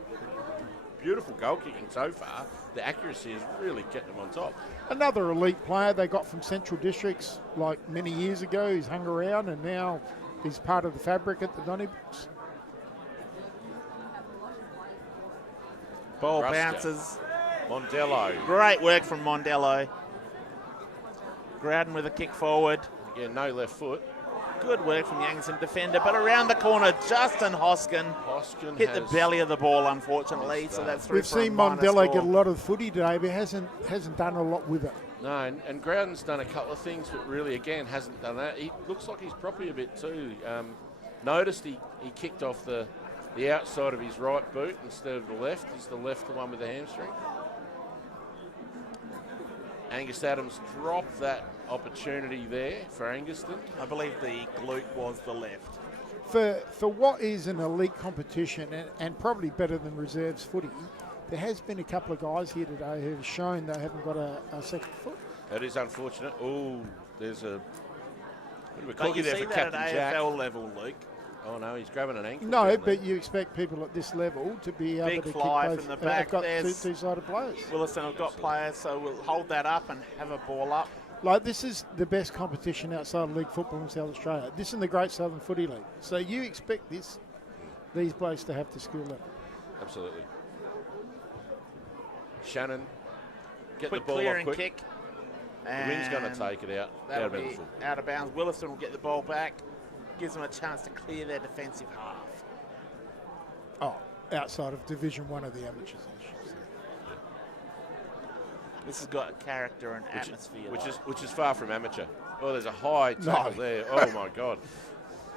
beautiful goal kicking so far, the accuracy is really getting them on top. another elite player they got from Central Districts like many years ago. He's hung around, and now he's part of the fabric at the Donnybrooks. Ball Ruska. bounces. Mondello. Great work from Mondello. Groudon with a kick forward. Again, no left foot. Good work from the Angaston defender, but around the corner, Justin Hoskin Hoskin hit the has- belly of the ball, unfortunately, so that's through We've for a seen minor Mondello score. get a lot of footy today, but hasn't done a lot with it. No, and Groudon's done a couple of things, but really, again, hasn't done that. He looks like he's proppy a bit too. Noticed he kicked off the outside of his right boot instead of the left. Is the left the one with the hamstring? Angus Adams dropped that opportunity there for Angaston. I believe the glute was the left. For what is an elite competition and probably better than reserves footy, there has been a couple of guys here today who have shown they haven't got a second foot. That is unfortunate. Oh, there's a bit of a But corky you there see for that Captain at Jack. AFL level, Luke. Oh no, he's grabbing an ankle. No, down but there. you expect people at this level to be able Big to fly kick both. from the back. I've got There's- two-sided players. Willaston have got players, so we'll hold that up and have a ball up. Like, this is the best competition outside of league football in South Australia. This is the Great Southern Footy League. So you expect these blokes to have to skill level. Absolutely. Shannon, get Quick the ball clearing off quick. kick. The wind's going to take it out. That'll Out of be bounds. out of bounds. Willaston will get the ball back. Gives them a chance to clear their defensive half. Oh, outside of Division 1 of the amateurs, I should say. This has got character and atmosphere. Which is far from amateur. Oh, there's a high tackle there. Oh my God.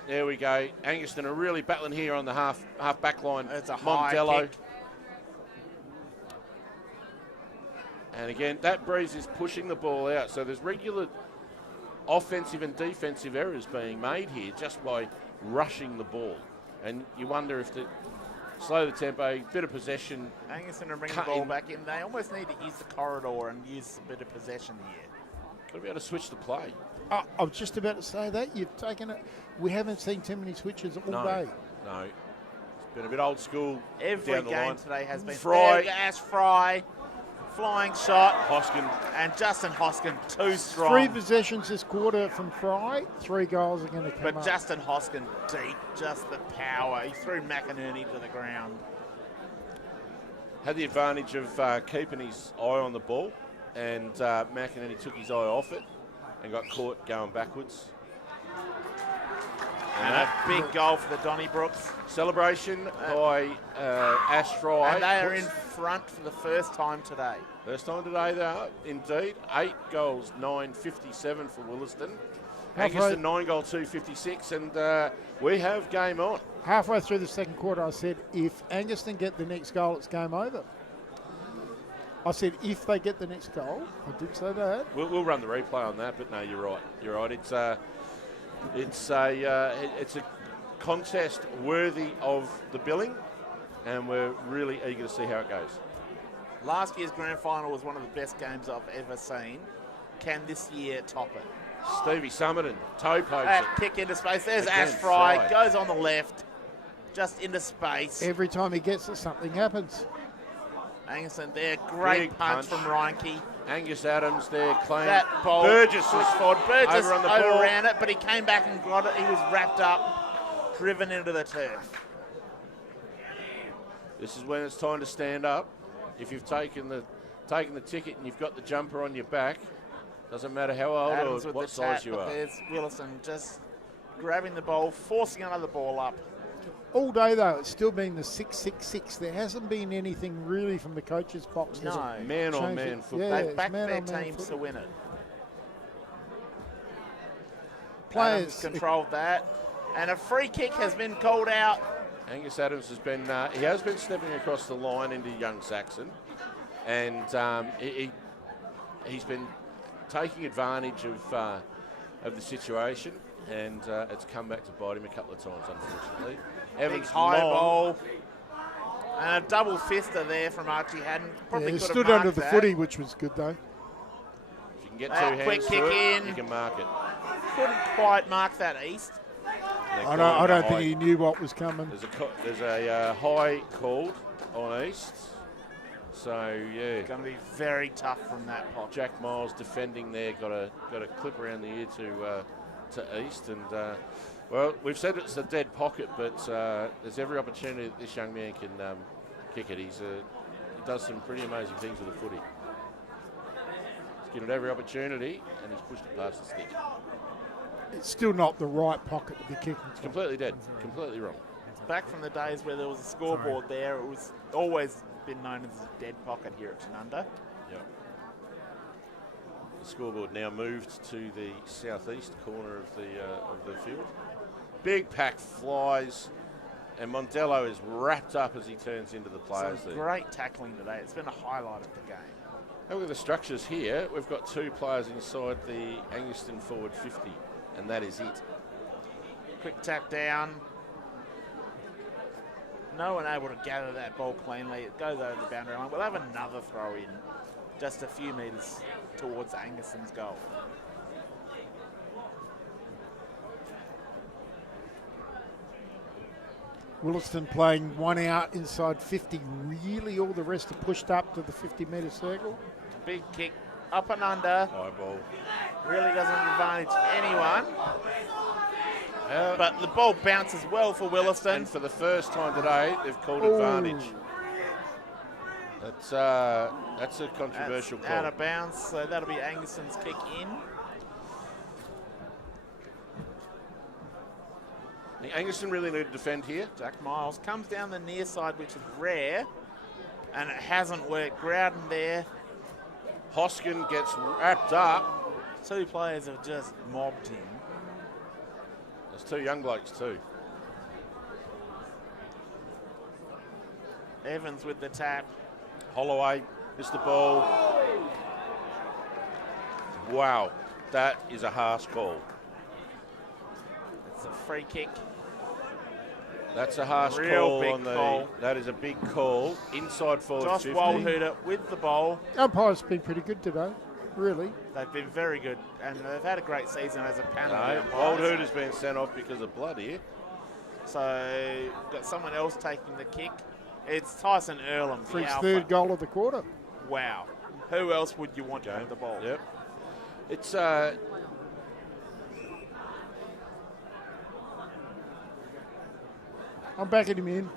There we go. Angaston are really battling here on the half back line. It's a high Mondello. kick. And again, that breeze is pushing the ball out. So there's regular offensive and defensive errors being made here just by rushing the ball. And you wonder if the slow the tempo, bit of possession. Angaston are bringing the cut ball in. back in. They almost need to use the corridor and use a bit of possession here. Got to be able to switch the play. I was just about to say that. You've taken it. We haven't seen too many switches all day. No. It's been a bit old school. Every down the game line. today has been Fry. there, Ash Fry, flying shot, Hoskin. and Justin Hoskin too strong. 3 possessions this quarter from Fry. 3 goals are going to come But up. Justin Hoskin deep, just the power. He threw McInerney to the ground. Had the advantage of keeping his eye on the ball, and McInerney took his eye off it and got caught going backwards. And a big goal for the Donnybrooks. Celebration by Ash Fry. And they are in front for the first time today. First time today, they are, indeed. 8 goals, 9.57 for Willaston. Halfway- Angaston, 9 goal, 2.56, and we have game on. Halfway through the second quarter, I said, if Angaston get the next goal, it's game over. I said, if they get the next goal, I did say that. We'll run the replay on that, but no, you're right. You're right. It's a contest worthy of the billing, and we're really eager to see how it goes. Last year's grand final was one of the best games I've ever seen. Can this year top it? Stevie Summerton, toe pokes That it. kick into space. There's Again, Ash Fry. Fry. Goes on the left. Just into space. Every time he gets it, something happens. Angaston there. Great Big punch punch. from Reinke. Angus Adams there, claim. That ball Burgess pushed was forward. Burgess over on the ball. overran it, but he came back and got it. He was wrapped up, driven into the turf. This is when it's time to stand up. If you've taken the ticket and you've got the jumper on your back, doesn't matter how old Adams or with what the size tap, you but are. there's Willaston just grabbing the ball, forcing another ball up. All day, though, it's still been the 6-6-6. There hasn't been anything really from the coach's box. No. Man on Change man it. football. Yeah, They've it's backed their man-on-man teams to football. win it. Players Adams controlled that. And a free kick has been called out. Angus Adams has been stepping across the line into young Saxon, and he's been taking advantage of the situation, and it's come back to bite him a couple of times, unfortunately. Big Evans high long. ball. And a double fister there from Archie Haddon. Probably Yeah, he could stood have under marked the that. footy, which was good, though. If you can get That two quick hands kick to it, in. you can mark it. Couldn't quite mark that east. And I don't high. think he knew what was coming. There's a high called on East. So yeah, Going to be very tough from that pocket. Jack Miles defending there, got a clip around the ear to East, and well, we've said it's a dead pocket, but there's every opportunity that this young man can kick it. He does some pretty amazing things with the footy. He's given it every opportunity, and he's pushed it past the stick. It's still not the right pocket to be kicking. It's completely dead, completely wrong. Back from the days where there was a scoreboard there, it was always been known as a dead pocket here at Tanunda. Yep. The scoreboard now moved to the southeast corner of the field. Big pack flies, and Mondello is wrapped up as he turns into the players Some there. great tackling today. It's been a highlight of the game. Now look at the structures here. We've got 2 players inside the Angaston forward 50, and that is it. Quick tap down. No one able to gather that ball cleanly. It goes over the boundary line. We'll have another throw in just a few metres towards Angaston's goal. Willaston playing one out inside 50. Really, all the rest are pushed up to the 50-metre circle. Big kick up and under. High ball. Really doesn't advantage anyone. But the ball bounces well for Willaston. And for the first time today, they've called advantage. That's a controversial That's call. out of bounds, so that'll be Angaston's kick in. I think Angaston really need to defend here. Jack Miles comes down the near side, which is rare, and it hasn't worked. Groudon there. Hoskin gets wrapped up. Two players have just mobbed him. There's two young blokes too. Evans with the tap. Holloway missed the ball. Wow, that is a harsh call. It's a free kick. That's a harsh Real call big on the. call. That is a big call. Inside forward Josh 50. Waldhooter with the ball. Umpire's been pretty good today, really. They've been very good, and they've had a great season as a panel. No, of umpires. Waldhooter's been sent off because of blood here. So got someone else taking the kick. It's Tyson Earlham, For the his alpha. third goal of the quarter. Wow. Who else would you want to have the ball? Yep. It's I'm backing him in.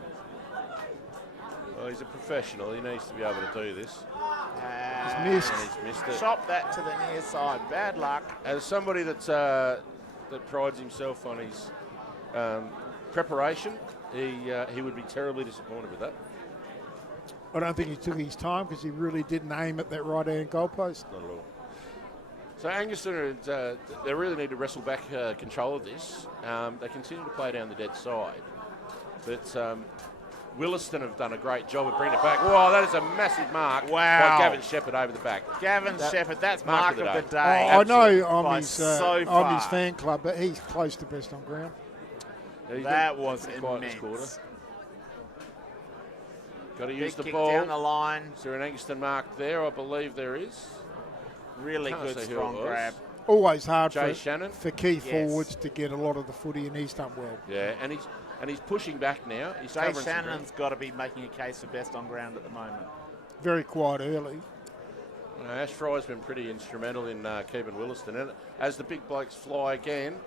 well, he's a professional. He needs to be able to do this. And missed. And he's missed it. Chop that to the near side. Bad luck. As somebody that prides himself on his preparation, he would be terribly disappointed with that. I don't think he took his time because he really didn't aim at that right-hand goalpost. Not at all. So Angaston, they really need to wrestle back control of this. They continue to play down the dead side. But Willaston have done a great job of bringing it back. Whoa, that is a massive mark Wow. by Gavin Shepherd over the back. Gavin Shepherd, that's mark mark of of the the day. day. I know By I'm so I'm his far. fan club, but he's close to best on ground. Yeah, he's That been was quiet this quarter. immense. Got to Big use the kick ball. down the line. Is there an Angaston mark there? I believe there is. Really Can't good, say who strong it was. grab. Always hard Jay Shannon. for key Yes. forwards to get a lot of the footy, and he's done well. Yeah, and he's pushing back now. He's Jay covering some ground. Shannon's got to be making a case for best on ground at the moment. Very quiet early. Ash Fry's been pretty instrumental in keeping Willaston in it. As the big blokes fly again,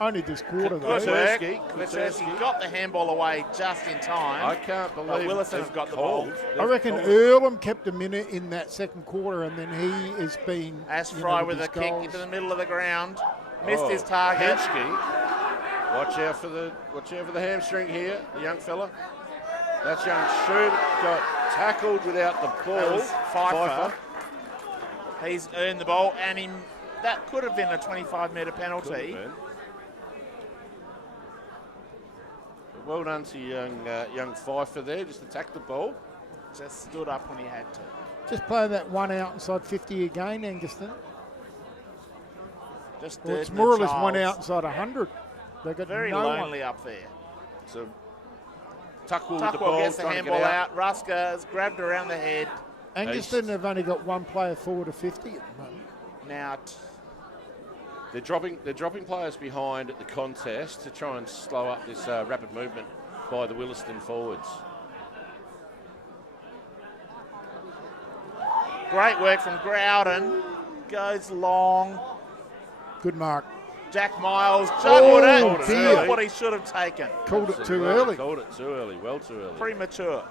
Only this quarter, though. Good work. Kuczewski Kuczewski got the handball away just in time. I can't But believe Willaston they've have got the called. ball. I reckon Earlham kept a minute in that second quarter, and then he has been. Ash you Fry know, with a his kick goals. into the middle of the ground. Missed Oh, his target. Henschke. Watch out for the hamstring here, the young fella. That's young Shoot got tackled without the That ball. was Pfeiffer. He's earned the ball, and that could have been a 25-metre Could penalty. have been. But well done to young Pfeiffer there, just attacked the ball. Just stood up when he had to. Just playing that one out inside 50 again, Angaston. Just Well, it's Dirk more or less Childs. one out inside 100. They've got Very no lonely up there. So Tuckwell with the Tuckwell ball, gets the trying to handball get out. Ruska has grabbed around the head. One. Angaston have only got one player forward of 50 at the moment. Now, They're dropping players behind at the contest to try and slow up this rapid movement by the Willaston forwards. great work from Groudon. Goes long. Good mark. Jack Miles juggled Oh, it. dear. Not what he should have taken. Called it too Absolutely. early. Called it too early. Well, too early. Premature.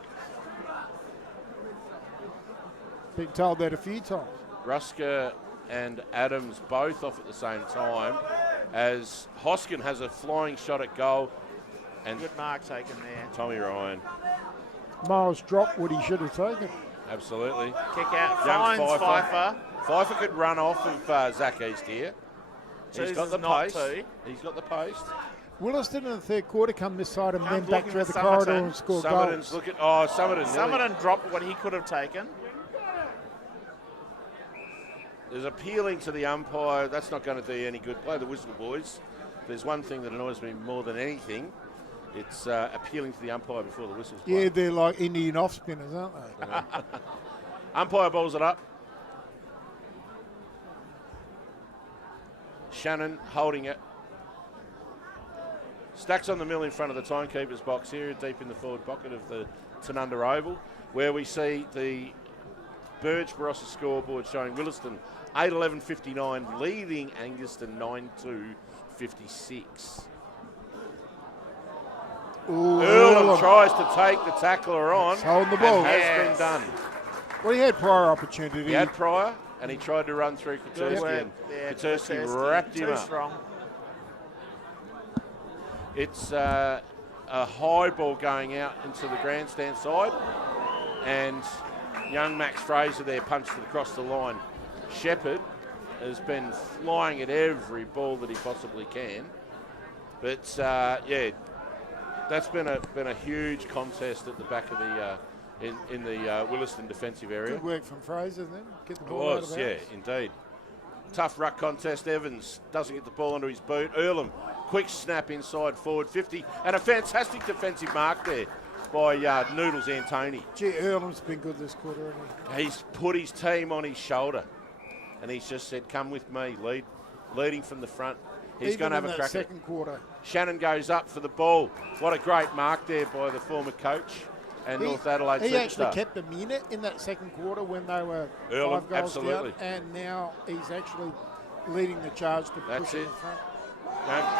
Been told that a few times. Ruska and Adams both off at the same time as Hoskin has a flying shot at goal and Good mark taken there. Tommy Ryan. Miles dropped what he should have taken. Absolutely. Kick out. Young Finds Pfeiffer. Pfeiffer could run off of Zach East here. He's got Chooses the not pace. to. He's got the pace. Willaston in the third quarter come this side and then Comes back looking through for the corridor Summerton. and score Summerton's goals. looking. Oh, Summerton. Summerton dropped what he could have taken. There's appealing to the umpire. That's not going to do any good. Play the whistle, boys. There's one thing that annoys me more than anything It's appealing to the umpire before the whistle's Yeah, blown. they're like Indian off spinners, aren't they? Umpire balls it up. Shannon holding it. Stacks on the mill in front of the timekeeper's box here, deep in the forward pocket of the Tanunda Oval, where we see the Burge Barossa scoreboard showing Willaston 8:11.59, leading Angaston 9:2.56. Earlham tries to take the tackler on. He's holding the ball. And has been done. Well, he had prior opportunity. He had prior, and he tried to run through Katurski, and Katurski wrapped him up. Strong. It's a high ball going out into the grandstand side, and young Max Fraser there punched it across the line. Shepherd has been flying at every ball that he possibly can, but yeah, that's been a huge contest at the back of the in the Willaston defensive area. Good work from Fraser then. Get the It ball out was, of yeah, bounds. indeed. Tough ruck contest. Evans doesn't get the ball onto his boot. Earlham, quick snap inside forward 50, and a fantastic defensive mark there by Noodles Antoni. Gee, Earlham's been good this quarter, hasn't he? He's put his team on his shoulder, and he's just said, "Come with me, leading from the front." He's going to have a crack. Second quarter. Shannon goes up for the ball. What a great mark there by the former coach and North Adelaide He actually superstar. kept them in it in that second quarter when they were Earlham, 5 goals absolutely. down, and now he's actually leading the charge to That's push it it. in front.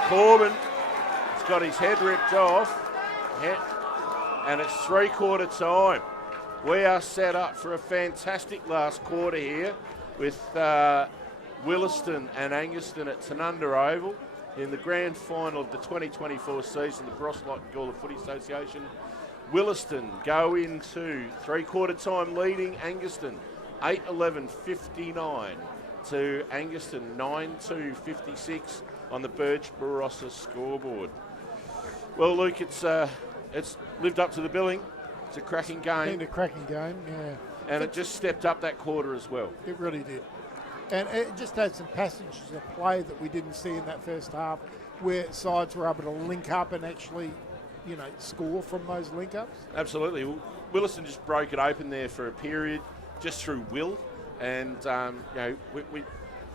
Corbin has got his head ripped off, and it's 3/4 time. We are set up for a fantastic last quarter here with Willaston and Angaston at Tanunda Oval in the grand final of the 2024 season, the Barossa and Gawler Footy Association. Willaston go into 3/4 time leading Angaston 8:11.59 to Angaston 9:2.56 on the Burge Barossa scoreboard. Well, Luke, it's lived up to the billing. It's a cracking game, Been a cracking game, yeah. and it just stepped up that quarter as well. It really did. And it just had some passages of play that we didn't see in that first half, where sides were able to link up and actually, score from those link-ups. Absolutely. Willaston just broke it open there for a period, just through will. And,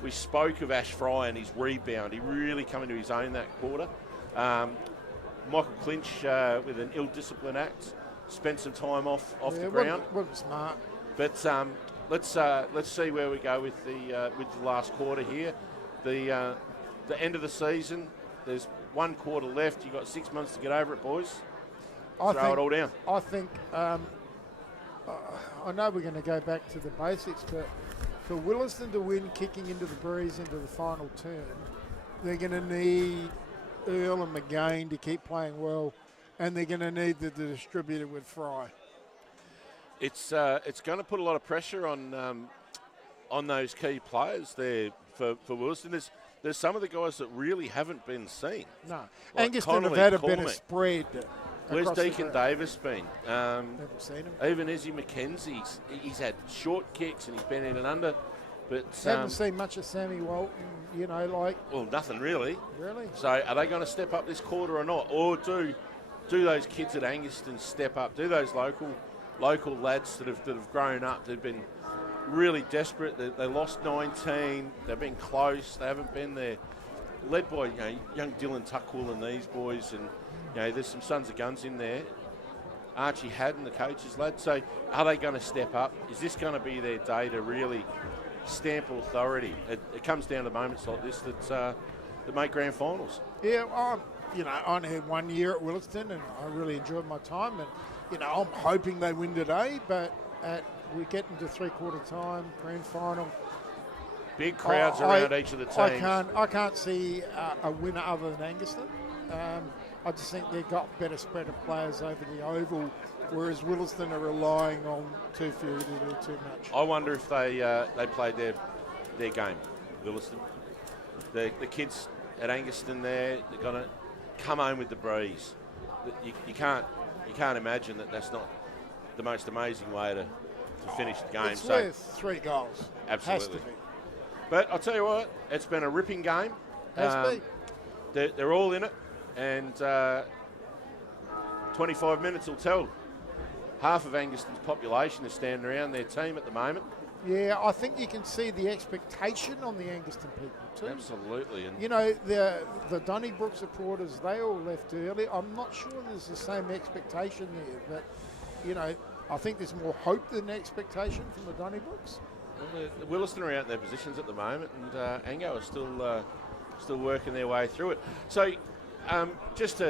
we spoke of Ash Fry and his rebound. He really come into his own that quarter. Michael Clinch, with an ill-disciplined act, spent some time off the ground. Wasn't smart. But let's see where we go with the last quarter here. The end of the season, there's 1 quarter left. You've got 6 months to get over it, boys. Throw it all down. I think, I know we're going to go back to the basics, but for Willaston to win kicking into the breeze into the final turn, they're going to need Earlham again to keep playing well, and they're going to need the distributor with Fry. It's going to put a lot of pressure on those key players there for Willaston. There's some of the guys that really haven't been seen. No. Like Angaston Connolly, have had a better Cormac. spread. Where's across the Deacon ground. Davis been? Haven't seen him. Even Izzy McKenzie's, he's had short kicks and he's been in and under. But Haven't seen much of Sammy Walton, well, nothing really. really. So are they going to step up this quarter or not? Or do those kids at Angaston step up? Do those local lads that have grown up, they've been really desperate. They lost 19. They've been close. They haven't been there. Led by young Dylan Tuckwell and these boys, and there's some sons of guns in there. Archie Haddon, the coach's lad. So are they going to step up? Is this going to be their day to really stamp authority? It comes down to moments like this that make grand finals. Yeah, I only had 1 year at Willaston, and I really enjoyed my time. And I'm hoping they win today, but we get into 3/4 time, grand final. Big crowds around each of the teams. I can't see a winner other than Angaston. I just think they've got better spread of players over the oval, whereas Willaston are relying on too few to do too much. I wonder if they played their game, Willaston. The kids at Angaston there, they're going to come home with the breeze. You can't imagine that's not the most amazing way to finish the game. It's worth 3 goals. Absolutely. Has to be. But I'll tell you what, it's been a ripping game. Has to be. They're all in it, and 25 minutes will tell. Half of Angaston's population is standing around their team at the moment. Yeah, I think you can see the expectation on the Angaston people too. Absolutely. And You know, the Donnybrook supporters, they all left early. I'm not sure there's the same expectation there, but, you know, I think there's more hope than expectation from the Donnybrooks. well, the Willaston are out in their positions at the moment, and Ango are still working their way through it. So, just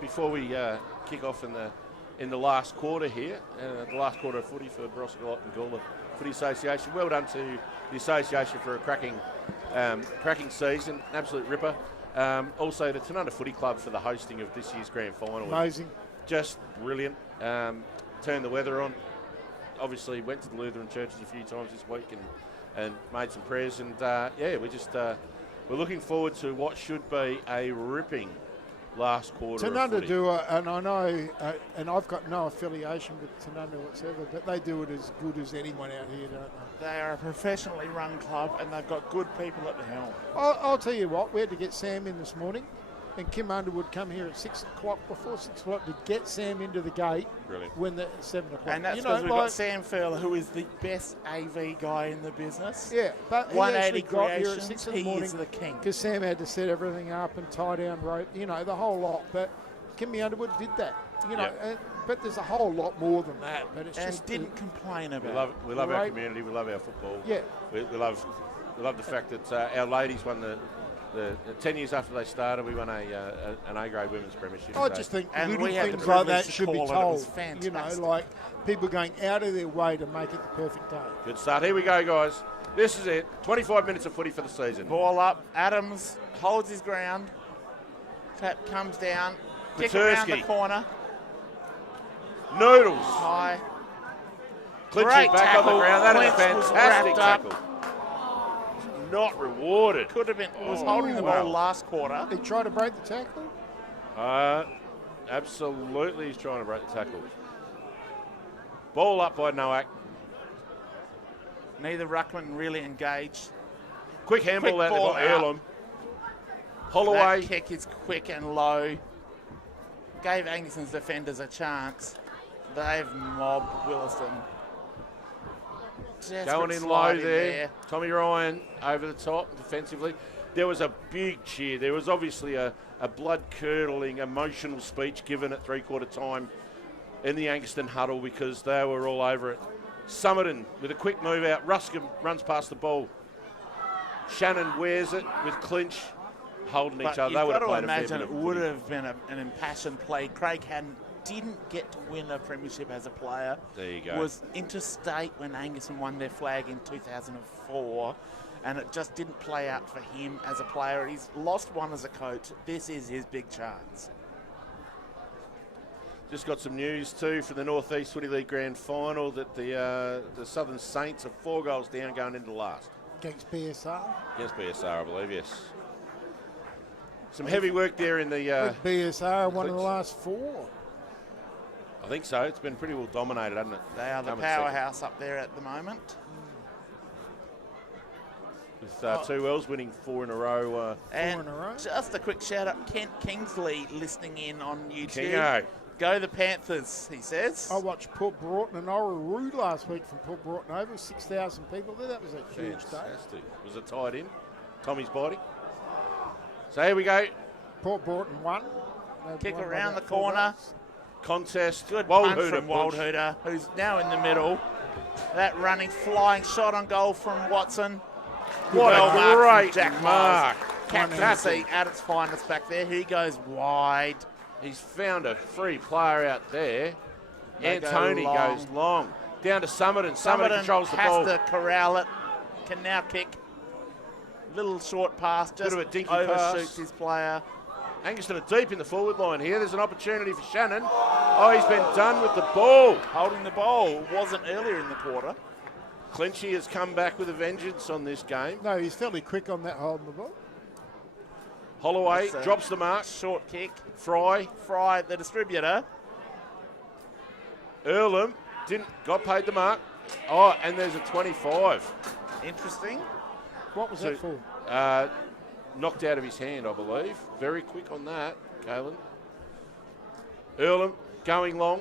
before we kick off in the last quarter here, the last quarter of footy for Barossa and Gawler Footy Association. Well done to the association for a cracking season, an absolute ripper. Also to Tanunda Footy Club for the hosting of this year's grand final. Amazing. Just brilliant. Turned the weather on. Obviously went to the Lutheran churches a few times this week and made some prayers. And we're looking forward to what should be a ripping last quarter. Tanunda do it, and I know, and I've got no affiliation with Tanunda whatsoever, but they do it as good as anyone out here, don't they? They are a professionally run club and they've got good people at the helm. I'll tell you what, we had to get Sam in this morning, and Kim Underwood come here at 6 o'clock, before 6 o'clock, to get Sam into the gate. Brilliant. When the 7 o'clock. And that's because we've got Sam Furler, who is the best AV guy in the business. Yeah, but he 180 actually got here at creations, 6 in the he morning is the king. because Sam had to set everything up and tie down rope, you know, the whole lot. But Kimmy Underwood did that, you know. Yep. But there's a whole lot more than that. But it's And just didn't complain We about love, we love our Great. community. We love our football. Yeah. We love the fact that our ladies won the 10 years after they started. We won an A-grade women's premiership. I So just think And little we had the things like privilege that to should be call it. It told. was You know, fantastic. like people going out of their way to make it the perfect day. good start. Here we go, guys. This is it. 25 minutes of footy for the season. Ball up. Adams holds his ground. Tap comes down. Kick around the Petersky. corner. Noodles. High. Clinchy Great back on the tackle. ground. That is a Clinch was fantastic wrapped up. tackle. Not rewarded. Could have been. Was holding the wow. ball last quarter. He tried to break the tackle. Absolutely, he's trying to break the tackle. Ball up by Noack. Neither ruckman really engaged. Quick handball Quick out there ball by out. Earlham. Holloway. That kick is quick and low. Gave Angaston's defenders a chance. They've mobbed Willaston. Desperate Going in low slide there. Tommy Ryan over the top defensively. There was a big cheer. There was obviously a blood-curdling, emotional speech given at three-quarter time in the Angaston huddle because they were all over it. Summerton with a quick move out. Ruscombe runs past the ball. Shannon wears it with Clinch holding But each other. you've They would got have to played a fair imagine bit it of would footy. have been an impassioned play. Craig Hadden didn't get to win a premiership as a player. There you go. Was interstate when Angaston won their flag in 2004, and it just didn't play out for him as a player. He's lost one as a coach. This is his big chance. Just got some news too for the North East Footy League Grand Final that the Southern Saints are 4 goals down going into the last. Against BSR. Against BSR, I believe, yes. Some heavy work there in the... With BSR, one of the Clinch. last 4. I think so. It's been pretty well dominated, hasn't it? They are the Coming second. powerhouse up there at the moment. With 2 L's winning 4 in a row. And in a row. just a quick shout out, Kent Kingsley listening in on YouTube. Kingo. Go the Panthers, he says. I watched Port Broughton and Orroroo last week from Port Broughton over 6,000 people there. That was a huge day. Fantastic. Was it tied in? Tommy's body. So here we go. Port Broughton won. They Kick won by around the about 4 corner. goals. Contest. Good Wold punch Hooter from Wild punch. Hooter, who's now in the middle. That running, flying shot on goal from Watson. What Well a marked from great Jack mark. Miles. Captaincy at its finest back there. He goes wide. He's found a free player out there. They go Antony long. goes long. Down to Summerton. Summerton controls the has ball. to corral it. Can now kick. Little short pass. Just of a dinky overshoots pass. his player. Angaston are deep in the forward line here. There's an opportunity for Shannon. Oh, he's been done with the ball. Holding the ball. Wasn't earlier in the quarter. Clinchy has come back with a vengeance on this game. No, he's fairly quick on that holding the ball. Holloway It's a drops the mark. Short kick. Fry. Fry, the distributor. Earlham got paid the mark. Oh, and there's a 25. Interesting. What was So- that for? Knocked out of his hand, I believe. Very quick on that, Kalen. Earlham going long.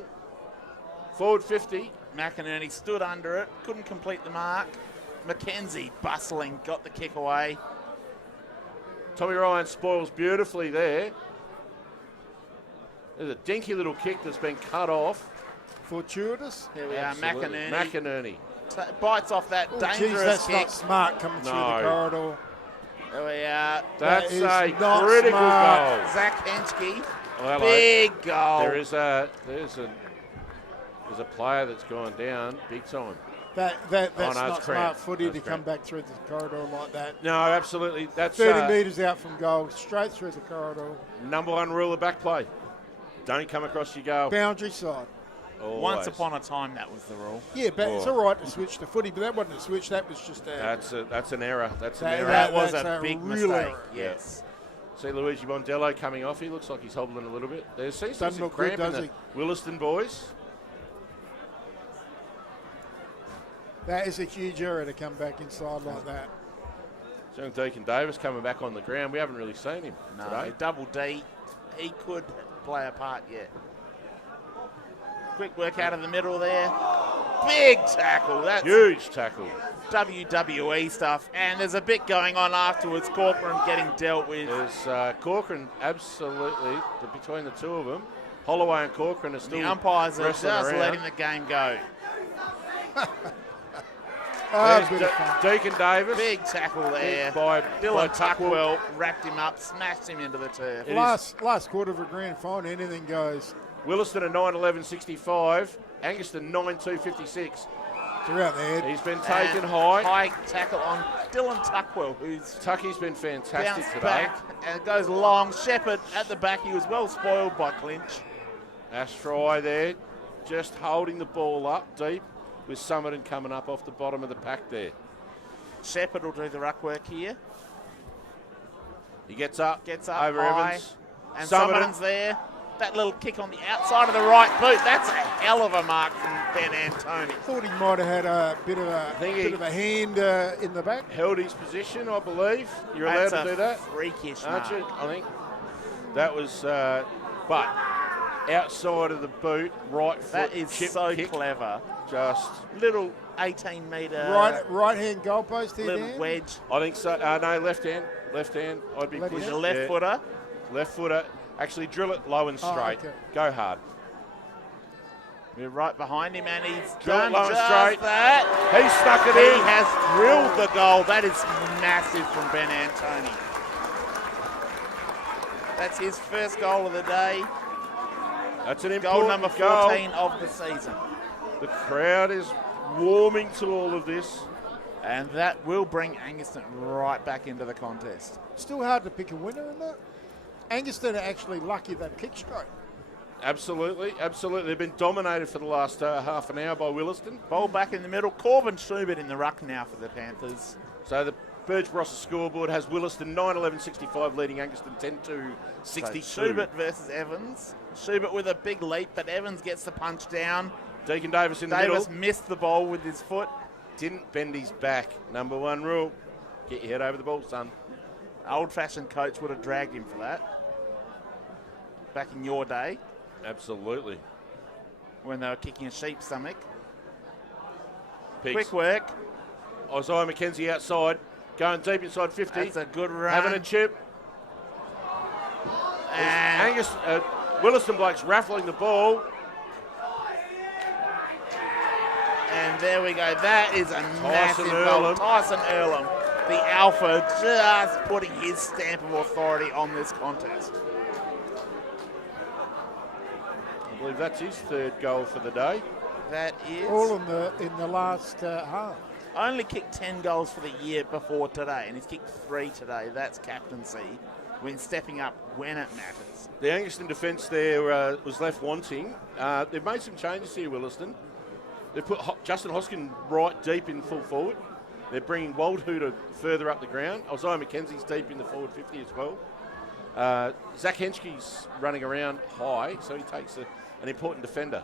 Forward 50. McInerney stood under it, couldn't complete the mark. Mackenzie bustling, got the kick away. Tommy Ryan spoils beautifully there. There's a dinky little kick that's been cut off. Fortuitous. Here we Absolutely. are, McInerney. bites off that Oh, dangerous geez, that's kick. not smart coming through the corridor. There we are. That's is a not critical smart. goal. Zach Henschke, Well, big goal. There's a player that's gone down big time. That's no, not it's smart Grant. footy That's to come Grant. back through the corridor like that. No, absolutely. That's 30 metres out from goal, straight through the corridor. number one rule of back play. Don't come across your goal. Boundary side. Always. Once upon a time, that was the rule. Yeah, but it's Oh. all right to switch the footy, but that wasn't a switch. That was just a. That's an error. That's an That- error. That was that's a a big real mistake. error. Yes. See Luigi Mondello coming off. He looks like he's hobbling a little bit. There seems to be Doesn't some look good, cramp in does the Willaston boys. That is a huge error to come back inside like that. Young Deacon Davis coming back on the ground. We haven't really seen him No, today. double D. He could play a part yet. Quick work out of the middle there. Big tackle. That's Huge tackle. WWE stuff. And there's a bit going on afterwards. Corcoran getting dealt with. There's Corcoran absolutely, between the two of them, Holloway and Corcoran are still The umpires are just wrestling around. letting the game go. There's Bit of fun. Deacon Davis. Big tackle there. by Dylan Tuckwell. Tuckwell wrapped him up, smashed him into the turf. Last quarter of a grand final, anything goes. Willaston at 9.11.65. Angaston 9.2.56. Throughout the head. He's been taken And high. High tackle on Dylan Tuckwell, who's Tucky's been fantastic bounced today. back and it goes long. Shepherd at the back. He was well spoiled by clinch. Ash Fry there, just holding the ball up deep with Summerton coming up off the bottom of the pack there. Shepherd will do the ruck work here. He gets up over high, Evans. and Summerton. Summerton's there. That little kick on the outside of the right boot. That's a hell of a mark from Ben Antoni. Thought he might have had a bit of think he- a hand in the back. Held his position, I believe. You're allowed That's to a do that, freakish aren't mark. you? I think that was, but outside of the boot, right foot That is chip so kick, clever. just. Little 18-metre Right hand goalpost here, little Dan. wedge. I think so. No, left hand. I'd be Left pushing. He's a left footer. Left footer. Actually, drill it low and straight. Okay. Go hard. We're right behind him, and he's Drill it done low and just straight. that. He stuck it He in. has drilled the goal. That is massive from Ben Antoni. That's his first goal of the day. That's an Goal important number goal. 14 of the season. The crowd is warming to all of this. And that will bring Angaston right back into the contest. Still hard to pick a winner in that. Angaston are actually lucky they've kicked straight. Absolutely. They've been dominated for the last half an hour by Willaston. Ball back in the middle. Corbin Schubert in the ruck now for the Panthers. So the Barossa scoreboard has Willaston 9-11-65 leading Angaston 10-62. So Schubert versus Evans. Schubert with a big leap, but Evans gets the punch down. Deacon Davis in the Davis middle. missed the ball with his foot. Didn't bend his back. Number one rule. Get your head over the ball, son. Old-fashioned coach would have dragged him for that. Back in your day, Absolutely. when they were kicking a sheep's stomach. Pigs. Quick work. Isaiah McKenzie outside. Going deep inside 50. That's a good run. Having a chip. And Willaston Blake's raffling the ball. And there we go. That is a massive goal. Earlham. Tyson Earlham, the alpha, just putting his stamp of authority on this contest. I believe that's his third goal for the day. That is All in the last half. only kicked 10 goals for the year before today, and he's kicked 3 today. That's captaincy when stepping up when it matters. The Angaston defence there was left wanting. They've made some changes here, Willaston. They've put Justin Hoskin right deep in full forward. They're bringing Waldhooter further up the ground. Isaiah McKenzie's deep in the forward 50 as well. Zach Henschke's running around high, so he takes an important defender.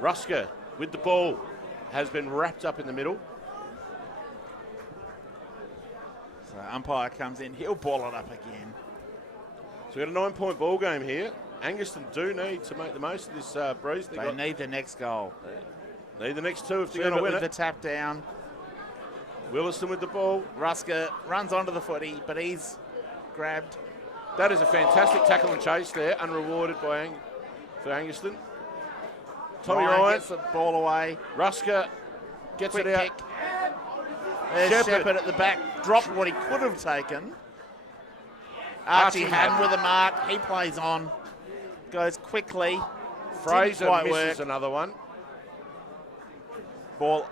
Rusker with the ball has been wrapped up in the middle. So umpire comes in, he'll ball it up again. So we've got a 9-point ball game here. Angaston do need to make the most of this breeze. They need the next goal. Need the next two if they're going to win with it. the tap down. Willaston with the ball. Rusker runs onto the footy, but he's grabbed. That is a fantastic tackle and chase there, unrewarded by for Angaston. Tommy Ryan gets the ball away. Rusker gets Quick it out. kick. There's Shepherd at the back, dropped what he could have taken. Archie Haddon with a mark. He plays on. Goes quickly. Fraser misses work. another one. Ball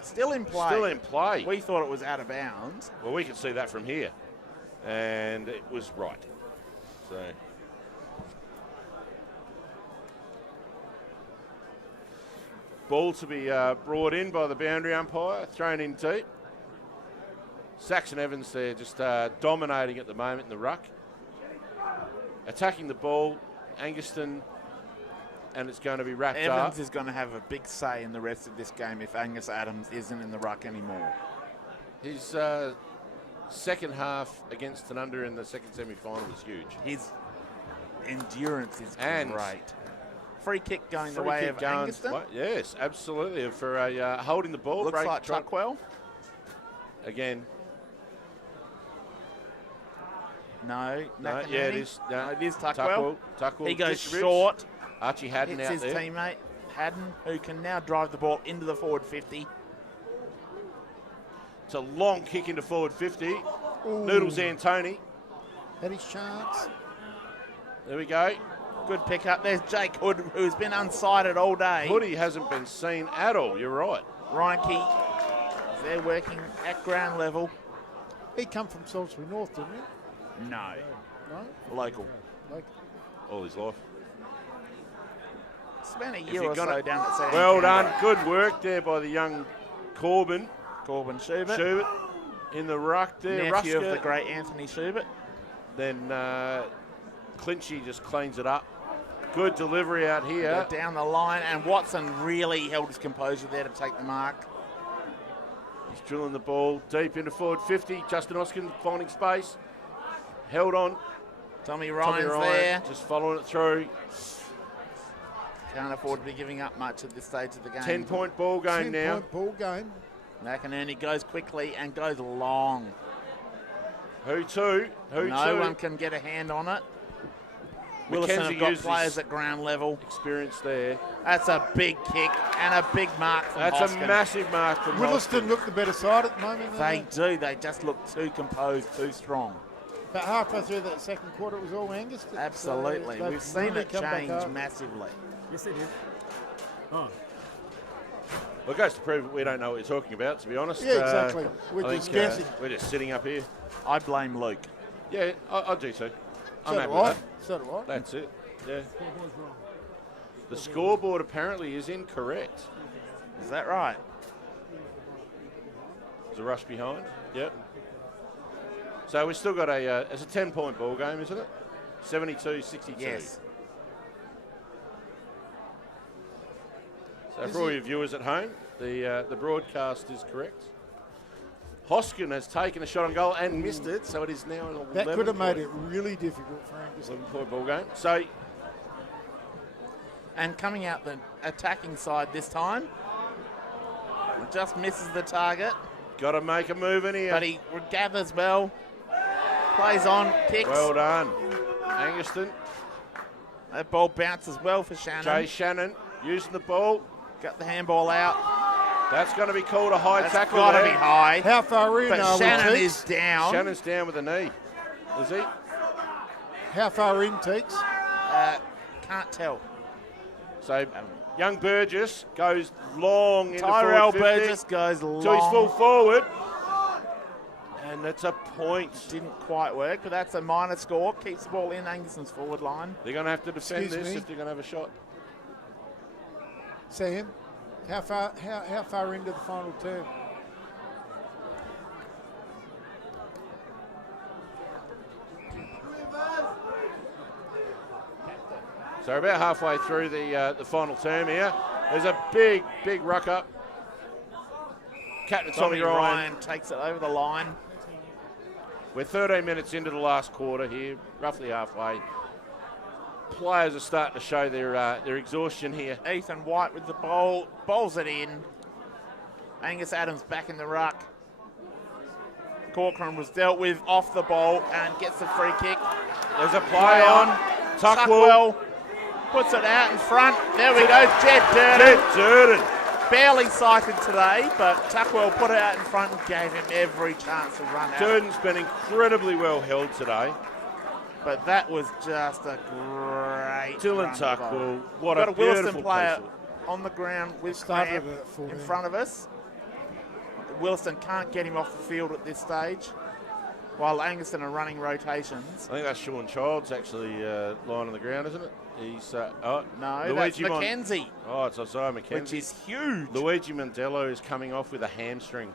still in play. Still in play. We thought it was out of bounds. Well, we can see that from here. And it was right. So. Ball to be brought in by the boundary umpire, thrown in deep. Saxon Evans there just dominating at the moment in the ruck. Attacking the ball, Angaston, and it's going to be wrapped up. Evans is going to have a big say in the rest of this game if Angus Adams isn't in the ruck anymore. His second half against Tanunda in the second semi-final was huge. His endurance is and great. Free kick going the way of Angaston. Yes, absolutely. For a holding the ball. Looks like Tuckwell. Again. No, yeah, it is. No, it is Tuckwell. Tuckwell. He goes short. Archie Haddon hits out his there. teammate, Haddon, who can now drive the ball into the forward 50. It's a long kick into forward 50. Ooh. Noodles Antoni. Had his chance. There we go. Good pick up. There's Jake Hood, who's been unsighted all day. Hoodie hasn't been seen at all. You're right. Reinke, they're working at ground level. He come from Salisbury North, didn't he? No. No? Local. All his life. Spent a year or so down at San Well done. Good work there by the young Corbin Schubert. In the ruck there. Nephew Rusker. of the great Anthony Schubert. Then Clinchy just cleans it up. Good delivery out here. Go down the line, and Watson really held his composure there to take the mark. He's drilling the ball deep into forward 50. Justin Oskin finding space. Held on. Tommy Ryan's there. Just following it through. Can't afford to be giving up much at this stage of the game. 10-point ball game now. 10-point ball game. McInerney goes quickly and goes long. Who to? No one can get a hand on it. Willaston have got players at ground level. Experience there. That's a big kick and a big mark from That's Hoskin. a massive mark from Willaston look the better side at the moment. They do. They just look too composed, too strong. But halfway through that second quarter, it was all Angus. Absolutely. We've seen really it come back change up. massively. Yes, it is. Oh. Well, it goes to prove that we don't know what you're talking about, to be honest. Yeah, exactly. We're I just think, guessing. we're just sitting up here. I blame Luke. Yeah, I do too. I'm So happy do with I. that. So do I. That's it. Yeah. Scoreboard's wrong. The scoreboard apparently is incorrect. Is that right? There's a rush behind. Yep. So we've still got it's a 10-point ball game, isn't it? 72-62. Yes. So for all your viewers at home, the broadcast is correct. Hoskin has taken a shot on goal and missed it, so it is now an 11 That could have made point- it really difficult for Angus. 11-point ball game. So And coming out the attacking side this time. Just misses the target. got to make a move in here. But he gathers well. Plays on, kicks. Well done. Angaston. That ball bounces well for Shannon. Jay Shannon using the ball. Got the handball out. That's going to be called a high That's tackle got to there. be high. How far in But are Shannon we, is Teeks? down. Shannon's down with a knee. Is he? How far in, Teeks? Can't tell. So young Burgess goes long into Tyrell forward 50 Burgess goes long. to his full forward. And that's a point. Didn't quite work, but that's a minor score. Keeps the ball in Anguston's forward line. They're going to have to defend Excuse this me. if they're going to have a shot. Sam, how far into the final term? So we're about halfway through the final term here. There's a big ruck up. Captain Tommy Ryan. takes it over the line. We're 13 minutes into the last quarter here, roughly halfway. players are starting to show their exhaustion here. Ethan White with the ball, bowls it in. Angus Adams back in the ruck. Corcoran was dealt with off the ball and gets the free kick. There's a play on. Tuckwell puts it out in front. There we go, Jed Durden. Barely sighted today, but Tuckwell put it out in front and gave him every chance to run out. Durden's been incredibly well held today. But that was just a great Dylan Tuckwell, what got a a Willaston beautiful player piece on the ground with Started cramp at 14. in front of us. Willaston can't get him off the field at this stage, while Angaston are running rotations. I think that's Sean Childs actually lying on the ground, isn't it? He's No, that's Luigi McKenzie, Oh, it's Isaiah McKenzie. which is huge. Luigi Mondello is coming off with a hamstring.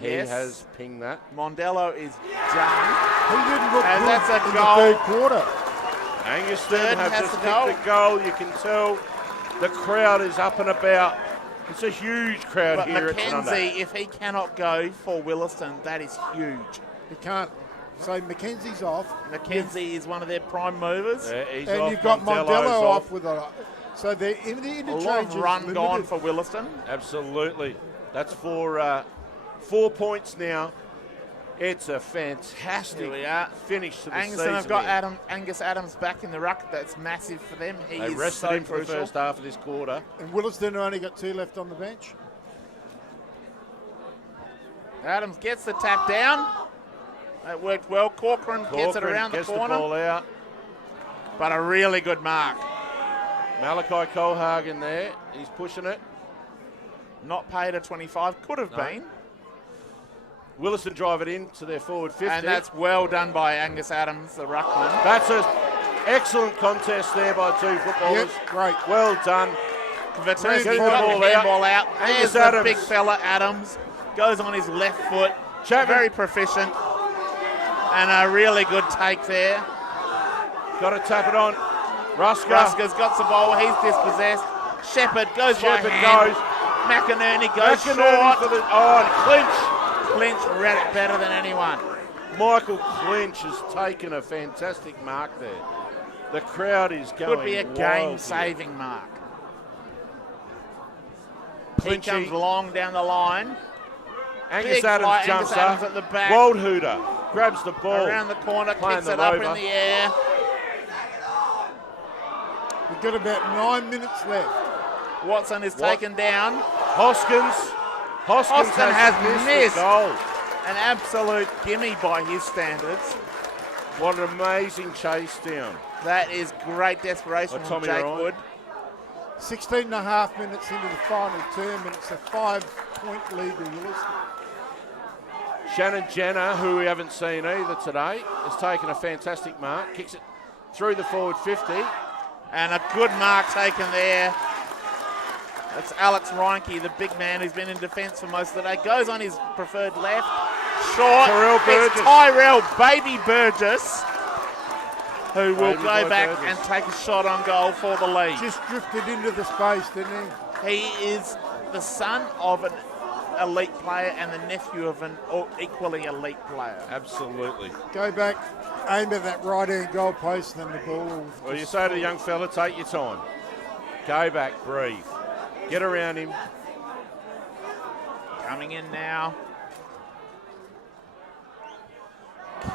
He Yes. has pinged that. Mondello is done. He didn't look And good that's a in goal. the third quarter. Angaston Durden have has just the kicked the goal. You can tell the crowd is up and about. It's a huge crowd But here at Tanunda. McKenzie, if he cannot go for Willaston, that is huge. He can't. So Mackenzie's off. McKenzie is one of their prime movers. He's And off, you've got Mondello's Mondello off with a. So the A interchange lot of is run limited. gone for Willaston. Absolutely. That's for 4 points now. It's a fantastic Here we are. finish to the Angaston season. have got here. Angus Adams back in the ruck. That's massive for them. He They is rested so him for the crucial. first half of this quarter. And Willaston only got 2 left on the bench. Adams gets the tap down. That worked well. Corcoran gets it around the gets corner. the ball out. But a really good mark. Malachi Colhagen there. He's pushing it. Not paid a 25. Could have No. been. Willaston drive it in to their forward 50. And that's well done by Angus Adams, the ruckman. That's an excellent contest there by 2 footballers. Yep, great. Well done. Viterski's Getting got the the ball out. handball out. Angus There's the Adams. big fella, Adams. Goes on his left foot. Chapman. Very proficient. And a really good take there. Got to tap it on. Ruska. Ruska's got the ball. He's dispossessed. Shepherd goes Shepherd by hand. goes. McInerney goes McInerney short. for the, and Clinch. Clinch read it better than anyone. Michael Clinch has taken a fantastic mark there. The crowd is going Could be a wild game-saving mark. here. He comes Clinchy. long down the line. Angus Big Adams fly, jumps Angus Adams up. at the back. Waldhuter grabs the ball. Around the corner, Playing kicks the it up rover. in the air. We've got about 9 minutes left. Watson is taken down. Hoskins Austin has missed. the goal. An absolute gimme by his standards. What an amazing chase down. That is great desperation By from Tommy Jake Ryan. Wood. 16 and a half minutes into the final term, and it's a 5-point lead to Willaston. Shannon Jenner, who we haven't seen either today, has taken a fantastic mark. Kicks it through the forward 50. And a good mark taken there. That's Alex Reinke, the big man who's been in defence for most of the day. Goes on his preferred left. Short. Tyrell It's Burgess. Tyrell Baby Burgess, who will Baby go boy back Burgess. and take a shot on goal for the lead. Just drifted into the space, didn't he? He is the son of an elite player and the nephew of an equally elite player. Absolutely. Go back, aim at that right-hand goal post, and then the ball will Well, you say to the young fella, take your time. Go back, breathe. Get around him. Coming in now.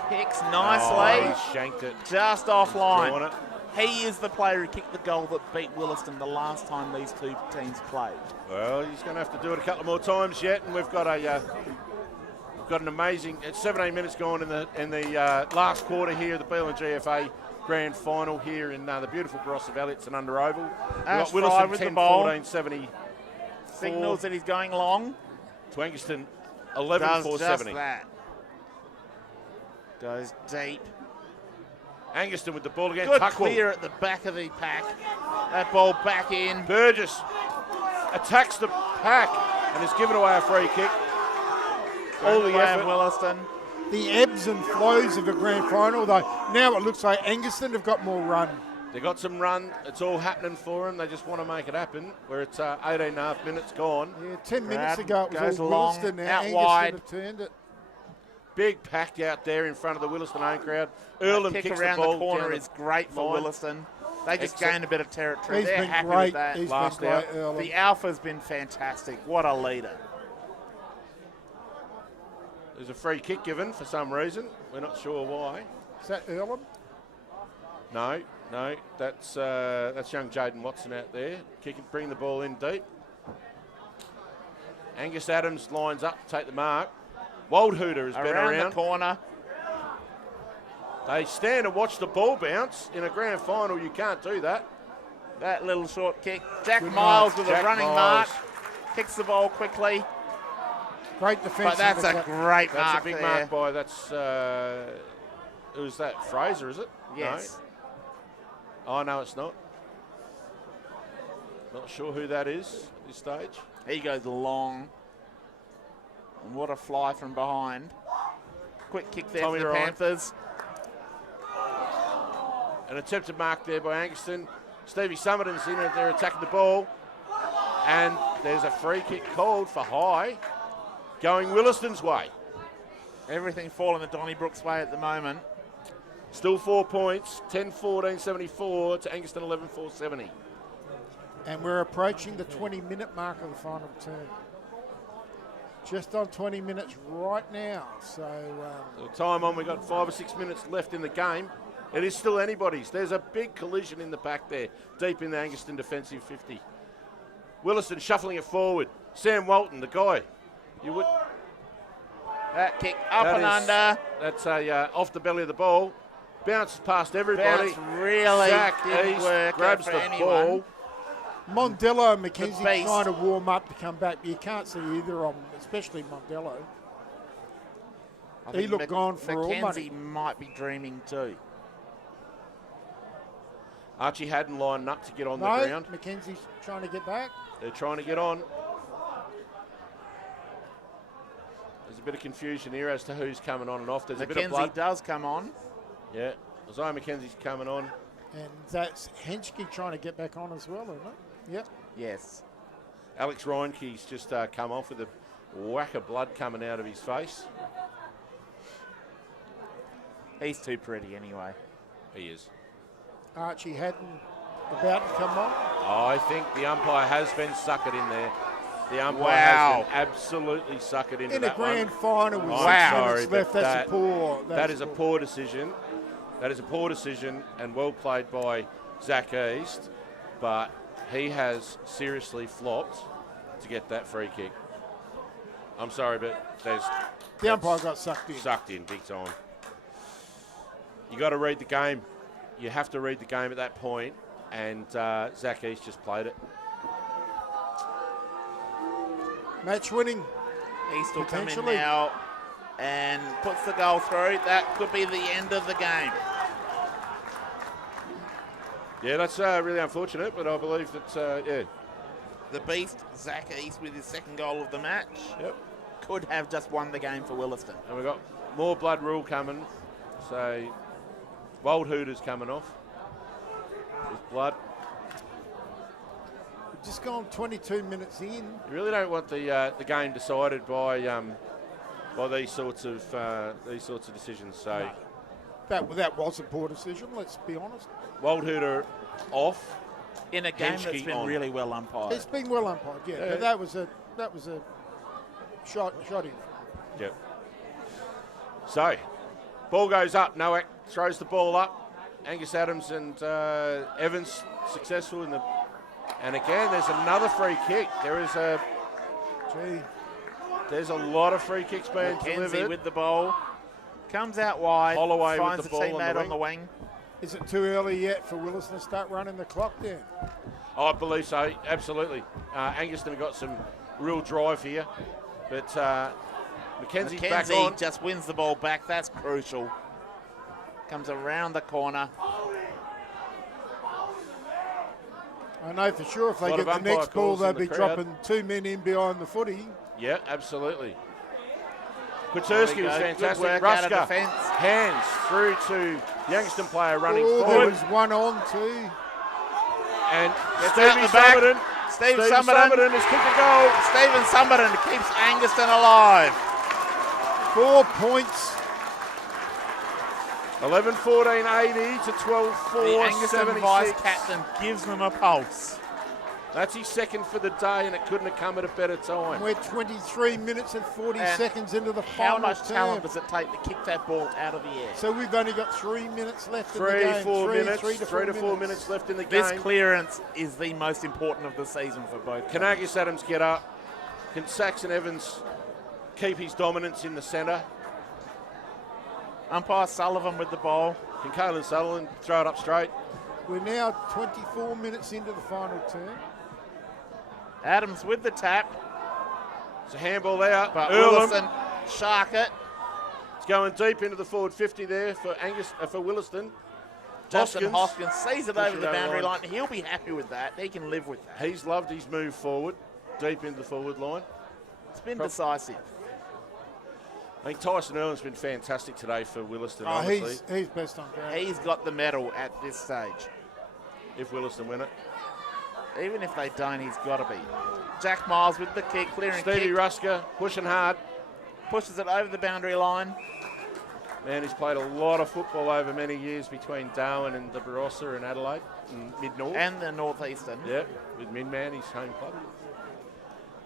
Kicks Oh, nicely. he shanked it. Just Drawn offline. it. He is the player who kicked the goal that beat Willaston the last time these two teams played. Well, he's going to have to do it a couple more times yet, and we've got an amazing. It's 17 minutes gone in the last quarter here of the BLG FA Grand Final here in the beautiful Barossa Valley. It's an under oval. We've Ash got Fry Willaston with the 10, ball. 14, 70 Signals that he's going long. to Angaston 11, Does 4, just 70. that. Goes deep. Angaston with the ball again. Good Tuckwell. clear at the back of the pack. That ball back in. Burgess attacks the pack and has given away a free kick. All the Way of effort. Willaston. the ebbs and flows of a grand final, though now it looks like Angaston have got more run. They got some run. It's all happening for them. They just want to make it happen. Where it's 18 and a half minutes gone. Yeah, 10 minutes Grab, ago it was goes all long, Willaston. Now out Angaston wide. have turned it. Big pack out there in front of the Willaston home crowd. Earlham Kick kicks around the ball the corner down is great for line. Willaston. They just Excellent. gained a bit of territory. He's They're been happy great. with that. He's Last been great out. early. The alpha's been fantastic. What a leader. There's a free kick given for some reason. We're not sure why. Is that Earlham? No, that's young Jaden Watson out there, bringing the ball in deep. Angus Adams lines up to take the mark. Waldhooter has been Around around. the corner. They stand and watch the ball bounce. In a grand final, you can't do that. That little short kick. Jack Good Miles mark. with Jack a running Miles. mark. Kicks the ball quickly. Great defence. But that's a great That's mark a big there. mark by, who's that, Fraser, is it? Yes. No? Oh, no, it's not. Not sure who that is at this stage. He goes long. And what a fly from behind. Quick kick there Tommy for the Ryan. Panthers. An attempted mark there by Angaston. Stevie Summerton's in there attacking the ball. And there's a free kick called for high, going Willaston's way. Everything falling the Donnybrook's way at the moment. Still 4 points, 10-14-74 to Angaston 11-4-70. And we're approaching the 20-minute mark of the final term. Just on 20 minutes right now. So The time on, we've got 5 or 6 minutes left in the game. It is still anybody's. There's a big collision in the back there, deep in the Angaston defensive 50. Willaston shuffling it forward. Sam Walton, the guy. You would. That kick up That and is- under. That's a off the belly of the ball. Bounces past everybody. Bounce really Zach didn't East work grabs for the anyone. ball. Mondello and McKenzie beast. trying to warm up to come back, but you can't see either of them, especially Mondello. I He think looked gone for all money. Mackenzie might be dreaming too. Archie Haddon lining up to get on the No, ground. McKenzie's trying to get back. They're trying to get on. There's a bit of confusion here as to who's coming on and off. There's a bit of Mackenzie blood. does come on. Yeah, Isaiah McKenzie's coming on. And that's Henschke trying to get back on as well, isn't it? Yep. Yes. Alex Reinke's just come off with a whack of blood coming out of his face. He's too pretty anyway. He is. Archie Haddon about to come on. I think the umpire has been suckered in there. The umpire Wow. has been absolutely suckered into In a that grand one. final with I'm 6 sorry, minutes but left, that's a poor. That is a poor decision. That is a poor decision and well played by Zach East, but he has seriously flopped to get that free kick. I'm sorry, but The umpire got sucked in. sucked in big time. You got to read the game. You have to read the game at that point, and Zach East just played it. Match winning. East will come in Potentially. now and puts the goal through. That could be the end of the game. Yeah, that's really unfortunate, but I believe that, yeah. The beast, Zach East, with his second goal of the match, Yep. could have just won the game for Willaston. And we've got more blood rule coming. So, Waldhooter's coming off with blood. We've just gone 22 minutes in. You really don't want the game decided by these sorts of decisions. So, That was a poor decision, let's be honest. Waldhooter off. In a game Henschke that's been on. really well umpired. It's been well umpired, yeah. Yeah. But that was a shot in. Yep. So, ball goes up. Nowak throws the ball up. Angus Adams and Evans successful in the. And again, there's another free kick. There's a lot of free kicks being Mackenzie delivered. with the ball. Comes out wide. Holloway with finds the a ball on the teammate on wing. the wing. Is it too early yet for Willaston to start running the clock down? I believe so, absolutely. Angaston got some real drive here, but Mackenzie's back Mackenzie on. just wins the ball back. That's crucial. Comes around the corner. I know for sure if they Lot get of the umpire next ball, calls they'll in the be crowd. dropping 2 men in behind the footy. Yeah, absolutely. There Kwiatkowski we was go. fantastic. Good work out of Ruska, defence. hands through to the Angaston player running Oh, there forward. was one on too. And Gets Stevie out the back. Summerton. Steve Stevie Summerton. has kicked a goal. Stephen Summerton keeps Angaston alive. 4 points. 11-14-80 to The 12-4, Angaston 76. vice-captain gives them a pulse. That's his second for the day, and it couldn't have come at a better time. We're 23 minutes and 40 And seconds into the How final much term. talent does it take to kick that ball out of the air? So we've only got 3 minutes left in the 3 game. 4 minutes left in the This game. clearance is the most important of the season for both. Can Agus Adams get up? Can Saxon Evans keep his dominance in the centre? Umpire Sullivan with the ball. Can Caelan Sutherland throw it up straight? We're now 24 minutes into the final term. Adams with the tap, It's a handball out. but Earlham. Willaston shark it. It's going deep into the forward 50 there for Willaston. Justin Hoskins sees it Push over it the over boundary line. line. He'll be happy with that. He can live with that. He's loved his move forward, deep into the forward line. It's been decisive. I think Tyson Earlham's been fantastic today for Willaston, Oh, honestly, he's best on ground. He's got the medal at this stage. if Willaston win it. Even if they don't, he's got to be. Jack Miles with the kick, clearing Stevie kick, Rusker pushing hard. pushes it over the boundary line. Man, he's played a lot of football over many years between Darwin and the Barossa and Adelaide and Mid-North. And the Northeastern. Yeah, with Midman, his home club.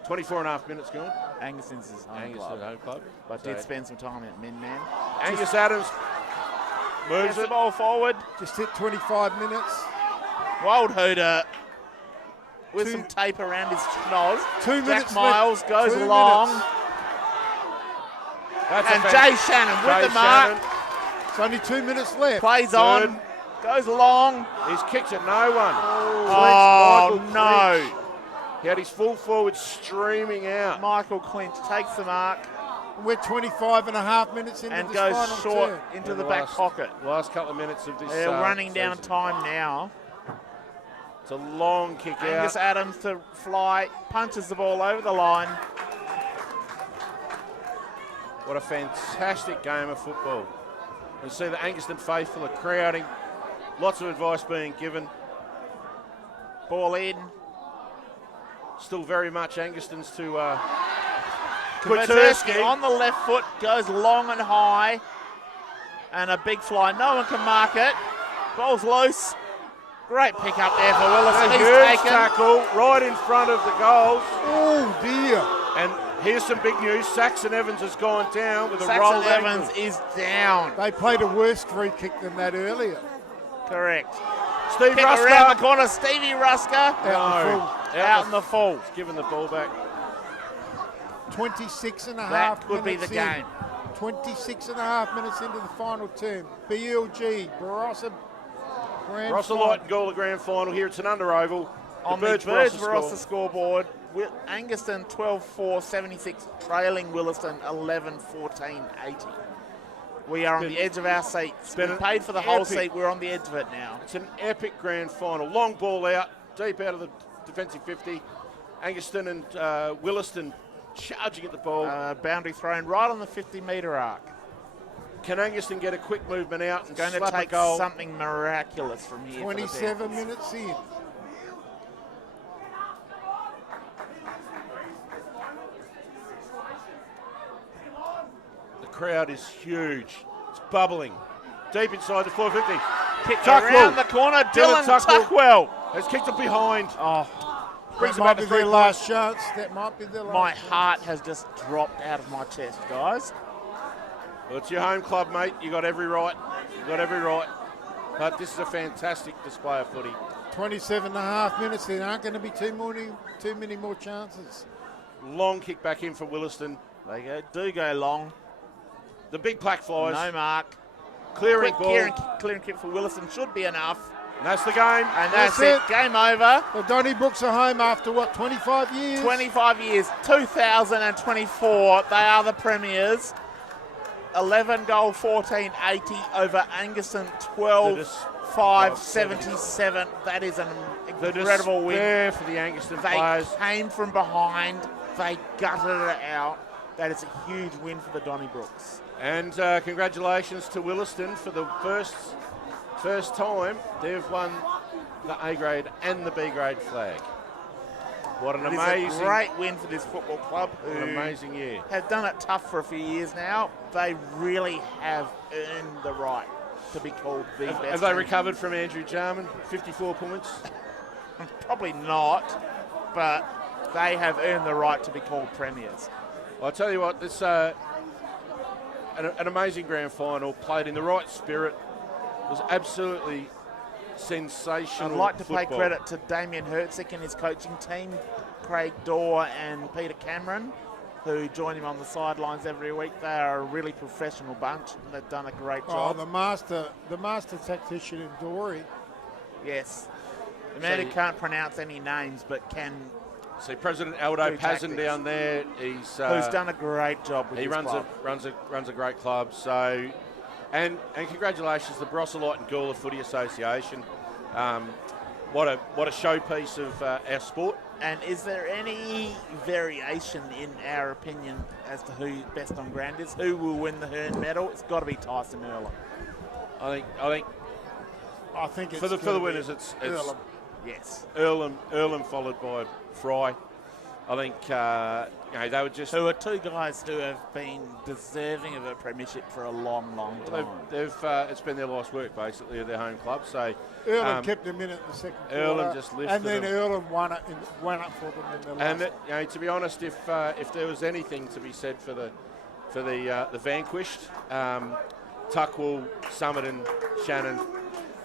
24 and a half minutes gone. Anguston's his home Angus club. at home club. But So did spend some time at Minman. Angus Adams moves Gets the it. ball forward. Just hit 25 minutes. Wild Hooter with Two- some tape around his nose. 2 minutes Jack Miles left. goes 2 long. minutes. That's And a Jay Shannon with Jay the mark. Shannon. It's only 2 minutes left. Plays Good. on. Goes long. He's kicked at no one. Oh, Clinch, Michael no. Clinch. He had his full forward streaming out. Michael Clinch takes the mark We're 25 and a half minutes into and this goes final short term. into In the back last- pocket. Last couple of minutes of this. They're running down season. time now. It's a long kick Angus out. Adams to fly, punches the ball over the line. What a fantastic game of football. You see the Angaston faithful are crowding. Lots of advice being given. Ball in. Still very much Angaston's to Kwiatkowski on the left foot goes long and high. And a big fly. No one can mark it. Ball's loose. Great pick up there for Willaston. A He's huge taken. tackle right in front of the goals. Oh, dear. And here's some big news. Saxon Evans has gone down with a Saxon rolled Evans ankle. is down. They played a worse free kick than that earlier. Correct. Steve Kick Rusker. around the corner. Stevie Rusker Out in full. out in the full. Giving the ball back. 26 and a That half could be minutes the game. 26 and a half minutes into the final term. BLG, Barossa Grand Barossa Final. Light and Gawler Grand Final here at Tanunda Oval. On the Birds Birds Barossa Barossa score. scoreboard, Angaston 12-4-76, trailing Willaston 11-14-80. We are on the edge of our seats. We been an paid for the whole epic- seat. We're on the edge of it now. It's an epic grand final. Long ball out, deep out of the defensive 50. Angaston and Willaston charging at the ball. Boundary thrown right on the 50-metre arc. Can Angaston get a quick movement out and Going to slap a take goal? something miraculous from here. for the 27 Panthers. minutes in. The crowd is huge. It's bubbling. Deep inside the 450. Kick Tuckwell. around the corner. Dylan Tuckwell. Has kicked it behind. Oh, Brings That it might back be to their 3 last chance. That might be their last my chance. heart has just dropped out of my chest, guys. Well, it's your home club, mate. You got every right. You got every right. But this is a fantastic display of footy. 27 and a half minutes. There aren't going to be too many more chances. Long kick back in for Willaston. They do go long. The big plaque flies. No mark. Clearing Quick ball. clearing kick for Willaston should be enough. And that's the game. And That's that's it. it. Game over. The Donnybrooks are home after, 25 years? 25 years. 2024. They are the premiers. 11 goal 14-80 over Angaston 12-5-77. That is an The incredible win. despair for the Angaston They players. came from behind. They gutted it out. That is a huge win for the Donnybrooks. And congratulations to Willaston for the first time they've won the A grade and the B grade flag. What an It is amazing, a great win for this football club, what who an amazing year. have done it tough for a few years now. They really have earned the right to be called the best. Have they team. recovered from Andrew Jarman? 54 points? Probably not, but they have earned the right to be called premiers. I'll tell you what, this an amazing grand final, played in the right spirit, was absolutely sensational. I'd like to football. pay credit to Damien Hertzik and his coaching team, Craig Dorr and Peter Cameron, who join him on the sidelines every week. They are a really professional bunch. They've done a great job. The master tactician in Dory. Yes. The man who can't pronounce any names but can. See, President Aldo do Pazin tactics. down there. Who's done a great job with He his runs club. a great club. So, and congratulations to the Barossa Light and Gawler Footy Association. What a showpiece of our sport. And is there any variation in our opinion as to who best on ground is? Who will win the Hearn medal? It's got to be Tyson Earlham. I think it's for the winners, it's Earlham. Yes. Earlham followed by Fry. I think they were just. Who are two guys who have been deserving of a premiership for a long, long time. They've it's been their life's work basically at their home club. So Earlham kept them in it in the second quarter. Earlham just lifted and then them. Earlham won it for them in the last. And to be honest, if there was anything to be said for the vanquished, Tuckwell, Summit, and Shannon,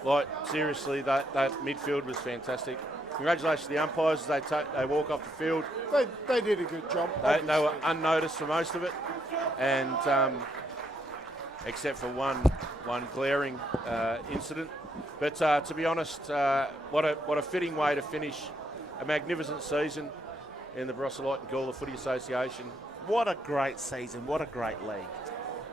like seriously, that midfield was fantastic. Congratulations to the umpires as they walk off the field. They did a good job. They were unnoticed for most of it, and except for one glaring incident. But to be honest, what a fitting way to finish a magnificent season in the Barossa Light and Gawler Footy Association. What a great season! What a great league!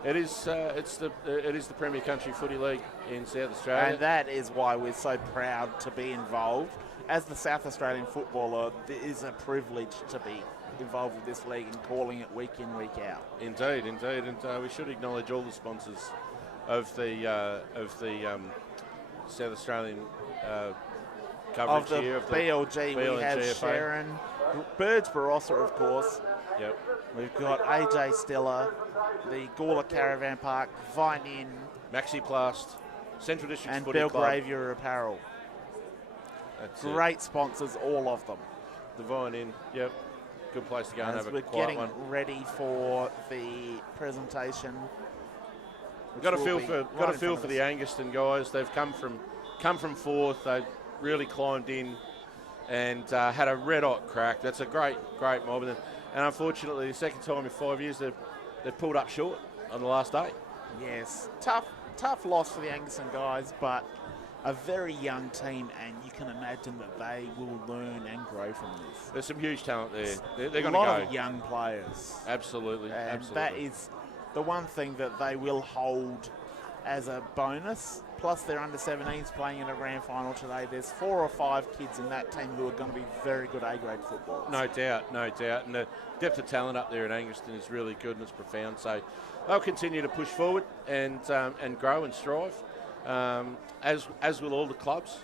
It is. It is the Premier Country Footy League in South Australia, And that is why we're so proud to be involved. As the South Australian footballer, it is a privilege to be involved with this league and calling it week in, week out. Indeed, and we should acknowledge all the sponsors of the South Australian coverage Of the here. BLG, we have GFA. Sharon, Birds Barossa, of course. Yep. We've got AJ Stella, the Gawler Caravan Park, Vine Inn, Maxiplast, Central District and Footy Club. Belgravia Apparel. That's Great sponsors, all of them. The Vine Inn, yep. Good place to go and As have a we're quiet getting one. ready for the presentation. Got a which feel will be for right in front of the Angaston guys. They've come from fourth. They really climbed in and had a red hot crack. That's a great mob. And unfortunately, the second time in 5 years they've pulled up short on the last day. Yes, tough loss for the Angaston guys, but a very young team, and you can imagine that they will learn and grow from this. There's some huge talent there. They're A going to lot go. of young players. Absolutely, And absolutely. that is the one thing that they will hold as a bonus. Plus, their under-17s playing in a grand final today. There's 4 or 5 kids in that team who are going to be very good A-grade footballers. No doubt. And the depth of talent up there at Angaston is really good and it's profound. So they'll continue to push forward and grow and strive, as will all the clubs.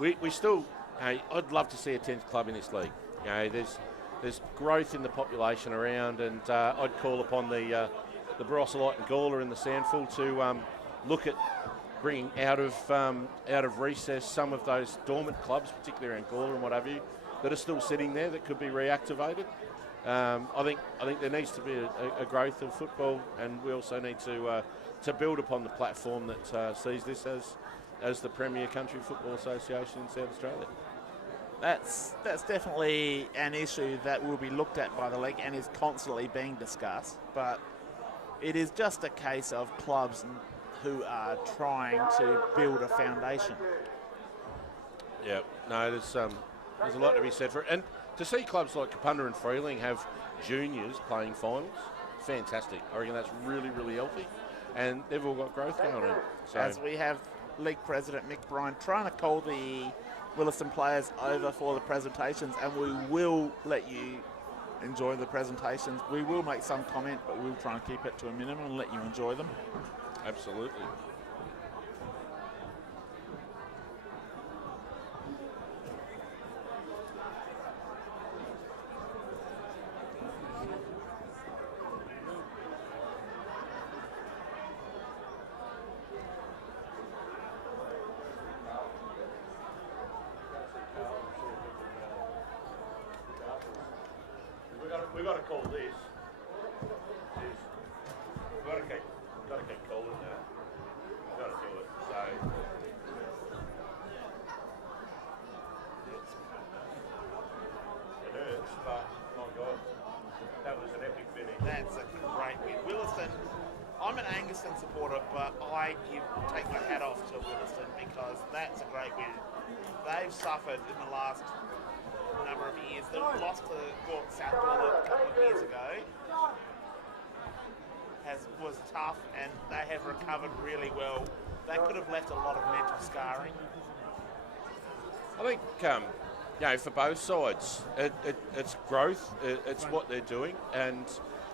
We still, I'd love to see a 10th club in this league. There's growth in the population around, and I'd call upon the Barossa Light and Gawler and the Sandful to look at bringing out of recess some of those dormant clubs, particularly around Gawler and what have you, that are still sitting there that could be reactivated. I think there needs to be a growth of football, and we also need to build upon the platform that sees this as the Premier Country Football Association in South Australia. That's definitely an issue that will be looked at by the league and is constantly being discussed. But it is just a case of clubs who are trying to build a foundation. Yeah, no, there's a lot to be said for it. And to see clubs like Kapunda and Freeling have juniors playing finals, fantastic. I reckon that's really, really healthy. And they've all got growth going on. So As we have League President Mick Bryan trying to call the Willaston players over for the presentations, and we will let you enjoy the presentations. We will make some comment, but we'll try and keep it to a minimum and let you enjoy them. absolutely. we've got to call this. We've got to keep calling that. We've got to do it. So. It hurts, but my God, that was an epic finish. That's a great win. Willaston, I'm an Angaston supporter, but I take my hat off to Willaston because that's a great win. They've suffered in the last number of years. The loss to South Gawler a couple of years ago was tough, and they have recovered really well. They could have left a lot of mental scarring. I think, for both sides, it's growth. It's what they're doing, and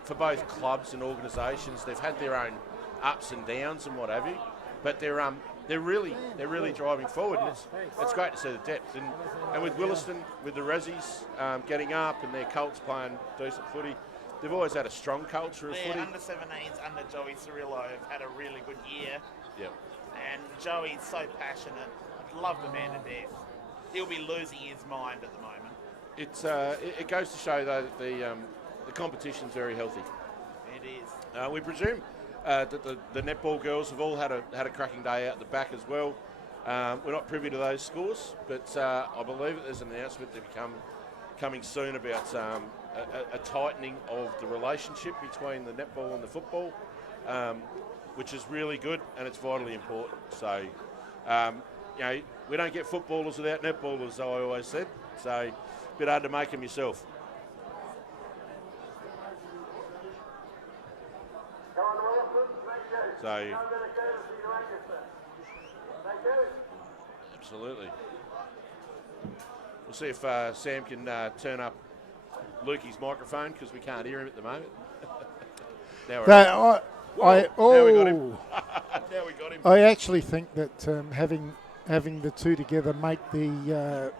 for both clubs and organisations, they've had their own ups and downs and what have you. But they're really driving forward, and it's great to see the depth. And with Willaston, with the Rezzies getting up and their Colts playing decent footy, they've always had a strong culture of Their footy. under-17s under Joey Cirillo have had a really good year. Yep. And Joey's so passionate. I love the man to death. He'll be losing his mind at the moment. It goes to show though that the competition's very healthy. It is. We presume that the netball girls have all had a cracking day out the back as well. We're not privy to those scores, but I believe that there's an announcement that coming soon about a tightening of the relationship between the netball and the football, which is really good and it's vitally important. So, we don't get footballers without netballers, as I always said. So, a bit hard to make them yourself. So, absolutely. We'll see if Sam can turn up Lukey's microphone because we can't hear him at the moment. Now we got him. Now we got him. I actually think that having the two together make the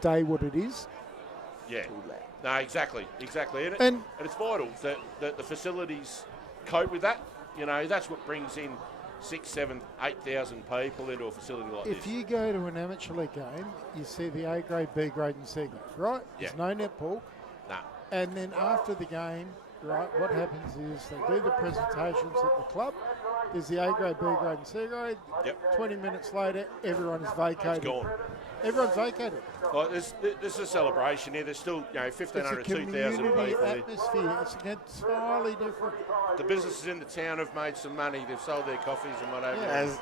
day what it is. Yeah. No, exactly. And it's vital that the facilities cope with that. That's what brings in 6,000, 7,000, 8,000 people into a facility like this. If you go to an amateur league game, you see the A grade, B grade, and C grade, right? Yeah. There's no netball. Nah. And then after the game, right, what happens is they do the presentations at the club. There's the A grade, B grade, and C grade. Yep. 20 minutes later, everyone is vacated. It's gone. Everyone's vacated. Well, this is a celebration here. There's still 1,500, 2,000 people It's a community here. atmosphere. It's entirely different. The businesses in the town have made some money. They've sold their coffees and whatever. As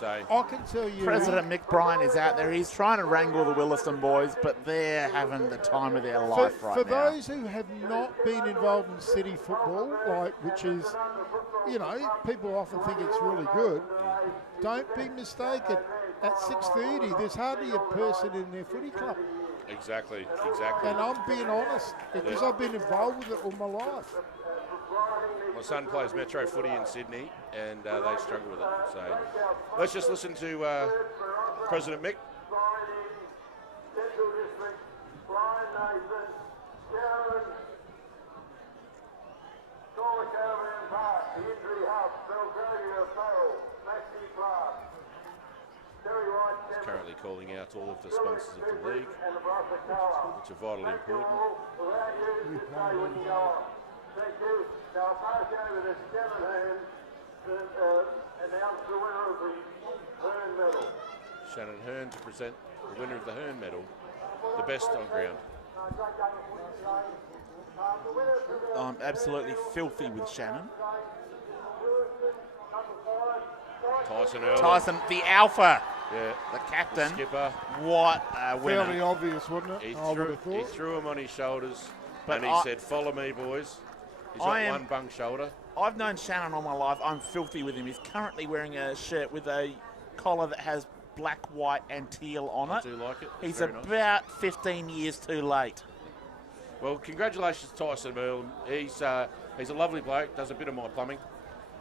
So I can tell you, President Mick Bryan is out there. He's trying to wrangle the Willaston boys, but they're having the time of their life right now. For those who have not been involved in city football, which is, people often think it's really good, don't be mistaken. At 6:30, there's hardly a person in their footy club. Exactly. And I'm being honest, because I've been involved with it all my life. My son plays Metro footy in Sydney, and they struggle with it. So let's just listen to President Mick. He's currently calling out all of the sponsors of the league, which are vitally important. Thank you. Now I'll pass over to Shannon Hearn to announce the winner of the Hearn medal. Shannon Hearn to present the winner of the Hearn medal, the best on ground. I'm absolutely filthy with Shannon. Tyson Earl. Tyson, the alpha, Yeah. the captain. The skipper. What a winner. Fairly obvious, wasn't it? He threw him on his shoulders, But and he said, "Follow me, boys." He's got one bung shoulder. I've known Shannon all my life. I'm filthy with him. He's currently wearing a shirt with a collar that has black, white, and teal on it. I do like it. He's Very nice. about 15 years too late. Well, congratulations to Tyson Earl. He's a lovely bloke, does a bit of my plumbing,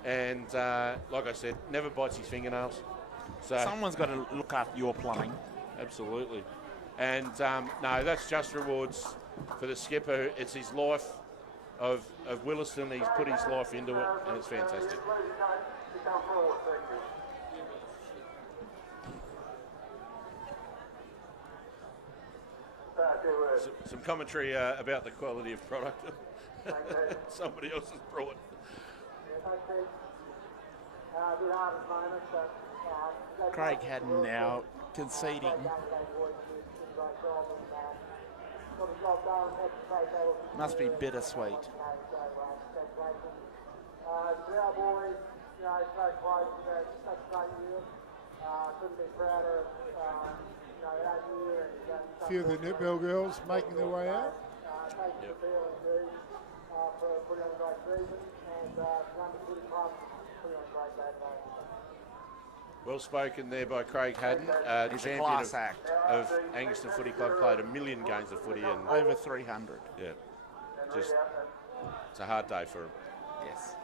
and like I said, never bites his fingernails. So Someone's got to look after your plumbing. Absolutely. And no, that's just rewards for the skipper. It's his life of Willaston. He's put his life into it, and it's fantastic. Some commentary about the quality of product somebody else has brought. Craig Haddon now conceding. Must be bittersweet. A few of the Netball girls making their way out. Well spoken there by Craig Haddon, He's a champion class act. of Angaston Footy Club, played 1 million games of footy and Over 300. yeah, just it's a hard day for him. Yes.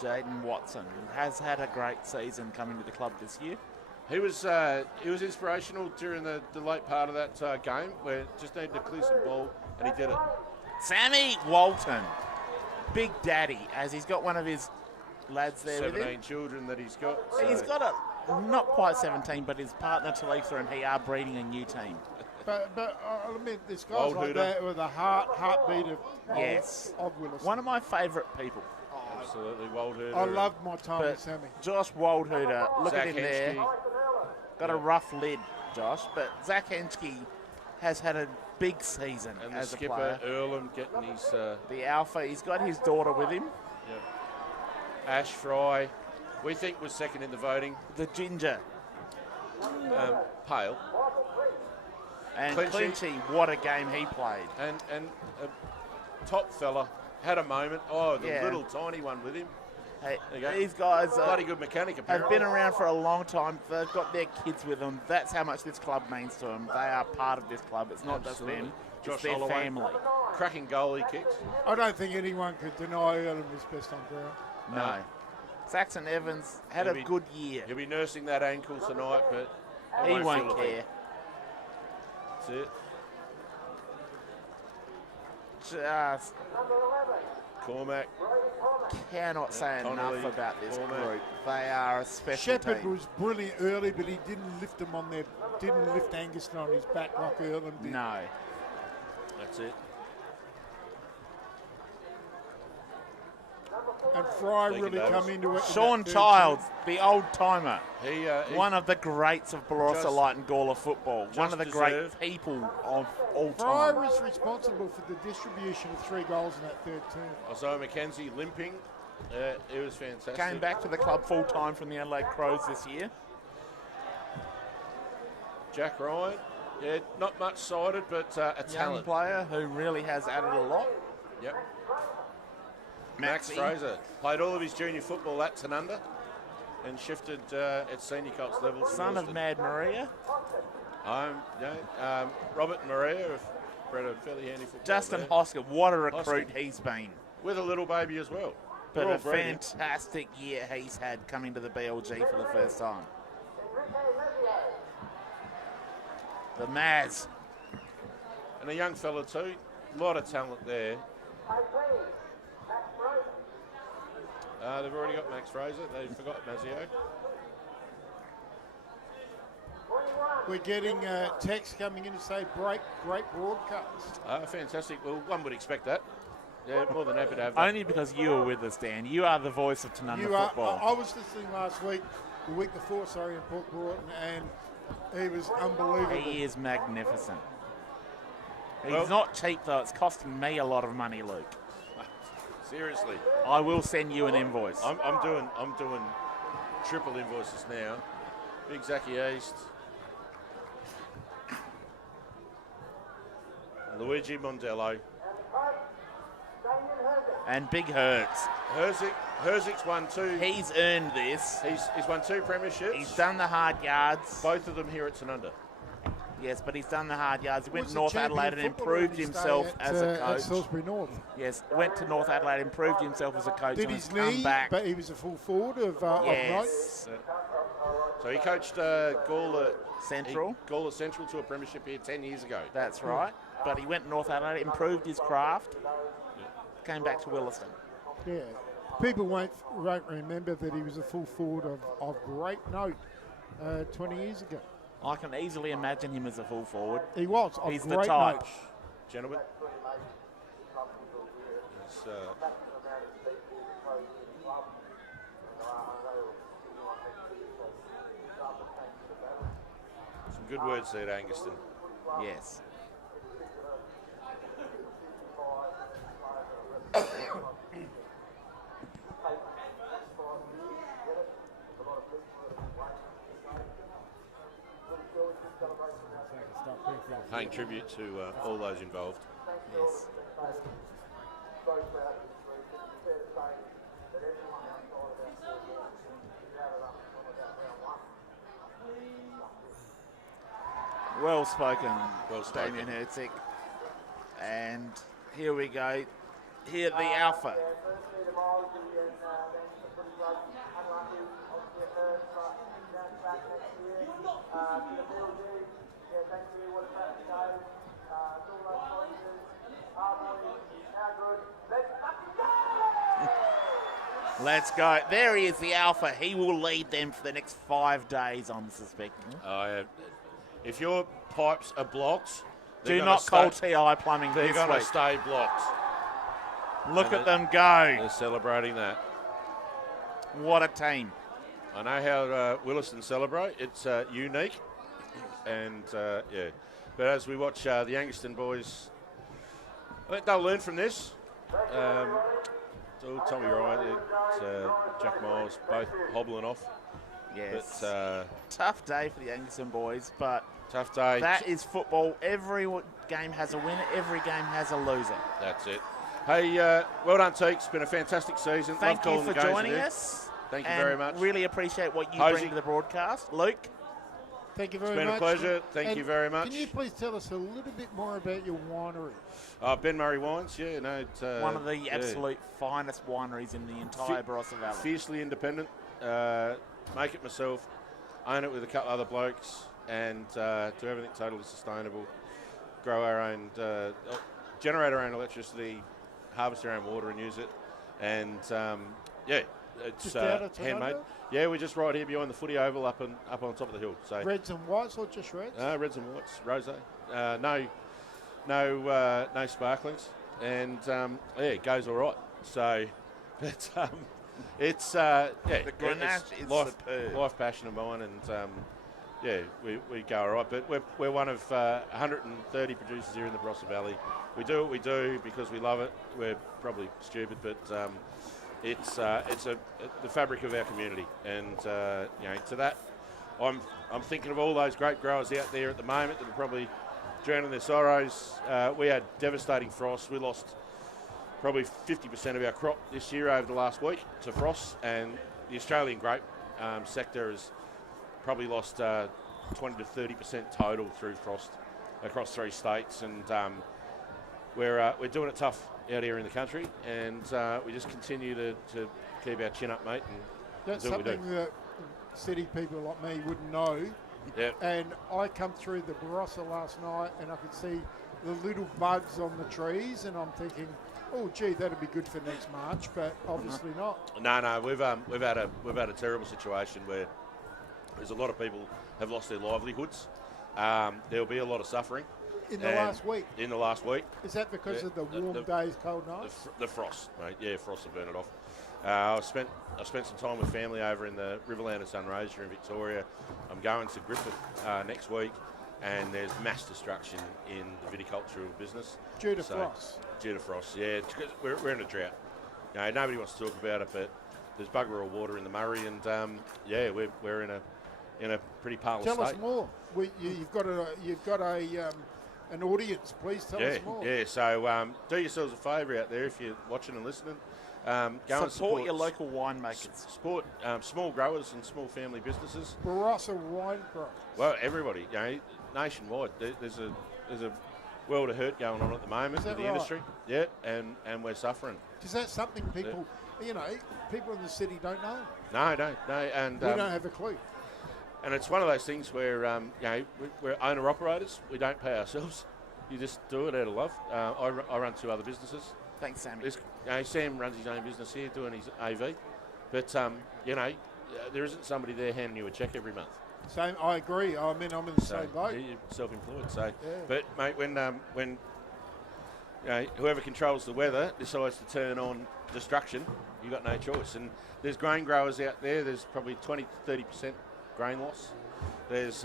Jaden Watson has had a great season coming to the club this year. He was inspirational during the late part of that game where just needed to clear some ball and he did it. Sammy Walton, Big Daddy, as he's got one of his lads there with 17 him. children that he's got. He's got not quite 17, but his partner Talitha and he are breeding a new team. But I admit, there's guys Old like Hooter. that with a heartbeat Yes. of Willaston. One of my favourite people. Absolutely, Walter. I loved my time But with Sammy. Josh Waldhooter, look Zach at him there. Henschke. Got a rough lid, Josh, but Zach Henschke has had a big season And the as a skipper, player. Earlham, getting his The alpha, he's got his daughter with him. Ash Fry, we think was second in the voting. The ginger. Pale. And Clinchy. Clinchy, what a game he played. And a top fella, had a moment. Oh, the Yeah. little tiny one with him. Hey, There you go. these guys Bloody good mechanic, have apparently. been around for a long time. They've got their kids with them. That's how much this club means to them. They are part of this club. It's not just them. Josh It's their Holloway. family. Cracking goal he kicked. I don't think anyone could deny Earlham was best on ground. No. Saxon Evans had He'll a be- good year. He'll be nursing that ankle tonight, but He feel won't a thing. care. That's it. Just Cormac. cannot say Connolly, enough about this Cormac. group. They are a special Shepherd team. was brilliant early, but he didn't lift them on their, didn't lift Angaston on his back like Earlham did. No. That's it. And Fry Thinking really Davis. come into it. in Sean that third Childs, the old timer. He One of the greats of Barossa Just- Light and Gawler football. One just of the deserved. great people of all Fry time. was responsible for the distribution of 3 goals in that third term. Isaiah McKenzie limping. It was fantastic. Came back to the club full time from the Adelaide Crows this year. Jack Ryan. Yeah, not much sided, but a Young talent. player who really has added a lot. Yep. Max Maxie. Fraser played all of his junior football at Tanunda and shifted at senior cops level. to Son of Willaston. Mad Maria. Robert Maria have bred a fairly handy football Justin there. Hosker, what a recruit Hosker. he's been. With a little baby as well. But We're a all breeding. fantastic year he's had coming to the BLG for the first time. The Maz. And a young fella too. A lot of talent there. They've already got Max Fraser. They forgot Mazio. We're getting text coming in to say great broadcast. Fantastic. Well, one would expect that. Yeah, more than happy to have that. Only because you were with us, Dan. You are the voice of Tanunda You are, football. I was listening the week before, in Port Broughton, and he was unbelievable. He is magnificent. He's Well- not cheap though. It's costing me a lot of money, Luke. Seriously. I will send you an invoice. I'm doing triple invoices now. Big Zachy East. Luigi Mondello. And Big Hertz. Herzig's won 2. He's earned this. He's won 2 premierships. He's done the hard yards. Both of them here at Tanunda. Yes, but he's done the hard yards. He went Was to the North champion Adelaide and footballer improved when he himself stayed as a at coach. Salisbury North. Yes, went to North Adelaide, improved himself as a coach, Did and his has come knee, back. but he was a full forward of night. Yes, So he coached Gawler Central. Gawler Central to a premiership here 10 years ago. That's right. But he went to North Adelaide, improved his craft, came back to Willaston. Yeah. People won't remember that he was a full forward of great note 20 years ago. I can easily imagine him as a full forward. He was. He's a the great type. note. Gentlemen. It's, some good words there, Angaston. Yes. Paying tribute to all those involved. Yes. Well spoken, Damien Herzig. And here we go. Here the Alpha. Let's go. There he is, the Alpha. He will lead them for the next 5 days, I'm suspecting. If your pipes are blocked, do not call TI Plumbing They're this going to week. stay blocked. Look at them go. They're celebrating that. What a team. I know how Willaston celebrate. It's unique. And, yeah. But as we watch the Angaston boys, I think they'll learn from this. Tommy Ryan, Jack Miles, both hobbling off. Yes. But, tough day for the Angaston boys, but tough day. That is football. Every game has a winner. Every game has a loser. That's it. Hey, well done, Teek. It's been a fantastic season. Thank you for joining us. Thank you very much. Really appreciate what you Hosey. bring to the broadcast. Luke? Thank you very much. It's been a pleasure. Thank you very much. Can you please tell us a little bit more about your winery? Ben Murray Wines, yeah. No, it's, one of the absolute finest wineries in the entire Barossa Valley. Fiercely independent. Make it myself. Own it with a couple other blokes. And do everything totally sustainable. Grow our own, generate our own electricity, harvest our own water and use it. And, yeah, it's handmade. Yeah, we're just right here behind the footy oval up on top of the hill. So reds and whites or just reds? Reds and whites, rosé. No sparklings. And, yeah, it goes all right. So, but, it's, yeah. The Grenache is superb. Life passion of mine, and, yeah, we go all right. But we're one of 130 producers here in the Barossa Valley. We do what we do because we love it. We're probably stupid, but it's the fabric of our community. And you know, to that, I'm thinking of all those great growers out there at the moment that are probably drowning their sorrows. We had devastating frost. We lost probably 50% of our crop this year over the last week to frost, and the Australian grape sector has probably lost 20 to 30% total through frost across 3 states, and we're doing it tough out here in the country, and we just continue to keep our chin up, mate, and that's do what we do. something that city people like me wouldn't know. Yep. And I come through the Barossa last night, and I could see the little bugs on the trees, and I'm thinking, oh gee, that'd be good for next March, but obviously not. No, we've had a terrible situation where there's a lot of people have lost their livelihoods. There'll be a lot of suffering. In the last week? In the last week. Is that because of the warm days, cold nights? The frost, mate. Yeah, frost will burn it off. I've spent some time with family over in the Riverland of Sunraysia here in Victoria. I'm going to Griffith next week, and there's mass destruction in the viticultural business. Due to frost? Due to frost, yeah. It's 'cause we're in a drought. You know, nobody wants to talk about it, but there's bugger all water in the Murray, and yeah, we're in a pretty parlous state. Tell us more. You've got an audience. Please tell us more. Yeah, so do yourselves a favour out there if you're watching and listening. Go and support your local winemakers. Support small growers and small family businesses. Barossa wine growers. Well, everybody, you know, nationwide. There's a world of hurt going on at the moment with the industry. Yeah, and we're suffering. Is that something people, people in the city don't know? No, and we don't have a clue. And it's one of those things where, we're owner-operators. We don't pay ourselves. You just do it out of love. I run 2 other businesses. Thanks, Sammy. Sam runs his own business here, doing his AV. But, there isn't somebody there handing you a cheque every month. Same. I agree. I mean, I'm in the So, same boat. you're self-employed. So, Yeah. but mate, when whoever controls the weather decides to turn on destruction, you've got no choice. And there's grain growers out there. There's probably 20 to 30% grain loss. There's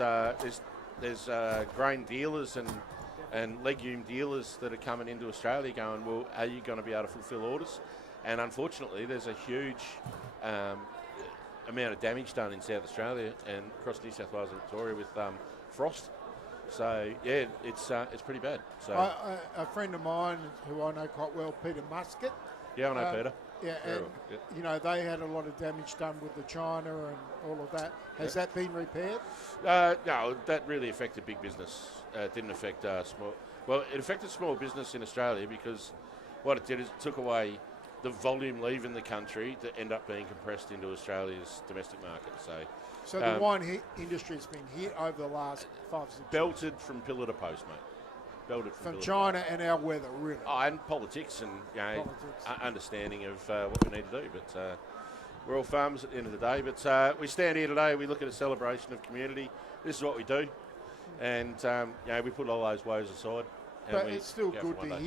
grain dealers and legume dealers that are coming into Australia going, well, are you going to be able to fulfil orders? And unfortunately, there's a huge amount of damage done in South Australia and across New South Wales and Victoria with frost. So yeah, it's pretty bad. So A friend of mine who I know quite well, Peter Muscat. yeah, I know Peter. Yeah, Very and well, yeah. you know they had a lot of damage done with the China and all of that. Has that been repaired? No, that really affected big business. It didn't affect small. Well, it affected small business in Australia because what it did is it took away the volume leaving the country to end up being compressed into Australia's domestic market. So the wine industry has been hit over the last 5 6 years. Belted from pillar to post, mate. Belted From pillar China and our weather, really. Oh, and politics and Politics. understanding of what we need to do. But we're all farmers at the end of the day. But we stand here today, we look at a celebration of community. This is what we do. And we put all those woes aside. And But we it's still go for good one to day.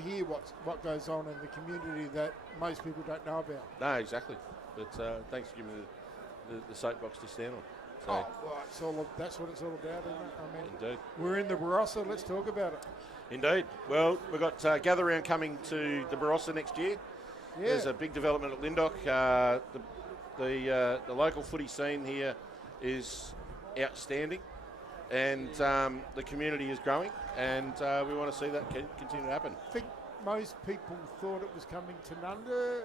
hear what goes on in the community that most people don't know about. No, exactly. But thanks for giving me the soapbox to stand on. So, Well, that's what it's all about, isn't it? I mean, indeed. we're in the Barossa. Let's talk about it. Indeed. Well, we've got Gather Round coming to the Barossa next year. Yeah. There's a big development at Lindock. The local footy scene here is outstanding, and the community is growing, and we want to see that continue to happen. I think most people thought it was coming to Tanunda,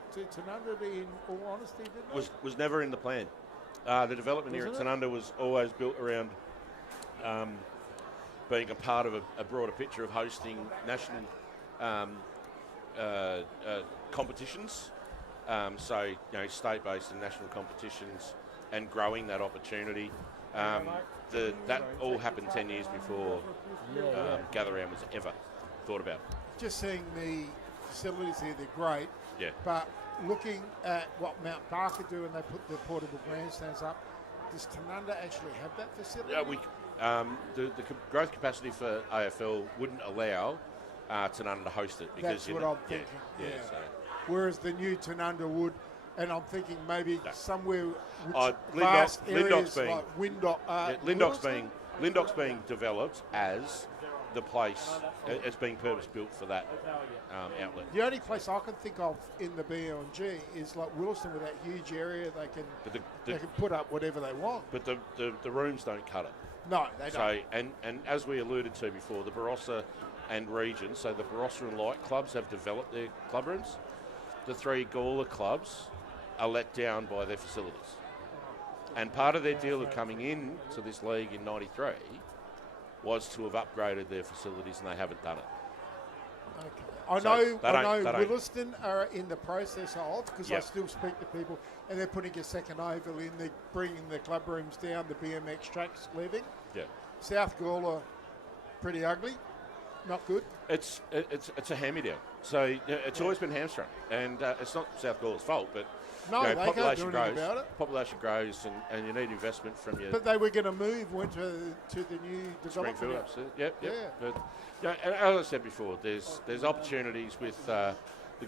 in all honesty, didn't they? Was never in the plan. The development here at Wasn't Tanunda was always built around being a part of a broader picture of hosting national competitions. So, state-based and national competitions, and growing that opportunity. That all happened 10 years before Gather Round was ever thought about. Just seeing the facilities here, they're great. Yeah. But looking at what Mount Barker do, and they put the portable grandstands up, does Tanunda actually have that facility? The growth capacity for AFL wouldn't allow Tanunda to host it because That's what I'm thinking. Yeah. Yeah. Whereas the new Tanunda would, and I'm thinking maybe somewhere vast areas like Windhoek. Lindock's being developed as the place. It's being purpose built for that outlet. The only place I can think of in the BLG is like Willaston, with that huge area they can put up whatever they want. But the rooms don't cut it. No, they don't. So and as we alluded to before, the Barossa and region, so the Barossa and Light clubs have developed their club rooms. The 3 Gawler clubs are let down by their facilities. And part of their deal of coming in to this league in '93 was to have upgraded their facilities, and they haven't done it. Okay. I know Willaston are in the process of, because I Yep. still speak to people, and they're putting a second oval in, they're bringing the club rooms down, the BMX tracks leaving. Yeah. South Gawler, pretty ugly, not good. It's a hand-me-down. So it's always been hamstrung, and it's not South Gawler's fault, but No, they can't do population anything grows. about it. Population grows, and you need investment from your But they were going to move, went to the new development. Springfield. Absolutely. Yep. Yeah. But and as I said before, there's opportunities with the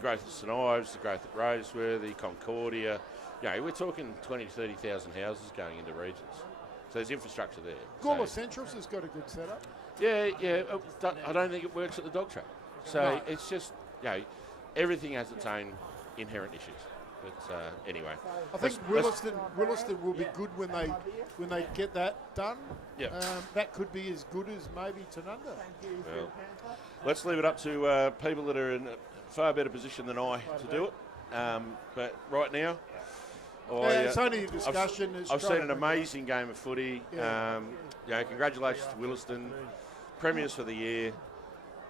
growth of St Ives, the growth at Roseworthy, Concordia. We're talking 20 to 30,000 houses going into regions. So there's infrastructure there. Gawler Centrals has got a good setup. Yeah. I don't think it works at the dog track. So No. it's just, everything has its own inherent issues. But anyway, I think Willaston will be good when they get that done. Yeah. That could be as good as maybe Tanunda. Well, let's leave it up to people that are in a far better position than I to do it. But right now, It's only a discussion. I've seen an amazing game of footy. Yeah. Congratulations to Willaston, premiers for the year.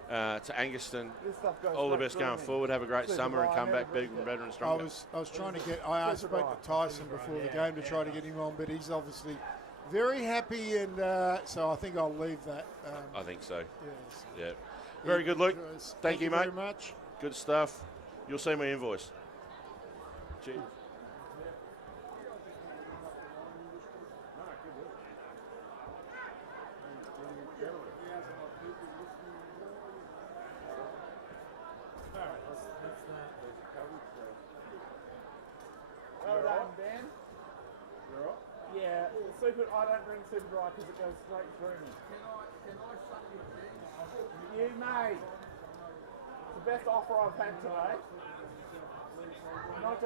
To Angaston, all the best going forward. Have a great summer and come back bigger and better and stronger. I was trying to get. I spoke to Tyson before the game to try to get him on, but he's obviously very happy, and so I think I'll leave that. I think so. Yes. Yeah. Very good, Luke. Thank you, mate. Very much. Good stuff. You'll see my invoice. Cheers. super. I don't drink super dry because it goes straight through me. Can I suck your thing? You may. It's the best offer I've had today. Not